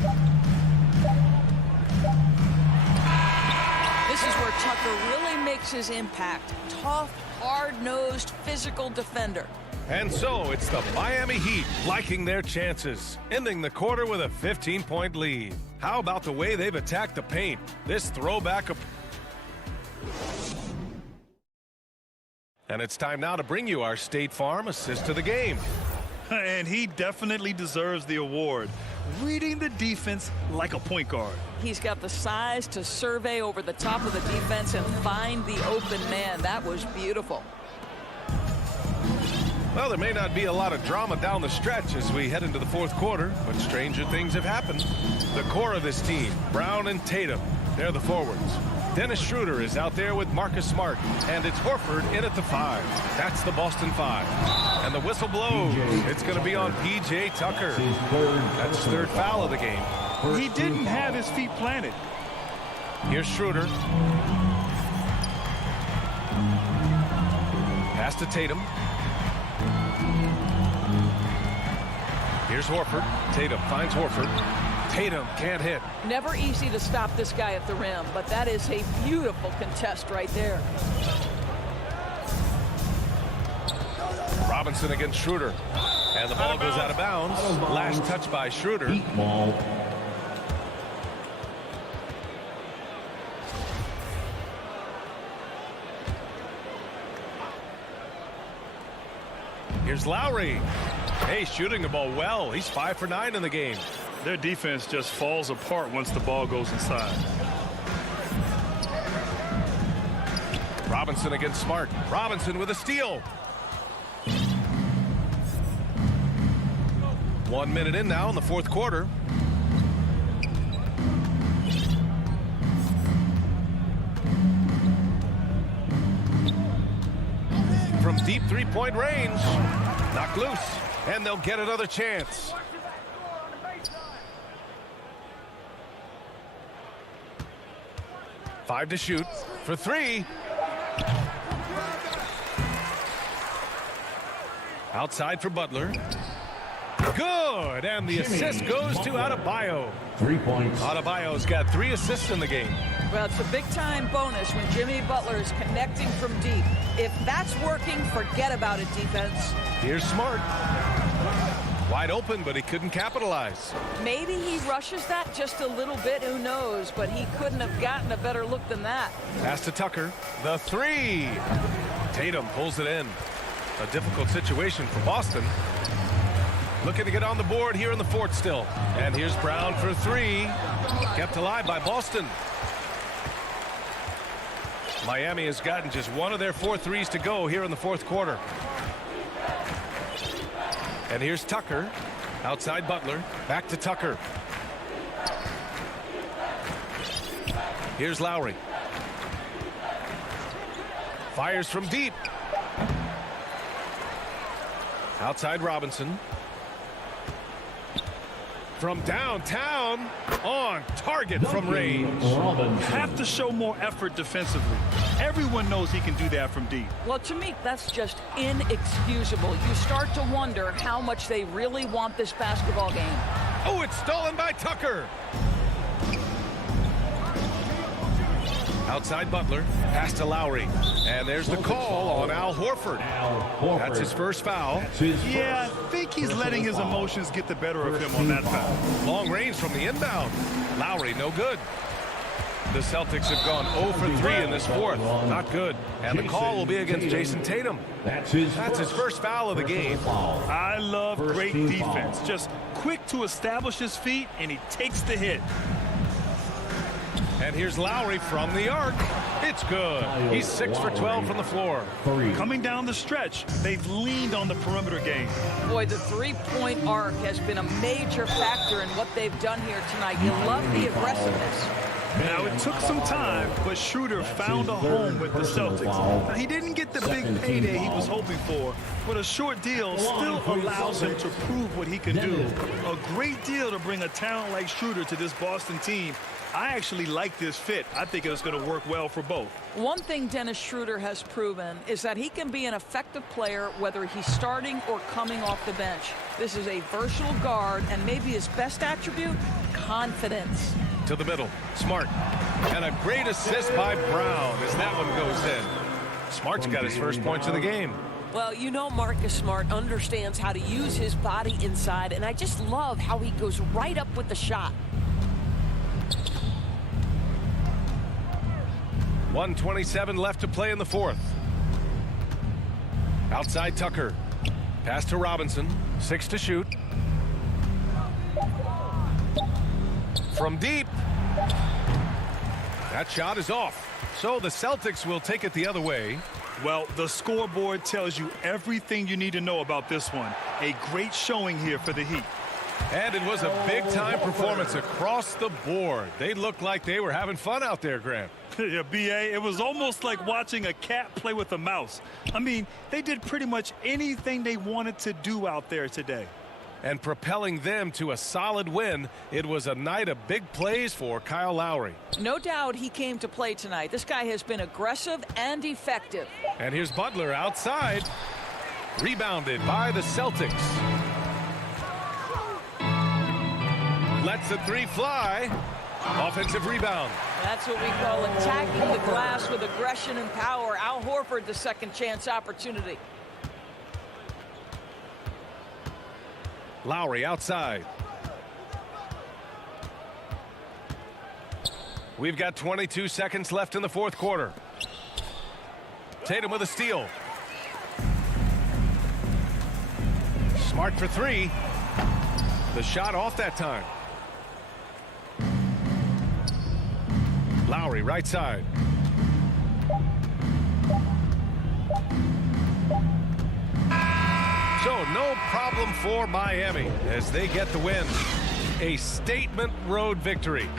This is where Tucker really makes his impact. Tough, hard-nosed, physical defender. And so it's the Miami Heat liking their chances, ending the quarter with a 15-point lead. How about the way they've attacked the paint? This throwback of... And it's time now to bring you our State Farm assist to the game. And he definitely deserves the award. Reading the defense like a point guard. He's got the size to survey over the top of the defense and find the open man. That was beautiful. Well, there may not be a lot of drama down the stretch as we head into the fourth quarter, but stranger things have happened. The core of this team, Brown and Tatum, they're the forwards. Dennis Schroeder is out there with Marcus Smart, and it's Horford in at the 5. That's the Boston 5. And the whistle blows. It's going to be on P.J. Tucker. That's his third foul of the game. He didn't have his feet planted. Here's Schroeder. Pass to Tatum. Here's Horford. Tatum finds Horford. Tatum can't hit. Never easy to stop this guy at the rim, but that is a beautiful contest right there. Robinson against Schroeder. And the ball goes out of bounds. Last touch by Schroeder. Here's Lowry. Hey, shooting the ball well. He's 5 for 9 in the game. Their defense just falls apart once the ball goes inside. Robinson against Smart. Robinson with a steal. 1 minute in now in the fourth quarter. From deep three-point range. Knocked loose. And they'll get another chance. Five to shoot for 3. Outside for Butler. Good, and the assist goes to Adebayo. 3 points. Adebayo's got 3 assists in the game. Well, it's a big-time bonus when Jimmy Butler is connecting from deep. If that's working, forget about it, defense. Here's Smart. Wide open, but he couldn't capitalize. Maybe he rushes that just a little bit, who knows, but he couldn't have gotten a better look than that. Pass to Tucker. The 3. Tatum pulls it in. A difficult situation for Boston. Looking to get on the board here in the fourth still. And here's Brown for 3. Kept alive by Boston. Miami has gotten just one of their 4 threes to go here in the fourth quarter. And here's Tucker. Outside Butler. Back to Tucker. Here's Lowry. Fires from deep. Outside Robinson. From downtown, on target from range. Have to show more effort defensively. Everyone knows he can do that from deep. Well, to me, that's just inexcusable. You start to wonder how much they really want this basketball game. Oh, it's stolen by Tucker. Outside Butler, pass to Lowry. And there's the call on Al Horford. That's his first foul. Yeah, I think he's letting his emotions get the better of him on that foul. Long range from the inbound. Lowry, no good. The Celtics have gone 0 for 3 in this fourth. Not good. And the call will be against Jason Tatum. That's his first foul of the game. I love great defense. Just quick to establish his feet, and he takes the hit. And here's Lowry from the arc. It's good. He's 6 for 12 from the floor. Coming down the stretch, they've leaned on the perimeter game. Boy, the three-point arc has been a major factor in what they've done here tonight. You love the aggressiveness. Now, it took some time, but Schroeder found a home with the Celtics. Now, he didn't get the big payday he was hoping for, but a short deal still allows him to prove what he can do. A great deal to bring a talent like Schroeder to this Boston team. I actually like this fit. I think it's going to work well for both. One thing Dennis Schroeder has proven is that he can be an effective player whether he's starting or coming off the bench. This is a versatile guard, and maybe his best attribute, confidence. To the middle, Smart. And a great assist by Brown as that one goes in. Smart's got his first points of the game. Well, you know Marcus Smart understands how to use his body inside, and I just love how he goes right up with the shot. 1:27 left to play in the fourth. Outside Tucker. Pass to Robinson. 6 to shoot. From deep. That shot is off. So the Celtics will take it the other way. Well, the scoreboard tells you everything you need to know about this one. A great showing here for the Heat. And it was a big-time performance across the board. They looked like they were having fun out there, Graham. Yeah, B.A., it was almost like watching a cat play with a mouse. I mean, they did pretty much anything they wanted to do out there today. And propelling them to a solid win, it was a night of big plays for Kyle Lowry. No doubt he came to play tonight. This guy has been aggressive and effective. And here's Butler outside. Rebounded by the Celtics. Lets the three fly. Offensive rebound. That's what we call attacking the glass with aggression and power. Al Horford, the second chance opportunity. Lowry outside. We've got 22 seconds left in the fourth quarter. Tatum with a steal. Smart for three. The shot off that time. Lowry right side. So no problem for Miami as they get the win. A statement road victory.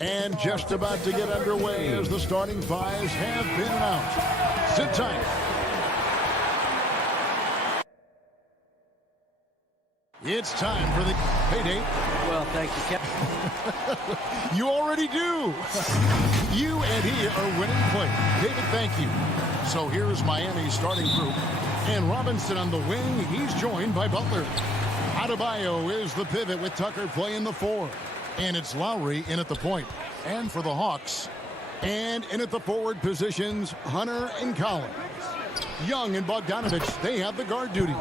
And just about to get underway as the starting fives have been announced. Sit tight. It's time for the payday. Well, thank you, Captain. You already do. You and he are winning play. David, thank you. So here's Miami's starting group. And Robinson on the wing. He's joined by Butler. Adebayo is the pivot with Tucker playing the 4. And it's Lowry in at the point. And for the Hawks, and in at the forward positions, Hunter and Collins. Young and Bogdanovich, they have the guard duties.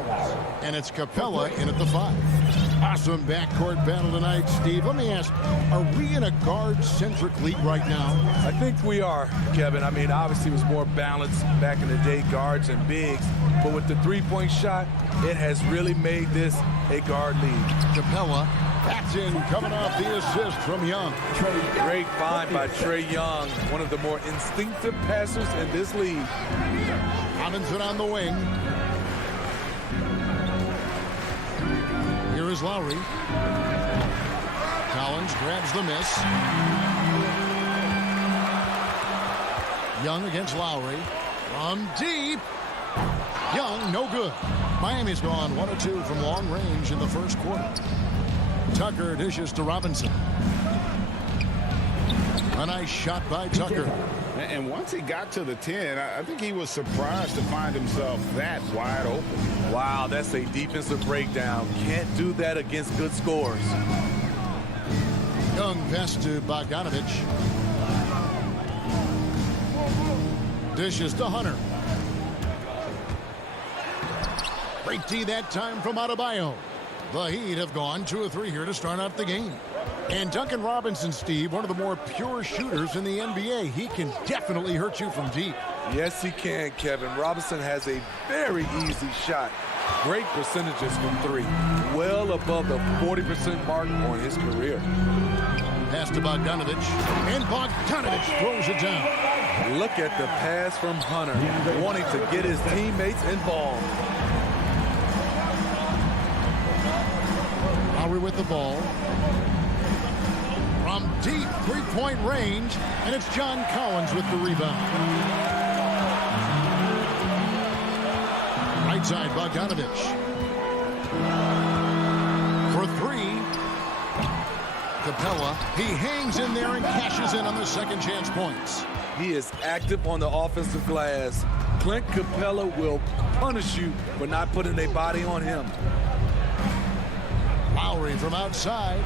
And it's Capella in at the 5. Awesome backcourt battle tonight, Steve. Let me ask, are we in a guard-centric league right now? I think we are, Kevin. I mean, obviously it was more balanced back in the day, guards and bigs. But with the three-point shot, it has really made this a guard league. Capella, that's in, coming off the assist from Young. Great find by Trae Young, one of the more instinctive passers in this league. Robinson on the wing. Here is Lowry. Collins grabs the miss. Young against Lowry. From deep. Young, no good. Miami's gone 1 of 2 from long range in the first quarter. Tucker dishes to Robinson. A nice shot by Tucker. And once he got to the 10, I think he was surprised to find himself that wide open. Wow, that's a defensive breakdown. Can't do that against good scores. Young pass to Bogdanovich. Dishes to Hunter. Break D that time from Adebayo. The Heat have gone 2 of 3 here to start out the game. And Duncan Robinson, Steve, one of the more pure shooters in the NBA. He can definitely hurt you from deep. Yes, he can, Kevin. Robinson has a very easy shot. Great percentages from 3. Well above the 40% mark on his career. Pass to Bogdanovich. And Bogdanovich throws it down. Look at the pass from Hunter, wanting to get his teammates involved. Lowry with the ball. From deep three-point range, and it's John Collins with the rebound. Right side, Bogdanovich. For three. Capella, he hangs in there and cashes in on the second chance points. He is active on the offensive glass. Clint Capella will punish you for not putting their body on him. Lowry from outside.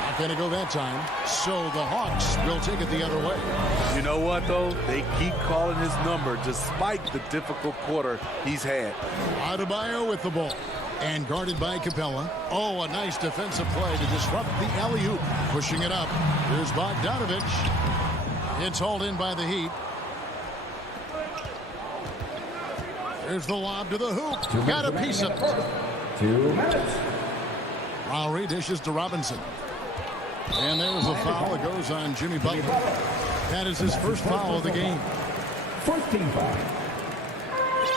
Not going to go that time. So the Hawks will take it the other way. You know what, though? They keep calling his number despite the difficult quarter he's had. Adebayo with the ball. And guarded by Capella. Oh, a nice defensive play to disrupt the alley-oop. Pushing it up. Here's Bogdanovich. It's hauled in by the Heat. There's the lob to the hoop. Got a piece of it. 2 minutes. Lowry dishes to Robinson. And there's a foul. It goes on Jimmy Butler. That is his first foul of the game. First team foul.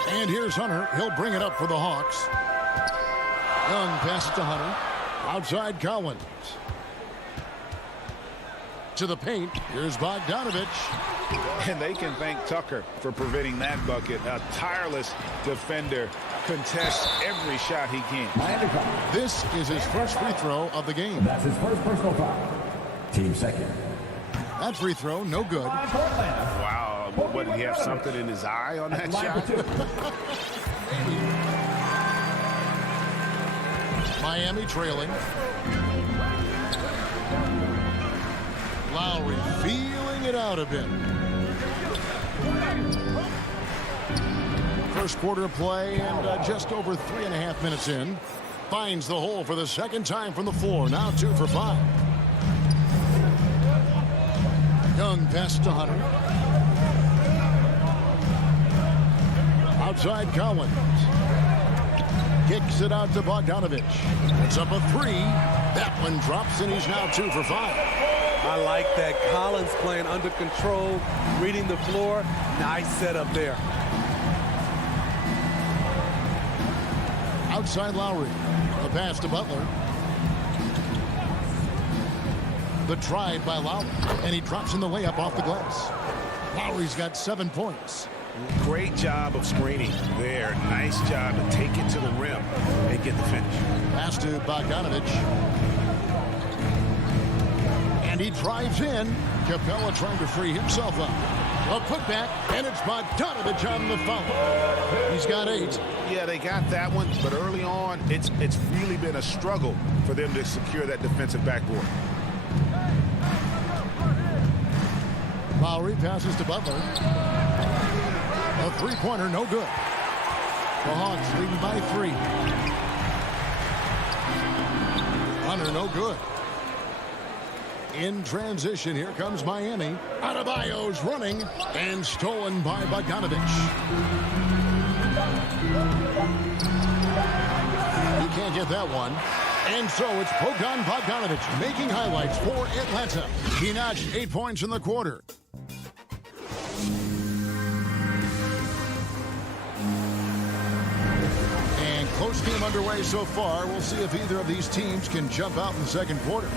And here's Hunter. He'll bring it up for the Hawks. Young passes to Hunter. Outside Collins. To the paint. Here's Bogdanovich. And they can thank Tucker for preventing that bucket. A tireless defender contests every shot he can. This is his first free throw of the game. That's his first personal foul. Team second. That free throw, no good. Wow. What, did he have something in his eye on that shot? Miami trailing. Lowry feeling it out a bit. First quarter of play and just over 3.5 minutes in. Finds the hole for the second time from the floor. Now 2 for 5. Young pass to Hunter. Outside Collins. Kicks it out to Bogdanovich. It's up a 3. That one drops and he's now 2 for 5. I like that. Collins playing under control, reading the floor. Nice setup there. Outside Lowry. The pass to Butler. The drive by Lowry. And he drops in the layup off the glass. Lowry's got 7 points. Great job of screening there. Nice job to take it to the rim and get the finish. Pass to Bogdanovich. And he drives in. Capella trying to free himself up. A putback, and it's Bogdanovich on the foul. He's got 8. Yeah, they got that one, but early on, it's really been a struggle for them to secure that defensive backboard. Lowry passes to Butler. A three-pointer, no good. The Hawks leading by 3. Hunter, no good. In transition, here comes Miami. Adebayo's running and stolen by Bogdanovich. He can't get that one. And so it's Bogdanovich making highlights for Atlanta. He notched 8 points in the quarter. Close game underway so far. We'll see if either of these teams can jump out in the second quarter.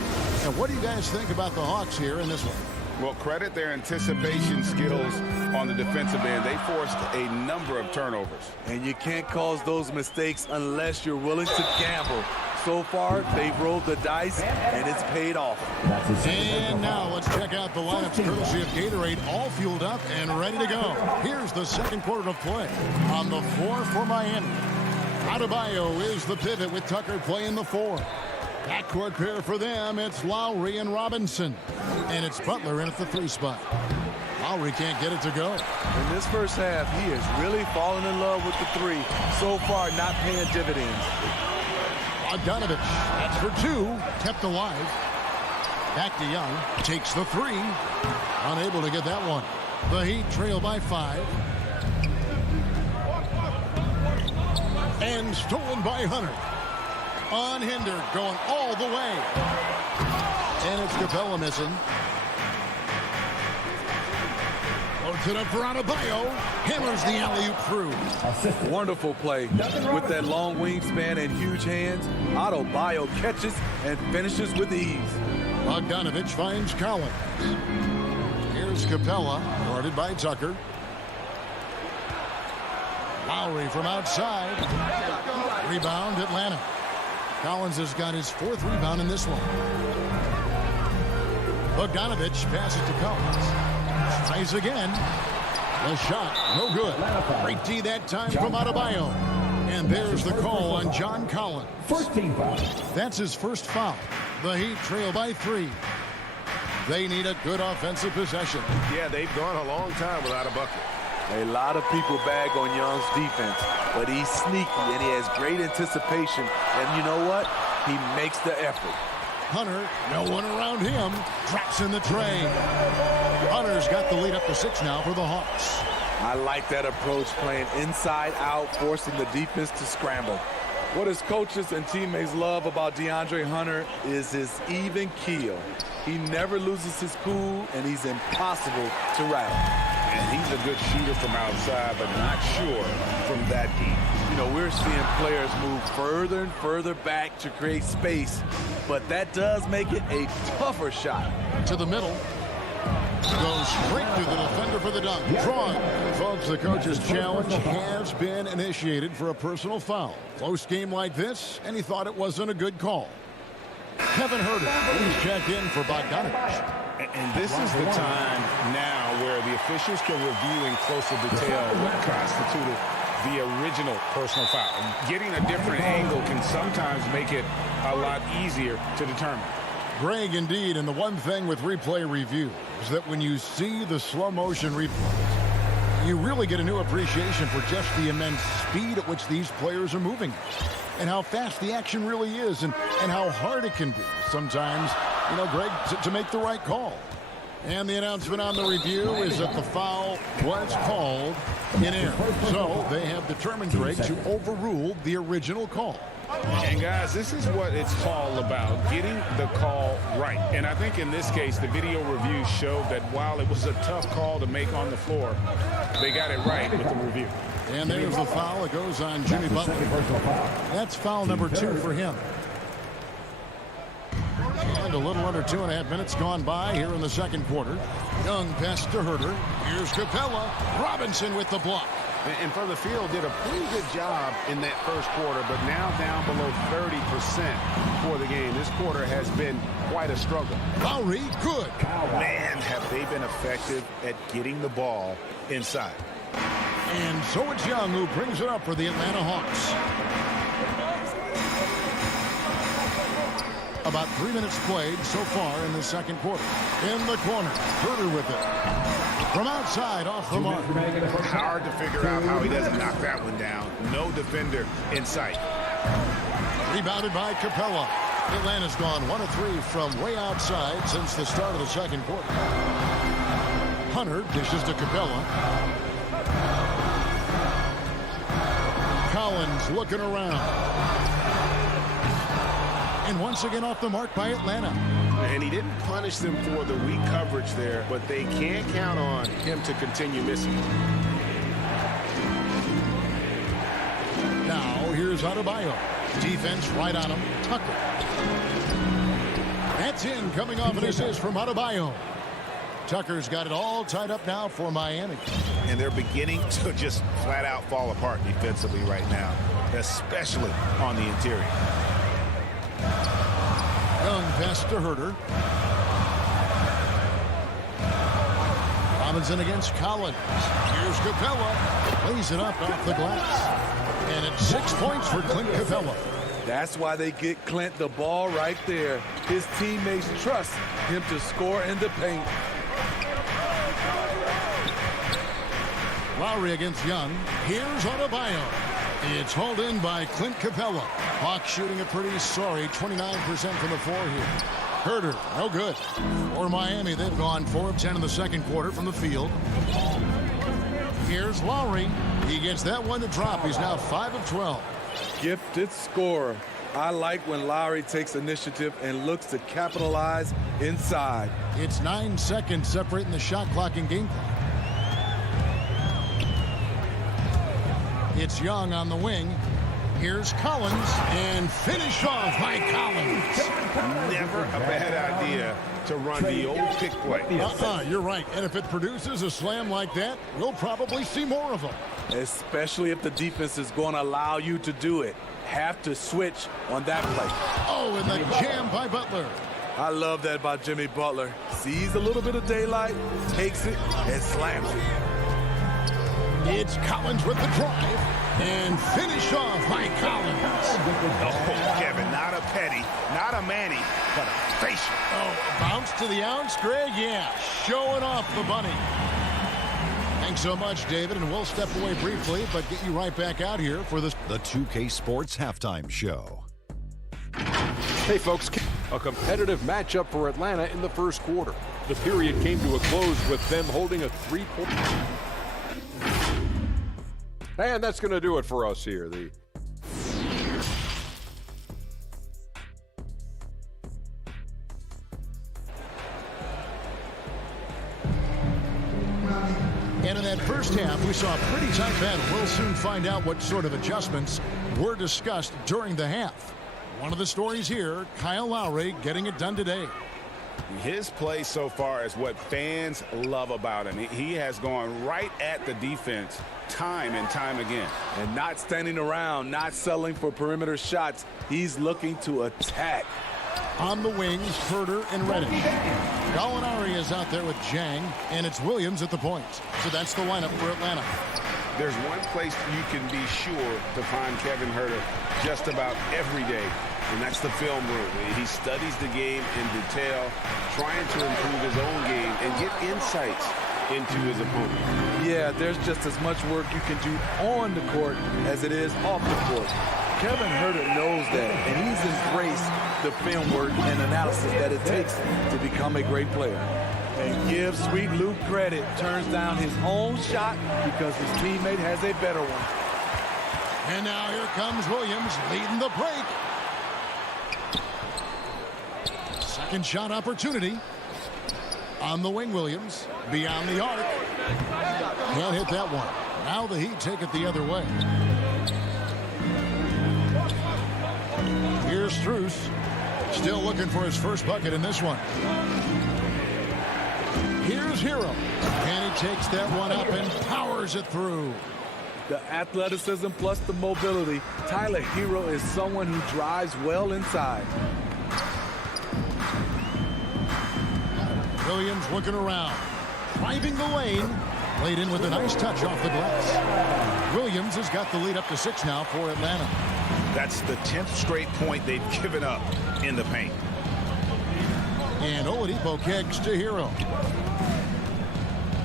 And what do you guys think about the Hawks here in this one? Well, credit their anticipation skills on the defensive end. They forced a number of turnovers. And you can't cause those mistakes unless you're willing to gamble. So far, they've rolled the dice, and it's paid off. And now let's check out the lineups courtesy of Gatorade, all fueled up and ready to go. Here's the second quarter of play. On the floor for Miami. Adebayo is the pivot with Tucker playing the 4. Backcourt pair for them, it's Lowry and Robinson. And it's Butler in at the 3 spot. Lowry can't get it to go. In this first half, he is really falling in love with the 3. So far, not paying dividends. Bogdanovich, that's for 2, kept alive. Back to Young, takes the 3. Unable to get that one. The Heat trail by 5. And stolen by Hunter. Unhindered, going all the way. And it's Capella missing. Loads it up for Adebayo. Hammers the alley-oop through. Wonderful play. With that long wingspan and huge hands, Adebayo catches and finishes with ease. Bogdanovich finds Collins. Here's Capella, guarded by Tucker. Lowry from outside. Rebound, Atlanta. Collins has got his 4th rebound in this one. Bogdanovich passes to Collins. Tries again. The shot, no good. Great D that time from Adebayo. And there's the call on John Collins. First team foul. That's his first foul. The Heat trail by 3. They need a good offensive possession. Yeah, they've gone a long time without a bucket. A lot of people bag on Young's defense, but he's sneaky and he has great anticipation. And you know what? He makes the effort. Hunter, no one around him, drops in the tray. Hunter's got the lead up to 6 now for the Hawks. I like that approach, playing inside out, forcing the defense to scramble. What his coaches and teammates love about DeAndre Hunter is his even keel. He never loses his cool, and he's impossible to rattle. And he's a good shooter from outside, but not sure from that deep. You know, we're seeing players move further and further back to create space, but that does make it a tougher shot. To the middle. Goes straight to the defender for the dunk. Drawing. Folks, the coach's challenge has been initiated for a personal foul. Close game like this, and he thought it wasn't a good call. Kevin Huerter, he's checked in for Bogdanovich. And this is the time now where the officials can review in closer detail what constituted the original personal foul. Getting a different angle can sometimes make it a lot easier to determine. Greg, indeed, and the one thing with replay review is that when you see the slow motion replays, you really get a new appreciation for just the immense speed at which these players are moving and how fast the action really is and how hard it can be sometimes, you know, Greg, to make the right call. And the announcement on the review is that the foul was called in error. So they have determined, Greg, to overrule the original call. And guys, this is what it's all about, getting the call right. And I think in this case, the video review showed that while it was a tough call to make on the floor, they got it right with the review. And there's the foul. It goes on Jimmy Butler. That's foul number 2 for him. And a little under 2.5 minutes gone by here in the second quarter. Young pass to Huerter. Here's Capella. Robinson with the block. And from the field, did a pretty good job in that first quarter, but now down below 30% for the game. This quarter has been quite a struggle. Lowry, good. Man, have they been effective at getting the ball inside. And so it's Young who brings it up for the Atlanta Hawks. About 3 minutes played so far in the second quarter. In the corner, Huerter with it. From outside, off the mark. Hard to figure out how he doesn't knock that one down. No defender in sight. Rebounded by Capella. Atlanta's gone 1 of 3 from way outside since the start of the second quarter. Hunter dishes to Capella. Collins looking around. And once again off the mark by Atlanta. And he didn't punish them for the weak coverage there, but they can't count on him to continue missing. Now here's Adebayo. Defense right on him. Tucker. That's in, coming off an assist from Adebayo. Tucker's got it all tied up now for Miami. And they're beginning to just flat out fall apart defensively right now, especially on the interior. Young pass to Huerter. Robinson against Collins. Here's Capella. Lays it up off the glass. And it's 6 points for Clint Capella. That's why they get Clint the ball right there. His teammates trust him to score in the paint. Lowry against Young. Here's Adebayo. It's hauled in by Clint Capella. Hawks shooting a pretty sorry 29% from the floor here. Huerter, no good. For Miami, they've gone 4 of 10 in the second quarter from the field. Here's Lowry. He gets that one to drop. He's now 5 of 12. Gifted scorer. I like when Lowry takes initiative and looks to capitalize inside. It's 9 seconds separating the shot clock and game clock. It's Young on the wing. Here's Collins, and finish off by Collins. Never a bad idea to run the old pick play. You're right. And if it produces a slam like that, we'll probably see more of them. Especially if the defense is going to allow you to do it. Have to switch on that play. Oh, and the jam by Butler. I love that by Jimmy Butler. Sees a little bit of daylight, takes it, and slams it. It's Collins with the drive, and finish off by Collins. Oh, Kevin, not a Petty, not a Manny, but a facial. Oh, bounce to the outs, Greg? Yeah, showing off the bunny. Thanks so much, David, and we'll step away briefly, but get you right back out here for this. The 2K Sports Halftime Show. Hey, folks, a competitive matchup for Atlanta in the first quarter. The period came to a close with them holding a 3-point. And that's going to do it for us here. And in that first half, we saw a pretty tight battle. We'll soon find out what sort of adjustments were discussed during the half. One of the stories here, Kyle Lowry getting it done today. His play so far is what fans love about him. He has gone right at the defense time and time again. And not standing around, not settling for perimeter shots. He's looking to attack. On the wings, Herter and Reddish. Gallinari is out there with Jang, and it's Williams at the point. So that's the lineup for Atlanta. There's one place you can be sure to find Kevin Herter just about every day, and that's the film room. He studies the game in detail, trying to improve his own game and get insights into his opponent. Yeah, there's just as much work you can do on the court as it is off the court. Kevin Herter knows that, and he's embraced the film work and analysis that it takes to become a great player. And give Sweet Luke credit, turns down his own shot because his teammate has a better one. And now here comes Williams leading the break. Second shot opportunity. On the wing, Williams. Beyond the arc. Can't hit that one. Now the Heat take it the other way. Here's Strus. Still looking for his first bucket in this one. Here's Hero. And he takes that one up and powers it through. The athleticism plus the mobility. Tyler Hero is someone who drives well inside. Williams looking around. Driving the lane. Laid in with a nice touch off the glass. Williams has got the lead up to 6 now for Atlanta. That's the 10th straight point they've given up in the paint. And Oladipo kicks to Hero.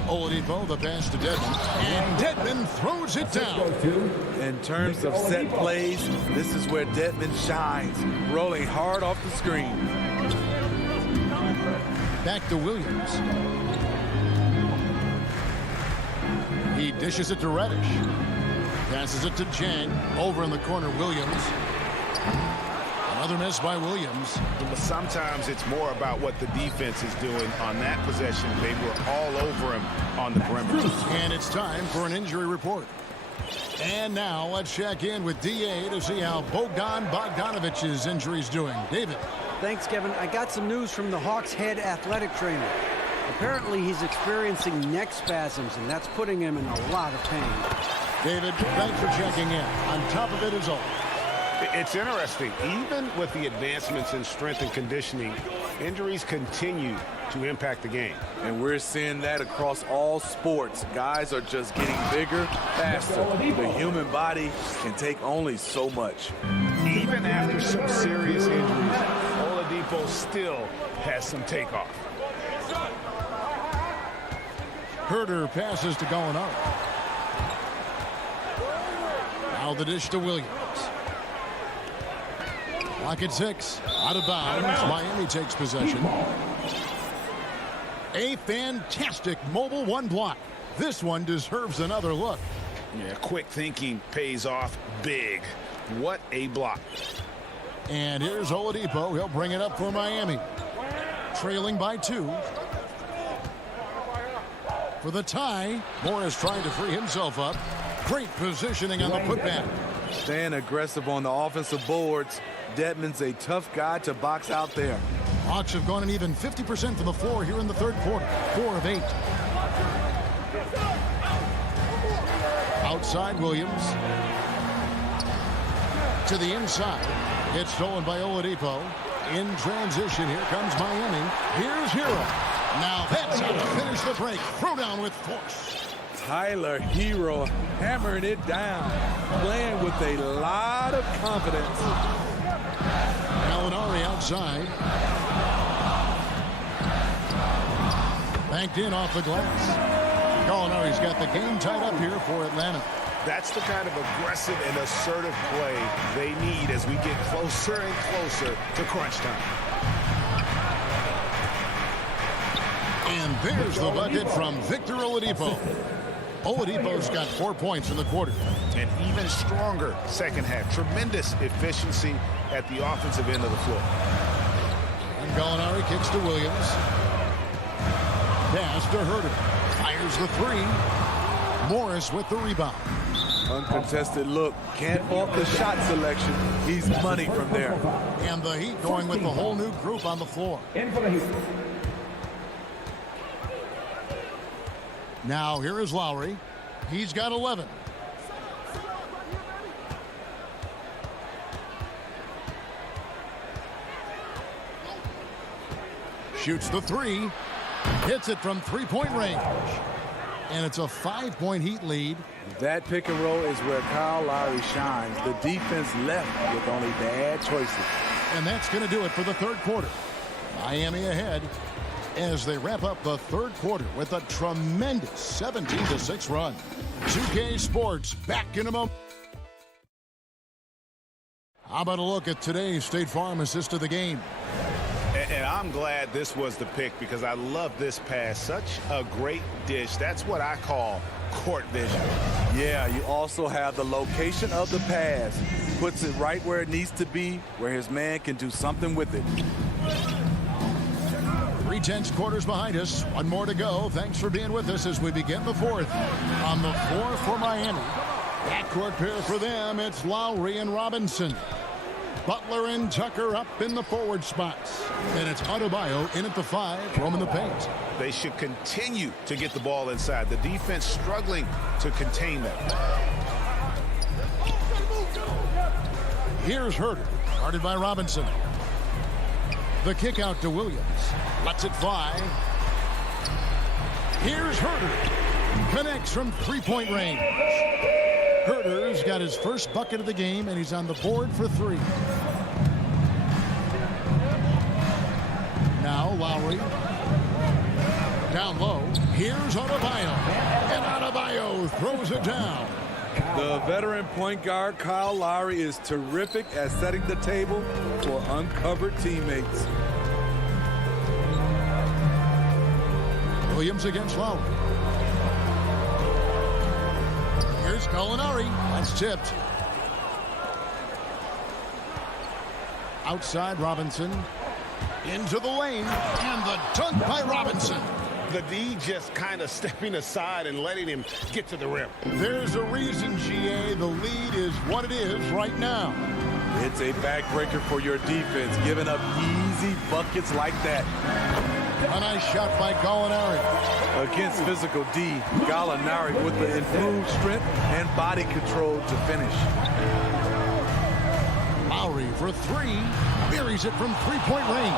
Oladipo, the pass to Dedmon. And Dedmon throws it down. In terms of set plays, this is where Dedmon shines. Rolling hard off the screen. Back to Williams. He dishes it to Reddish. Passes it to Jang. Over in the corner, Williams. Another miss by Williams. But sometimes it's more about what the defense is doing on that possession. They were all over him on the perimeter. And it's time for an injury report. And now let's check in with DA to see how Bogdan Bogdanovic's injury is doing. David. Thanks, Kevin. I got some news from the Hawks head athletic trainer. Apparently he's experiencing neck spasms, and that's putting him in a lot of pain. David, thanks for checking in. On top of it is all. It's interesting. Even with the advancements in strength and conditioning, injuries continue to impact the game. And we're seeing that across all sports. Guys are just getting bigger, faster. The human body can take only so much. Even after some serious injuries, Oladipo still has some takeoff. Herter passes to Gallinari. Now the dish to Williams. Clock at 6. Out of bounds. Miami takes possession. A fantastic mobile one block. This one deserves another look. Yeah, quick thinking pays off big. What a block. And here's Oladipo. He'll bring it up for Miami. Trailing by 2. For the tie, Morris trying to free himself up. Great positioning on the putback. Staying aggressive on the offensive boards. Dedmon's a tough guy to box out there. Hawks have gone an even 50% from the floor here in the third quarter. 4 of 8. Outside Williams. To the inside. It's stolen by Oladipo. In transition, here comes Miami. Here's Hero. Now that's how to finish the break. Throw down with force. Tyler Hero hammering it down. Playing with a lot of confidence. Gallinari outside. Banked in off the glass. Gallinari's got the game tied up here for Atlanta. That's the kind of aggressive and assertive play they need as we get closer and closer to crunch time. And there's the bucket from Victor Oladipo. Oladipo's got 4 points in the quarter. An even stronger second half. Tremendous efficiency at the offensive end of the floor. And Gallinari kicks to Williams. Pass to Herter. Fires the 3. Morris with the rebound. Uncontested look. Can't fault the shot selection. He's money from there. And the Heat going with the whole new group on the floor. Now here is Lowry. He's got 11. Shoots the 3. Hits it from three-point range. And it's a 5-point Heat lead. That pick and roll is where Kyle Lowry shines. The defense left with only bad choices. And that's going to do it for the third quarter. Miami ahead as they wrap up the third quarter with a tremendous 17-6 run. 2K Sports back in a moment. How about a look at today's State Farm assist of the game? And I'm glad this was the pick because I love this pass. Such a great dish. That's what I call court vision. Yeah, you also have the location of the pass. Puts it right where it needs to be, where his man can do something with it. 3/10 quarters behind us. One more to go. Thanks for being with us as we begin the fourth. On the floor for Miami. Backcourt pair for them. It's Lowry and Robinson. Butler and Tucker up in the forward spots. And it's Adebayo in at the 5, roaming the paint. They should continue to get the ball inside. The defense struggling to contain that. Here's Herter, guarded by Robinson. The kick out to Williams. Lets it fly. Here's Herter. Connects from three-point range. Herter's got his first bucket of the game, and he's on the board for 3. Now Lowry. Down low. Here's Adebayo. And Adebayo throws it down. The veteran point guard, Kyle Lowry, is terrific at setting the table for uncovered teammates. Williams against Lowry. Here's Gallinari. That's tipped. Outside Robinson. Into the lane. And the dunk by Robinson. The D just kind of stepping aside and letting him get to the rim. There's a reason, GA. The lead is what it is right now. It's a backbreaker for your defense, giving up easy buckets like that. A nice shot by Gallinari. Against physical D, Gallinari with the improved strength and body control to finish. Lowry for 3. Buries it from three-point range.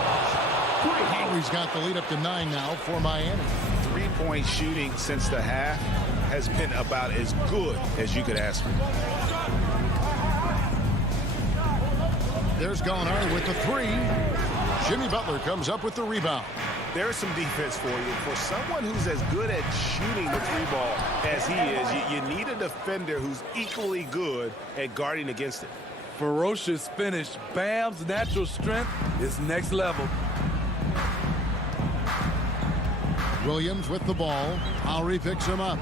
Lowry's got the lead up to 9 now for Miami. Three-point shooting since the half has been about as good as you could ask for. There's Gallinari with the 3. Jimmy Butler comes up with the rebound. There's some defense for you. For someone who's as good at shooting the 3-ball as he is, you need a defender who's equally good at guarding against it. Ferocious finish. Bam's natural strength is next level. Williams with the ball. Lowry picks him up.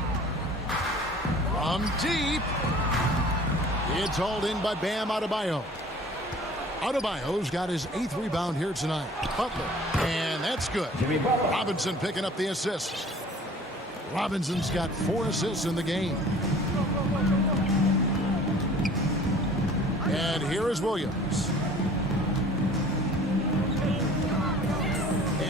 From deep. It's hauled in by Bam Adebayo. Adebayo's got his 8th rebound here tonight. Butler. And that's good. Robinson picking up the assist. Robinson's got 4 assists in the game. And here is Williams.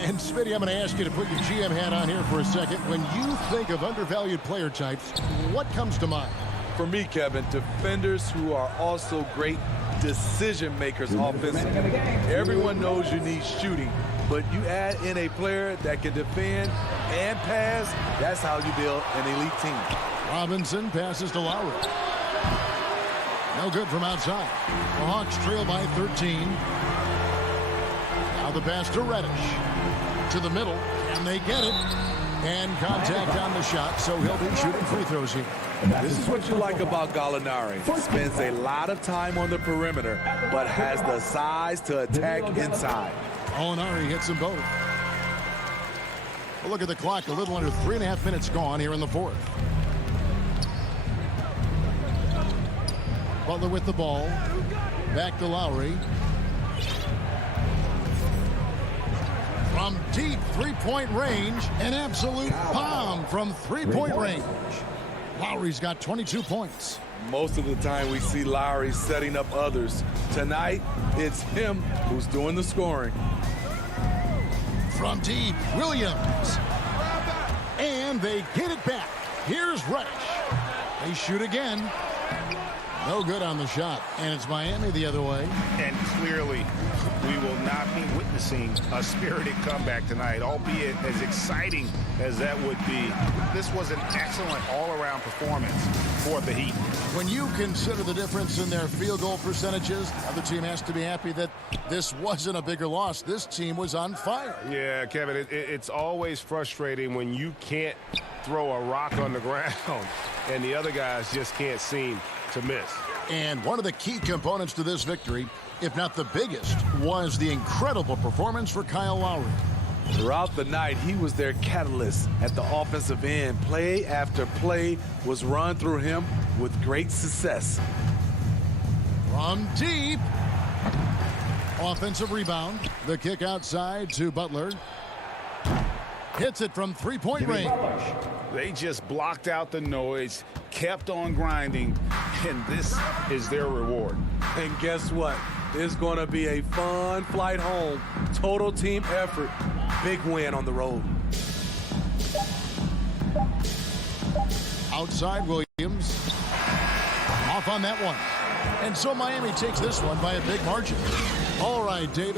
And Smitty, I'm going to ask you to put your GM hat on here for a second. When you think of undervalued player types, what comes to mind? For me, Kevin, defenders who are also great decision makers offensively. Everyone knows you need shooting, but you add in a player that can defend and pass, that's how you build an elite team. Robinson passes to Lowry. No good from outside. The Hawks trail by 13. Now the pass to Reddish. To the middle, and they get it. And contact on the shot, so he'll be shooting free throws here. This is what you like about Gallinari. Spends a lot of time on the perimeter, but has the size to attack inside. Gallinari hits them both. Well, look at the clock. A little under 3.5 minutes gone here in the fourth. Butler with the ball. Back to Lowry. From deep three-point range, an absolute bomb from three-point range. Lowry's got 22 points. Most of the time we see Lowry setting up others. Tonight, it's him who's doing the scoring. From deep, Williams. And they get it back. Here's Reddish. They shoot again. No good on the shot. And it's Miami the other way. And clearly, we will not be witnessing a spirited comeback tonight, albeit as exciting as that would be. This was an excellent all-around performance for the Heat. When you consider the difference in their field goal percentages, the other team has to be happy that this wasn't a bigger loss. This team was on fire. Yeah, Kevin, it's always frustrating when you can't throw a rock on the ground and the other guys just can't seem to miss. And one of the key components to this victory, if not the biggest, was the incredible performance for Kyle Lowry. Throughout the night, he was their catalyst at the offensive end. Play after play was run through him with great success. From deep. Offensive rebound. The kick outside to Butler. Hits it from three-point range. They just blocked out the noise, kept on grinding, and this is their reward. And guess what? It's going to be a fun flight home. Total team effort. Big win on the road. Outside Williams. Off on that one. And so Miami takes this one by a big margin. All right, David.